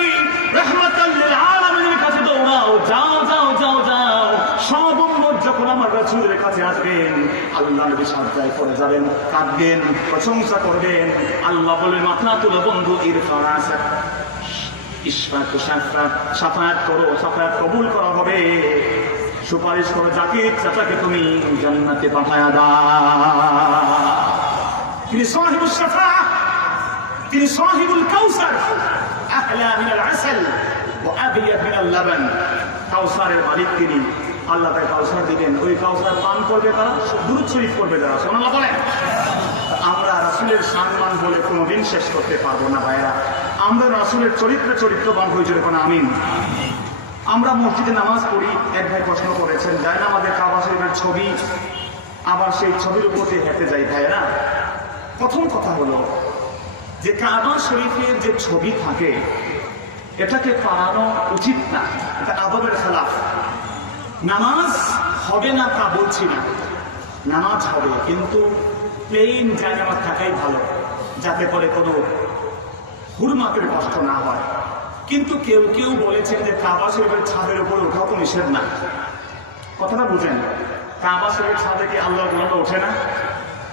রাহমাতাল লিল আলামিনের কাছে দৌড়াও, যাও যাও যাও যাও। সব উম্মত যখন আমার রাসূলের কাছে আসবেন, আল্লাহ নবী সাজদায় পড়ে যাবেন, কাঁদবেন, প্রশংসা করবেন। আল্লাহ বলবেন মাথা তুলো বন্ধু, ইরফানাসাক ইশফাক শাফাত, শাফাত করো, শাফাত কবুল করা হবে। সুপারিশ করো, যাকে ইচ্ছা তাকে তুমি জান্নাতে পাঠায়া দাও। তিনি সাহিবুস শাফাআত, তিনি সাহিবুল কাউসার, আহলা মিনাল আসাল ওয়া আবিয়াদ মিনাল লাবান। কাউসারের মালিক তিনি। আল্লাহ তাকে কাউসার দিবেন। ওই কাউসার পান করবে কারা? দুরূদ শরীফ পড়বে যারা। সুবহানাল্লাহ বলেন। আমরা রাসূলের সম্মান বলে কোনোদিন শেষ করতে পারবো না ভাইরা। আমরা রাসূলের চরিত্রবান হয়েছিল কোন আমিন। আমরা মসজিদে নামাজ পড়ি, এক ভাই প্রশ্ন করেছেন, যায় না আমাদের কাবা শরীফের ছবি, আবার সেই ছবির উপর দিয়ে হেঁটে যাই ভাইরা। প্রথম কথা হলো যে কাবা শরীফের যে ছবি থাকে এটাকে পালানো উচিত না, এটা আদবের খেলাফ। নামাজ হবে না তা বলছি না, নামাজ হবে, কিন্তু প্লেন জায়গা থাকাই ভালো, যাতে করে কোনো হুরমাতের কষ্ট না হয়। কিন্তু কেউ কেউ বলেছেন যে কাবা শরীফের ছাদের উপরে ওঠাও তো নিষেধ না। কথাটা বুঝেন, কাবা শরীফের ছাদে কি আল্লাহর গোলামরা ওঠে না?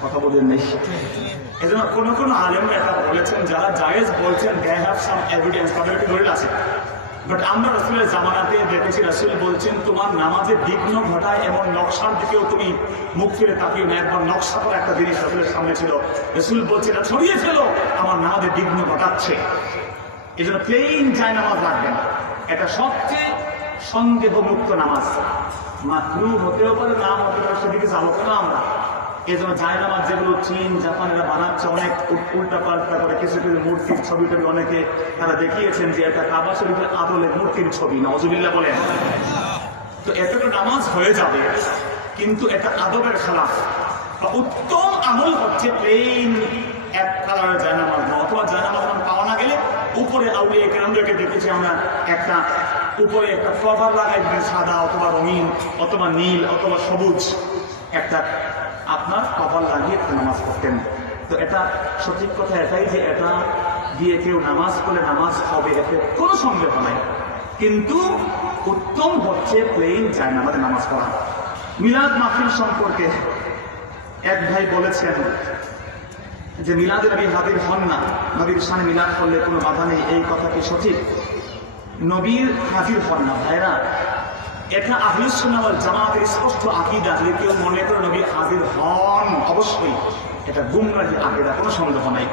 কথা বলেন নেই। এজন্য কোনো আলেমরা এটা বলেছেন, যারা জায়েজ বলছেন, দে হ্যাভ সাম এভিডেন্স, তাদেরকে দলিল আছে। বাট আমরা রাসূলের জামানাতে দেখেছি রাসূল বলছেন তোমার নামাজে বিঘ্ন ঘটায় এমন নকশার দিকেও তুমি মুখ ফিরে তাকিও না। একবার নকশা করা একটা জিনিস রাসূলের সামনে ছিল, রাসূল বলছে এটা ছড়িয়ে ফেলো, আমার নামাজে বিঘ্ন ঘটাচ্ছে। এই জন্য প্লেন যায় নামাজ রাখবেন, এটা সবচেয়ে সন্দেহমুক্ত নামাজ। মাকরু হতেও পারে, না হতে পারে, সেদিকে যাবো কেন আমরা। এই জন্য যায় নামাজ যেগুলো চীন জাপানেরা বানাচ্ছে অনেক উল্টা পাল্টা করে, কিছু কিছু মূর্তির ছবি টবি অনেকে তারা দেখিয়েছেন যে এটা কাবা শরীফের আদলে মূর্তির ছবি, নাউজুবিল্লাহ বলেন। তো এটা তো নামাজ হয়ে যাবে, কিন্তু এটা আদবের খেলাফ। বা উত্তম আমল হচ্ছে প্লেন এক কালারের জায়নামাজ না, অথবা জায়নামাজ পাওয়া না গেলে উপরে আউলিয়া কেরামদেরকে দেখেছি আমরা একটা উপরে একটা কভার লাগাই দিবেন, সাদা অথবা রঙিন অথবা নীল অথবা সবুজ একটা আপনার কভার লাগিয়ে নামাজ পড়তেন। তো এটা সঠিক কথা এটাই যে এটা দিয়ে কেউ নামাজ পড়লে নামাজ হবে, এতে কোনো সন্দেহ নাই। কিন্তু উত্তম হচ্ছে প্লেন জায়নামাজে নামাজ পড়া। মিলাদ মাহফিল সম্পর্কে এক ভাই বলেছেন যে মিলাদে নবী হাজির হন না, নবীর সামনে মিলাদ করলে কোনো বাধা নেই, এই কথা কি সঠিক? নবীর হাজির হন না ভাইরা, এটা আহলুস সুন্নাহ ওয়াল জামাতের স্পষ্ট আকীদা। যদি কেউ মনে করে নবী হাজির হন, অবশ্যই এটা গুমরাহি আকীদা, কোনো সন্দেহ নাই।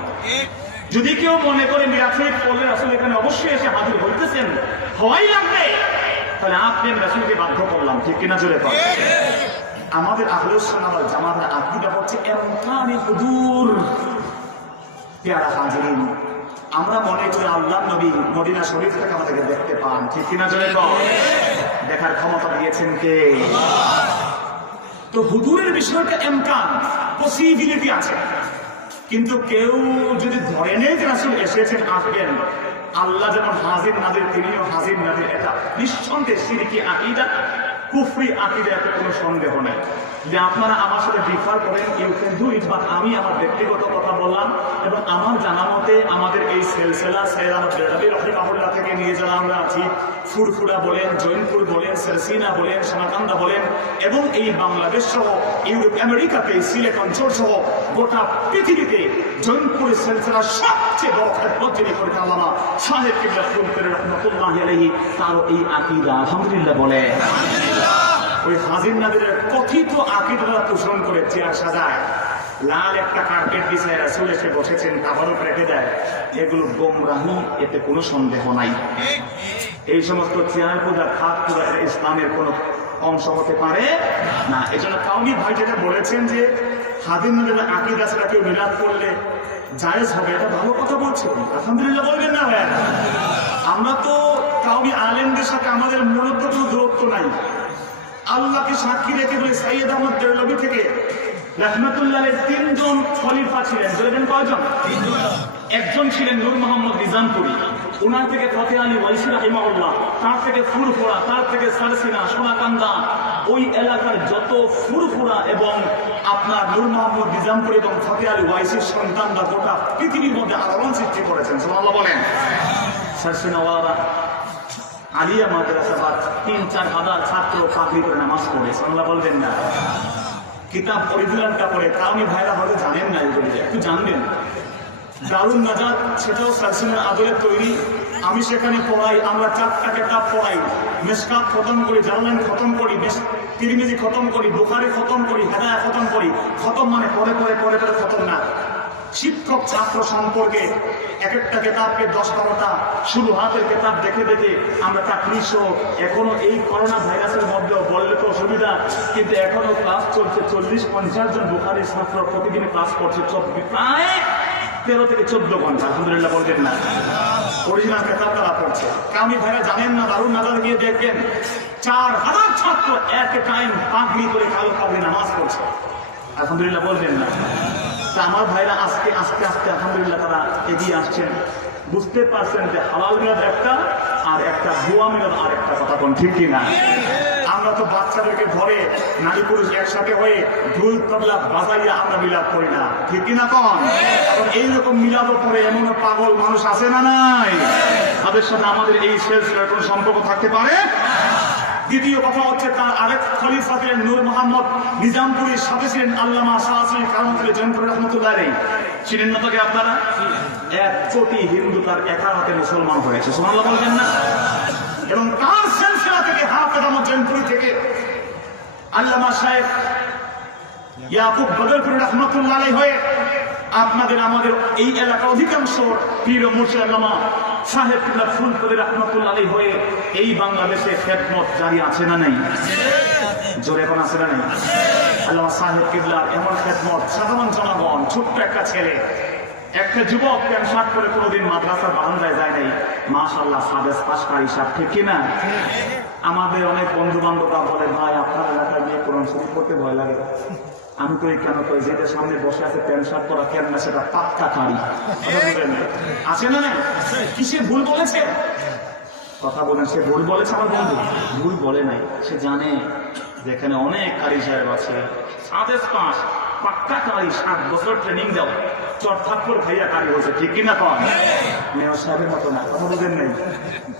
যদি কেউ মনে করে মিলাদ শরীফ পড়লে রাসূল এখানে অবশ্যই এসে হাজির হইতেছেন, হওয়াই লাগবে, তাহলে আপনি রাসূলকে বাধ্য করলাম, ঠিক কিনা জোরে বলেন। আমাদের আহলুস সুন্নাহ ওয়াল জামাতের আকীদা হচ্ছে ইমকানে হুজুর। প্যারা হাজিরিন, আমরা মনে করি আল্লাহ নবী মদিনা শরীফ থেকে আমাদেরকে দেখতে পান, ঠিক কিনা জোরে বলেন। দেখার ক্ষমতা দিয়েছেন কে? তো হুজুরের বিষয়টা ইমকান, পসিবিলিটি আছে, কিন্তু কেউ যদি ধরে নেয় যে রাসূল এসেছেন, আসবেন, আল্লাহ যেমন হাজির নাজির তিনিও হাজির নাজির, এটা নিঃসন্দেহে শিরকি আকীদা, কুফরি আকীদা, এতে কোনো সন্দেহ নেই। যে আপনারা আমার সাথে ডিফার করেন, you can do it, but আমি আমার ব্যক্তিগত কথা বললাম। এবং আমার জানা মতে আমাদের এই সিলসিলা সৈয়দ আহমদ বেরলভী রাহিমাহুল্লাহ থেকে নিয়ে যারা আমরা আছি, ফুরফুরা বলেন, জৈনপুর বলেন, সেরসিনা বলেন, সামাকান্দা বলেন, এবং এই বাংলাদেশ সহ ইউরোপ আমেরিকাতে সিলেট অঞ্চল সহ গোটা পৃথিবীতে জৈনপুরের সিলসিলা সবচেয়ে বড় খেদমত যিনি করেছেন আল্লামা সাহেব কিবলা ফুরফুরা রাহমাতুল্লাহি আলাইহি, তারও এই আকীদা। আলহামদুলিল্লাহ বলে। ওই হাজির নাজিরের কথিত আকীদা পোষণ করে চেয়ার সাজায়, লাল একটা কার্পেট বিছায় রাসূল এসে বসেছেন, তাবারক রেখে দেয়, এগুলো গোমরাহি, এতে কোনো সন্দেহ নাই। এই সমস্ত চেয়ার পূজা, খাট পূজা ইসলামের কোনো অংশ হতে পারে না। এই জন্য কাউমি ভাই যেটা বলেছেন যে হাজির নাজিরের আকীদা ছাড়া কেউ মিলাদ করলে জায়েজ হবে, এটা ভালো কথা বলছেন, আলহামদুলিল্লাহ বলবেন না ভাই। আমরা তো কাউমি আলেমদের সাথে আমাদের মূলত কোনো দূরত্ব নাই। আল্লাহকে সাক্ষী রেখে বলে সৈয়দ আহমদ বেরলভী থেকে রাহমাতুল্লাহের 3 জন খলিফা ছিলেন। বলবেন কয়জন? একজন ছিলেন নূর মোহাম্মদ নিজামপুরি, ওনার থেকে ফতেহ আলী ওয়াইসি রাহিমাহুল্লাহ, তার থেকে ফুরফুরা, তার থেকে সারসিনা, সোনাকান্দা, ওই এলাকার যত ফুরফুরা এবং আপনার নূর মোহাম্মদ নিজামপুরি এবং ফতেহ আলী ওয়াইসির সন্তানরা গোটা পৃথিবীর মধ্যে আলোড়ন সৃষ্টি করেছেন। সুবহানাল্লাহ বলেন। সারসিনাওয়ালা আলিয়া মাদ্রাসা বা 3-4 হাজার ছাত্র পাগড়ি করে নামাজ পড়ে, সুবহানাল্লাহ বলবেন না। কিতাব অরিজিনালটা পড়ে, কাউনি ভাইরা হয়তো জানেন না, এগুলো একটু জানবেন। দারুন নাজাত, সেটাও সারসিনার আদলে তৈরি, আমি সেখানে পড়াই। আমরা 4টা কিতাব পড়াই, মিশকাত খতম করি, জালালাইন খতম করি, তিরমিজি খতম করি, বুখারী খতম করি, হেদায়া খতম করি। খতম মানে পরে পরে পরে পরে খতম না। শিক্ষক ছাত্র সম্পর্কে এক একটা কিতাবকে 10-12টা শুরু হাতের কিতাব দেখে দেখে আমরা চাকরিসহ এখনো এই করোনা ভাইরাসের মধ্যেও বললে তো অসুবিধা, কিন্তু এখনো ক্লাস চলছে। 40-50 জন বুখারীর ছাত্র প্রতিদিন ক্লাস করছে, প্রায় 13 থেকে 14 ঘন্টা। আলহামদুলিল্লাহ বলবেন না। অরিজিনাল কিতাব তারা পড়ছে। কাউমি ভাইরা জানেন না, দারুন নাজার গিয়ে দেখবেন 4000 ছাত্র এক টাইম পাগড়ি করে কালো পাগড়ি নামাজ পড়ছে। আলহামদুলিল্লাহ বলবেন না। তা আমার ভাইরা আজকে আস্তে আস্তে আলহামদুলিল্লাহ তারা এগিয়ে আসছেন, বুঝতে পারছেন যে হালাল মিলাদ একটা আর একটা ভুয়া মিলাদ আর একটা, কথা কোন ঠিক কিনা? আমরা তো বাচ্চাদেরকে ঘরে নারী পুরুষ একসাথে হয়ে ঢোল তবলা বাজাইয়া আমরা মিলাদ করি না, ঠিক কিনা কন? এখন এইরকম মিলাদও করে এমনও পাগল মানুষ আছে না নাই? তাদের সাথে আমাদের এই সিলসিলার কোনো সম্পর্ক থাকতে পারে? দ্বিতীয় কথা হচ্ছে তার আরেক খলিফা ছিলেন নূর মোহাম্মদ নিজামপুরীর সাথে ছিলেন আল্লামা শাহসুল কারমতুল জৈনপুর রহমতুল্লাহ আলাইহি। ছিলেন না তাকে আপনারা? 1 কোটি হিন্দু তার একার হাতে মুসলমান হয়েছে। সুবহানাল্লাহ বলবেন না? এবং তার সিলসিলা থেকে হাফেজ আহমদ জৈনপুরি থেকে আল্লামা শায়েখ ইয়াকুব বদরপুরি রাহমাতুল্লাহ আলাইহি হয়ে আপনাদের আমাদের এই এলাকার অধিকাংশ পীর ও মুর্শিদ আল্লামা সাহেব কিবলা ফুলতলি রাহমাতুল্লাহ আলাইহি হয়ে এই বাংলাদেশে খেদমত জারি আছে না নাই? জোরে এখন আছে না নাই? আল্লামা সাহেব কিবলার এমন খেদমত, সাধারণ জনগণ, ছোট্ট একটা ছেলে, একটা যুবক প্যান্ট শার্ট করে কোনোদিন মাদ্রাসার বারান্দায় যায় নাই, মাশাআল্লাহ সাদেশ পাশকার হিসাব, ঠিক কিনা? আমাদের অনেক বন্ধু বান্ধবরা বলে, ভাই আপনার এলাকায় গিয়ে কোরআন শরীফ পড়তে ভয় লাগে। আমি কই কেন? কই যেটা সামনে বসে আছে প্যান্ট শার্ট পরা কেন না, সেটা পাক্কা কারি আছে না? কিসে ভুল বলেছে? কথা বলেন, সে ভুল বলেছে আমার বন্ধু? ভুল বলে নাই, সে জানে যেখানে অনেক কারি সাহেব আছে, সাদেশ পাশ পাক্কা কারি, 7 বছর ট্রেনিং দাও, চটথাপ্পর ভাইয়া কারি হয়েছে, ঠিক কিনা? কন মেয়র সাহেবের মতো না, কথা বলবেন নাই।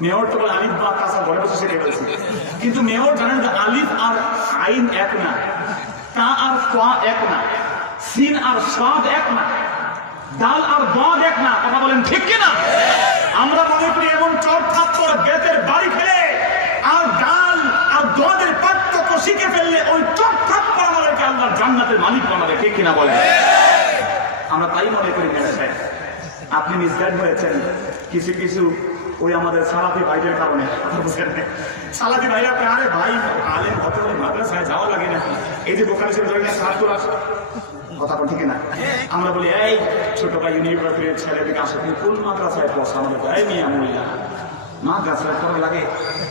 মেয়র তো বলে আলিফ বা কাঁচা ঘরে বসে শিখে গেছে, কিন্তু মেয়র জানেন যে আলিফ আর আইন এক না, তা আর তা এক না, সিন আর সাদ এক না, ডাল আর দাদ এক না, কথা বলেন ঠিক কিনা? আমরা মনে করি এমন চটথাপ্পর বেতের বাড়ি ফেলে আর ডাল আর দাদের পার্থক্য শিখে ফেললে ওই চটথাপ্পর আমাদেরকে আল্লাহর জান্নাতের মালিক বানাবে, ঠিক কিনা বলেন? আমরা তাই মনে করি। আপনি মিসগাইড হয়েছেন কিছু কিছু ওই আমাদের সালাফি ভাইদের কারণে। সালাফি ভাইরা আরে ভাই আলেম হতে হলে মাদ্রাসায় যাওয়া লাগে না, এই যে বোখারি শরীফ ছাত্র আসে, কথা ঠিক না? আমরা বলি এই ছোট ভাই ইউনিভার্সিটির ছেলেদিকে আসে, তুমি কোন মাদ্রাসায় পড়ছো? আমাদের এই মিয়া মুল্লা মাদ্রাসায় পড়া লাগে,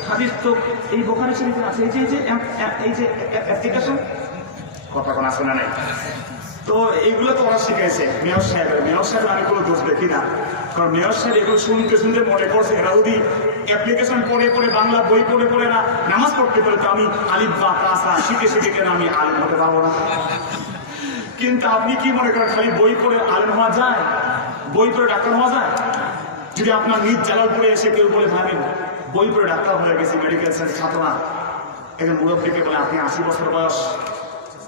হাদিস তো এই বোখারি শরীফে আছে, এই যে অ্যাপ্লিকেশন, কথা কোন আসে না নাই? তো এইগুলো তো ওরা শিখাইছে মেয়র সাহেব আমি কোনো দোষ দেখি না, কারণ মেয়র সাহেব এগুলো শুনতে শুনতে মনে করছে এরা যদি অ্যাপ্লিকেশন পড়ে পড়ে বাংলা বই পড়ে পড়ে না নামাজ পড়তে পারে, তো আমি আলিফ বা কাসা শিখে শিখে কেন আমি আলেম হতে পারবো না? কিন্তু আপনি কি মনে করেন খালি বই পড়ে আলেম হওয়া যায়? বই পড়ে ডাক্তার হওয়া যায়? যদি আপনার নিজ জালালপুরে এসে কেউ বলে ভাবেন বই পড়ে ডাক্তার হয়ে গেছি, মেডিকেল সায়েন্স ছাত্র না, একজন মুরব্বীকে বলে আপনি 80 বছর বয়স,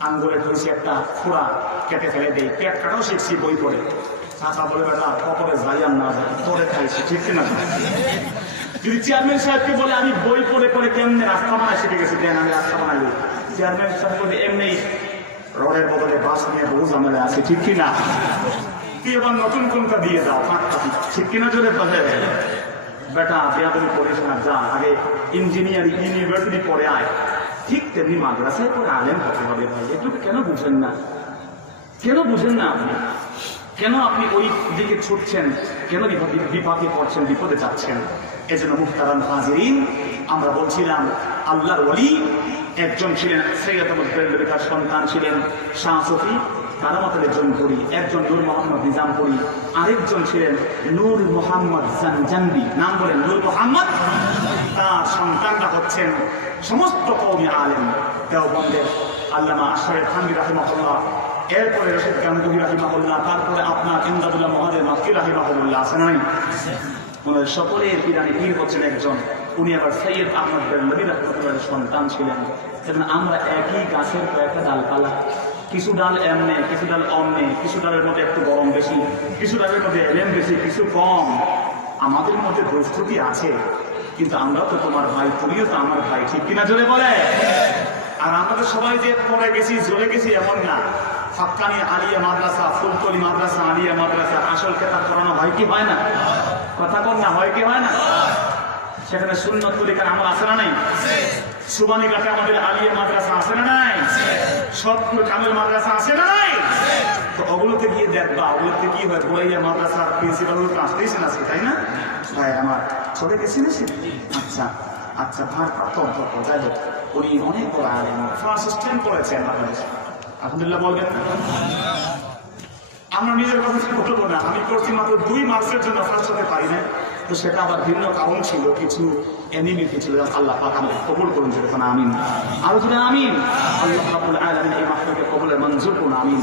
আঙ্গুলে ধরেছি একটা ফোড়া কেটে ফেলে দেই, পেট কাটাও শিখছি বই পড়ে। চাচা বলে বেটা কপরে যাই আর না যাই পরে খাইছি, ঠিক কিনা? যদি চেয়ারম্যান সাহেবকে বলে আমি বই পড়ে পড়ে কেমনে রাস্তা বানায় শিখে গেছি, দেন আমি রাস্তা বানাই, চেয়ারম্যান সাহেব বলে এমনি রডের বদলে বাস নিয়ে বহু ঝামেলা আছে, ঠিক কিনা? তুই এবার নতুন কোনটা দিয়ে দাও, ঠিক কিনা? জোরে বাজে বেটা বেয়াদবি করিস না, যা আগে ইঞ্জিনিয়ারিং ইউনিভার্সিটি পড়ে আয়। ঠিক তেমনি মাদ্রাসায় পড়ে আলেম হতে হবে ভাই, একটু কেন বুঝেন না? কেন বুঝেন না আপনি? কেন আপনি ওই দিকে ছুটছেন? কেন বিপাকে পড়ছেন, বিপদে যাচ্ছেন? এজন্য মুহতারাম হাজিরিন, আমরা বলছিলাম আল্লাহর ওলি একজন ছিলেন সৈয়দ আহমদ বেরেলভির সন্তান ছিলেন শাহ সফি কারামাতুল জৌনপুরি, একজন নূর মোহাম্মদ নিজামপুরি, আরেকজন ছিলেন নূর মোহাম্মদ জানজানবি, নাম বলেন নূর মোহাম্মদ। তার সন্তানরা হচ্ছেন সমস্ত কওমি আলেম, দেওবন্দের আল্লামা আশরাফ থানভী রাহিমাহুল্লাহ, এরপরে রশিদ গাঙ্গুহি রাহিমাহুল্লাহ, তারপরে আপনার ইমদাদুল্লাহ মহাদের মাকি রাহিমাহুল্লাহ আছে নাই? ওনাদের সকলের পীরানি পীর হচ্ছেন একজন, উনি আবার সৈয়দ আহমদ বেরেলভি রাহিমাহুল্লাহর সন্তান ছিলেন। যেমন আমরা একই গাছের কয়েকটা ডালপালা, কিছু ডাল এমনে, কিছু ডাল অমনে, কিছু ডালের মধ্যে একটু গরম বেশি, কিছু ডালের মধ্যে এলেম বেশি, কিছু কম, আমাদের মধ্যে দোষত্রুটি আছে, কিন্তু আমরা তো তোমার ভাই, তুমিও তো আমার ভাই, ঠিক কিনা? জোরে বলে। আর আমাদের সবাই যে পড়ে গেছি জ্বলে গেছি এমন না। ফাক্কানি আলিয়া মাদ্রাসা, ফুলতলি মাদ্রাসা, আলিয়া মাদ্রাসা, আসল কেতাব পড়ানো হয় কি হয় না? কথা কর না, হয় কি হয় না? সেখানে সুন্নত তরিকার আমল আছে না নাই? সুবানি ঘাটে আমাদের আলিয়া মাদ্রাসা আছে না নাই? সবগুলো কামেল মাদ্রাসা আছে না নাই? তো ওগুলোতে গিয়ে দেখবা, ওগুলোতে কি হয়, গোলাইয়া মাদ্রাসার প্রিন্সিপাল গুলো আসতেইছেন আজকে, তাই না ভাই? আমার চলে গেছি না? আচ্ছা আচ্ছা, ভারপ্রাপ্ত অধ্যক্ষ, যাই হোক, উনি অনেক বড় আলেম, ফার্স্ট স্ট্যান্ড করেছেন বাংলাদেশ, আলহামদুলিল্লাহ বলবেন না? আমরা নিজের কথা বলবো না, আমি করছি মাত্র 2 মার্কসের জন্য ফার্স্ট হতে পারি না, তো সেটা আবার ভিন্ন কারণ ছিল, কিছু এনিমিটি ছিল, আল্লাহ পাক আমাদের কবুল করুন, যেরকম আমিন, আরো যদি আমিন। আল্লাহ রাব্বুল আলামিন এই মাহফিলকে কবুলের মঞ্জুর করুন, আমিন।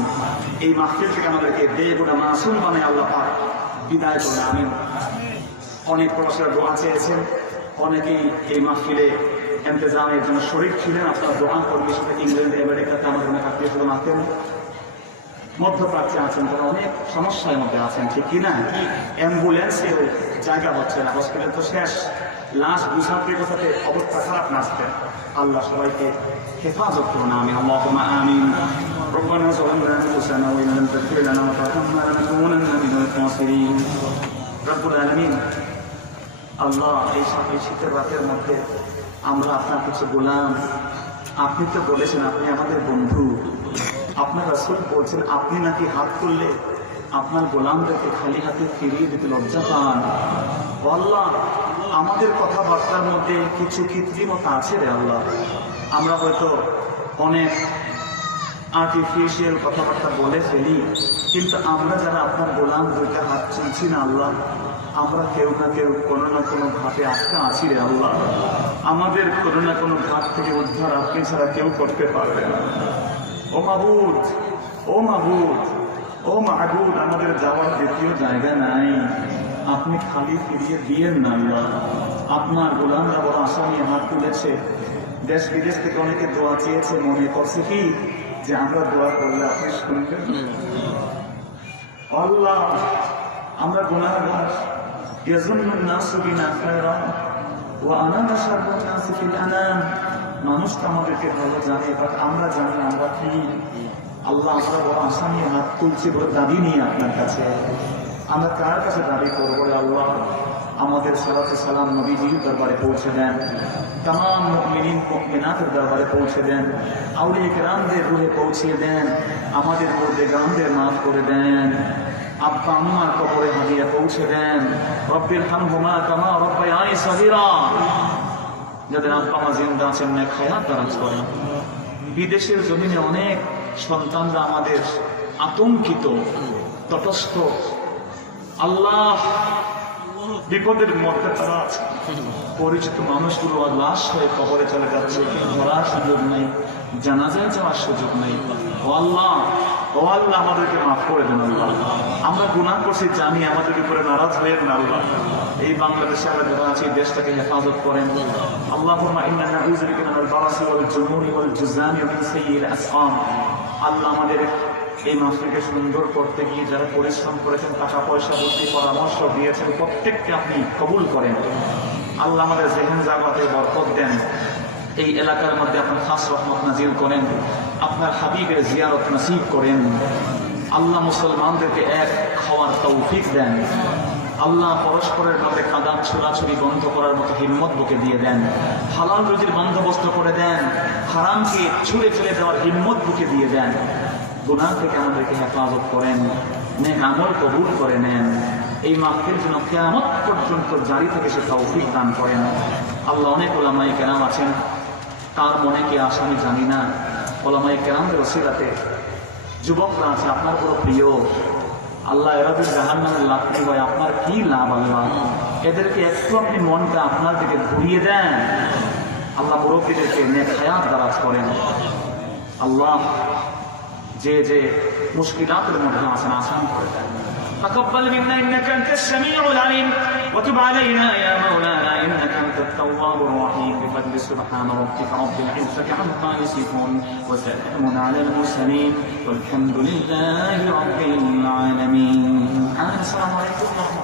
এই মাহফিল থেকে আমাদেরকে বেগুনাহ মাসুম বানায় আল্লাহ পাক বিদায় করুন, আমিন। অনেক প্রবাসীরা দোয়া চেয়েছেন, অনেকেই এই মাহফিলে ইন্তজামের জন্য শরীক ছিলেন, আপনারা দোয়া করবেন। সাথে ইংল্যান্ডে আমেরিকাতে আমাদের অনেক আত্মীয় স্বজন আছেন, মধ্যপ্রাচ্যে আছেন, তারা অনেক সমস্যার মধ্যে আছেন, ঠিক কিনা? অ্যাম্বুলেন্সে জায়গা হচ্ছে না, হসপিটাল তো শেষ, লাশ গুছাতে গোছাতে অবস্থা খারাপ নাচতেন। আল্লাহ সবাইকে হেফাজত করুন, আমিন আল্লাহুম্মা আমিন। ربنا ظلمنا انفسنا وان لم تغفر لنا وترحمنا لنكونن من الخاسرين। রব্বুল আলামিন, আল্লাহ এই শীতের রাতের মধ্যে আমরা আপনার কিছু গোলাম। আপনি তো বলেছেন আপনি আমাদের বন্ধু, আপনার রাসূল বলছেন আপনি নাকি হাত তুললে আপনার গোলামদেরকে খালি হাতে ফিরিয়ে দিতে লজ্জা পান। আল্লাহ, আমাদের কথাবার্তার মধ্যে কিছু কৃত্রিমতা আছে রে আল্লাহ। আমরা হয়তো অনেক আর্টিফিশিয়াল কথাবার্তা বলে ফেলি, কিন্তু আমরা যারা আপনার গোলাম দুইটা হাত চলছি না আল্লাহ, আমরা কেউ না কেউ কোনো না কোনো ঘাটে আটকা আছি রে আল্লাহ। আমাদের কোনো না কোনো ঘাট থেকে উদ্ধার আপনি ছাড়া কেউ করতে পারবে না। ও মাবুদ, ও মাবুদ, ও মাহবুদ, আমাদের যাওয়ার দ্বিতীয় জায়গা নাই, আপনি খালি ফিরিয়ে দিয়েন না আল্লাহ। আপনার গোলামরা বড় আশা নিয়ে হাত তুলেছে, দেশ বিদেশ থেকে অনেকে দোয়া চেয়েছে, মনে করছে কি যে আমরা দোয়া করলে আপনি শুনবেন। আল্লাহ, আমরা গুনাহগার, ইয়াজুন্নুন নাসু বিনা খায়রা ওয়া আনা শাররুন নাসি ফিল আনাম। মানুষ তো আমাদেরকে ভালো জানে, বাট আমরা জানি আমরা কি। আল্লাহ, আমরা বড় আশা নিয়ে হাত তুলছি, বড় দাবি নিয়ে আপনার কাছে। আমরা কার কাছে দাবি করবো আল্লাহ? আমাদের সালাতু সালাম নবীজির দরবারে পৌঁছে দেন, तमाम মুমিনিন মুমিনাতের দরবারে পৌঁছে দেন, আউলিয়া কেরামদের রুহে পৌঁছে দেন, আমাদের মুর্দেগানদের মাফ করে দেন, আব্বা আম্মার কবরে হাদিয়া পৌঁছে দেন। রব্বির হামহুমা কামা রব্বায়ানি সগীরা। যাদের আব্বা মা জিন্দা আছেন নেক হায়াত দারাজ করেন। বিদেশের জমিনে অনেক সন্তানরা আমাদের আতঙ্কিত, তটস্থ, আল্লাহ বিপদের মধ্যে তারা আছে। পরিচিত মানুষগুলো লাশ হয়ে কবরে চলে যাচ্ছে, ধরার সুযোগ নেই, জানাজায় যাওয়ার সুযোগ নেই। ও আল্লাহ, ও আল্লাহ, আমাদেরকে মাফ করে দেন আল্লাহ। আমরা গুনাহ করছি জানি, আমাদের উপরে নারাজ হয়ে না আল্লাহ। এই বাংলাদেশে আমরা যারা আছি, দেশটাকে হেফাজত করেন। আল্লাহুম্মা ইন্না নাউযু বিকা মিনাল বারাসি ওয়াল জুনুনি ওয়াল জুযামি ওয়া মিন সাইয়্যিল আসকাম। আল্লাহ, আমাদের এই মাসটিকে সুন্দর করতে গিয়ে যারা পরিশ্রম করেছেন, টাকা পয়সা বুদ্ধি পরামর্শ দিয়েছেন, প্রত্যেককে আপনি কবুল করেন। আল্লাহ, আমাদের যেখানে জায়গাতে বরকত দেন, এই এলাকার মধ্যে আপনার খাস রহমত নাজিল করেন, আপনার হাবিবের জিয়ারত নসিব করেন। আল্লাহ, মুসলমানদেরকে এক হওয়ার তৌফিক দেন। আল্লাহ, পরস্পরের মধ্যে কাদা ছোড়াছুরি বন্ধ করার মতো হিম্মত বুকে দিয়ে দেন। হালাল রুজির বন্দোবস্ত করে দেন। হারামকে ছুঁড়ে ফেলে দেওয়ার হিম্মত বুকে দিয়ে দেন। গুনাহ থেকে আমাদেরকে হেফাজত করেন, নেক আমল কবুল করে নেন। এই মাহফিল যেন কিয়ামত পর্যন্ত জারি থেকে সে তৌফিক দান করেন। আল্লাহ, অনেক উলামায়ে কেরাম আছেন, কার মনে কি আসে আমি জানি না। উলামায়ে কেরামদের ওসিলাতে যুবকরা আছে আপনার বড় প্রিয়। আল্লাহ, এরা যদি জাহান্নামের লাফি হয় আপনার কি লাভ? আল্লাহ, এদেরকে একটু আপনি মনটা আপনার দিকে ঘুরিয়ে দেন। আল্লাহ, মুরব্বীদেরকে নেক হায়াত দারাজ করেন। আল্লাহ, যে যে মুশকিলাতের মধ্যে আছেন আসান করে দেন। تقبل منا انك انت السميع العليم وتب علينا يا مولانا انك انت التواب الرحيم بفضل سبحان ربك رب العزه عما يصفون وسلام على المرسلين والحمد لله رب العالمين. السلام عليكم ورحمه الله.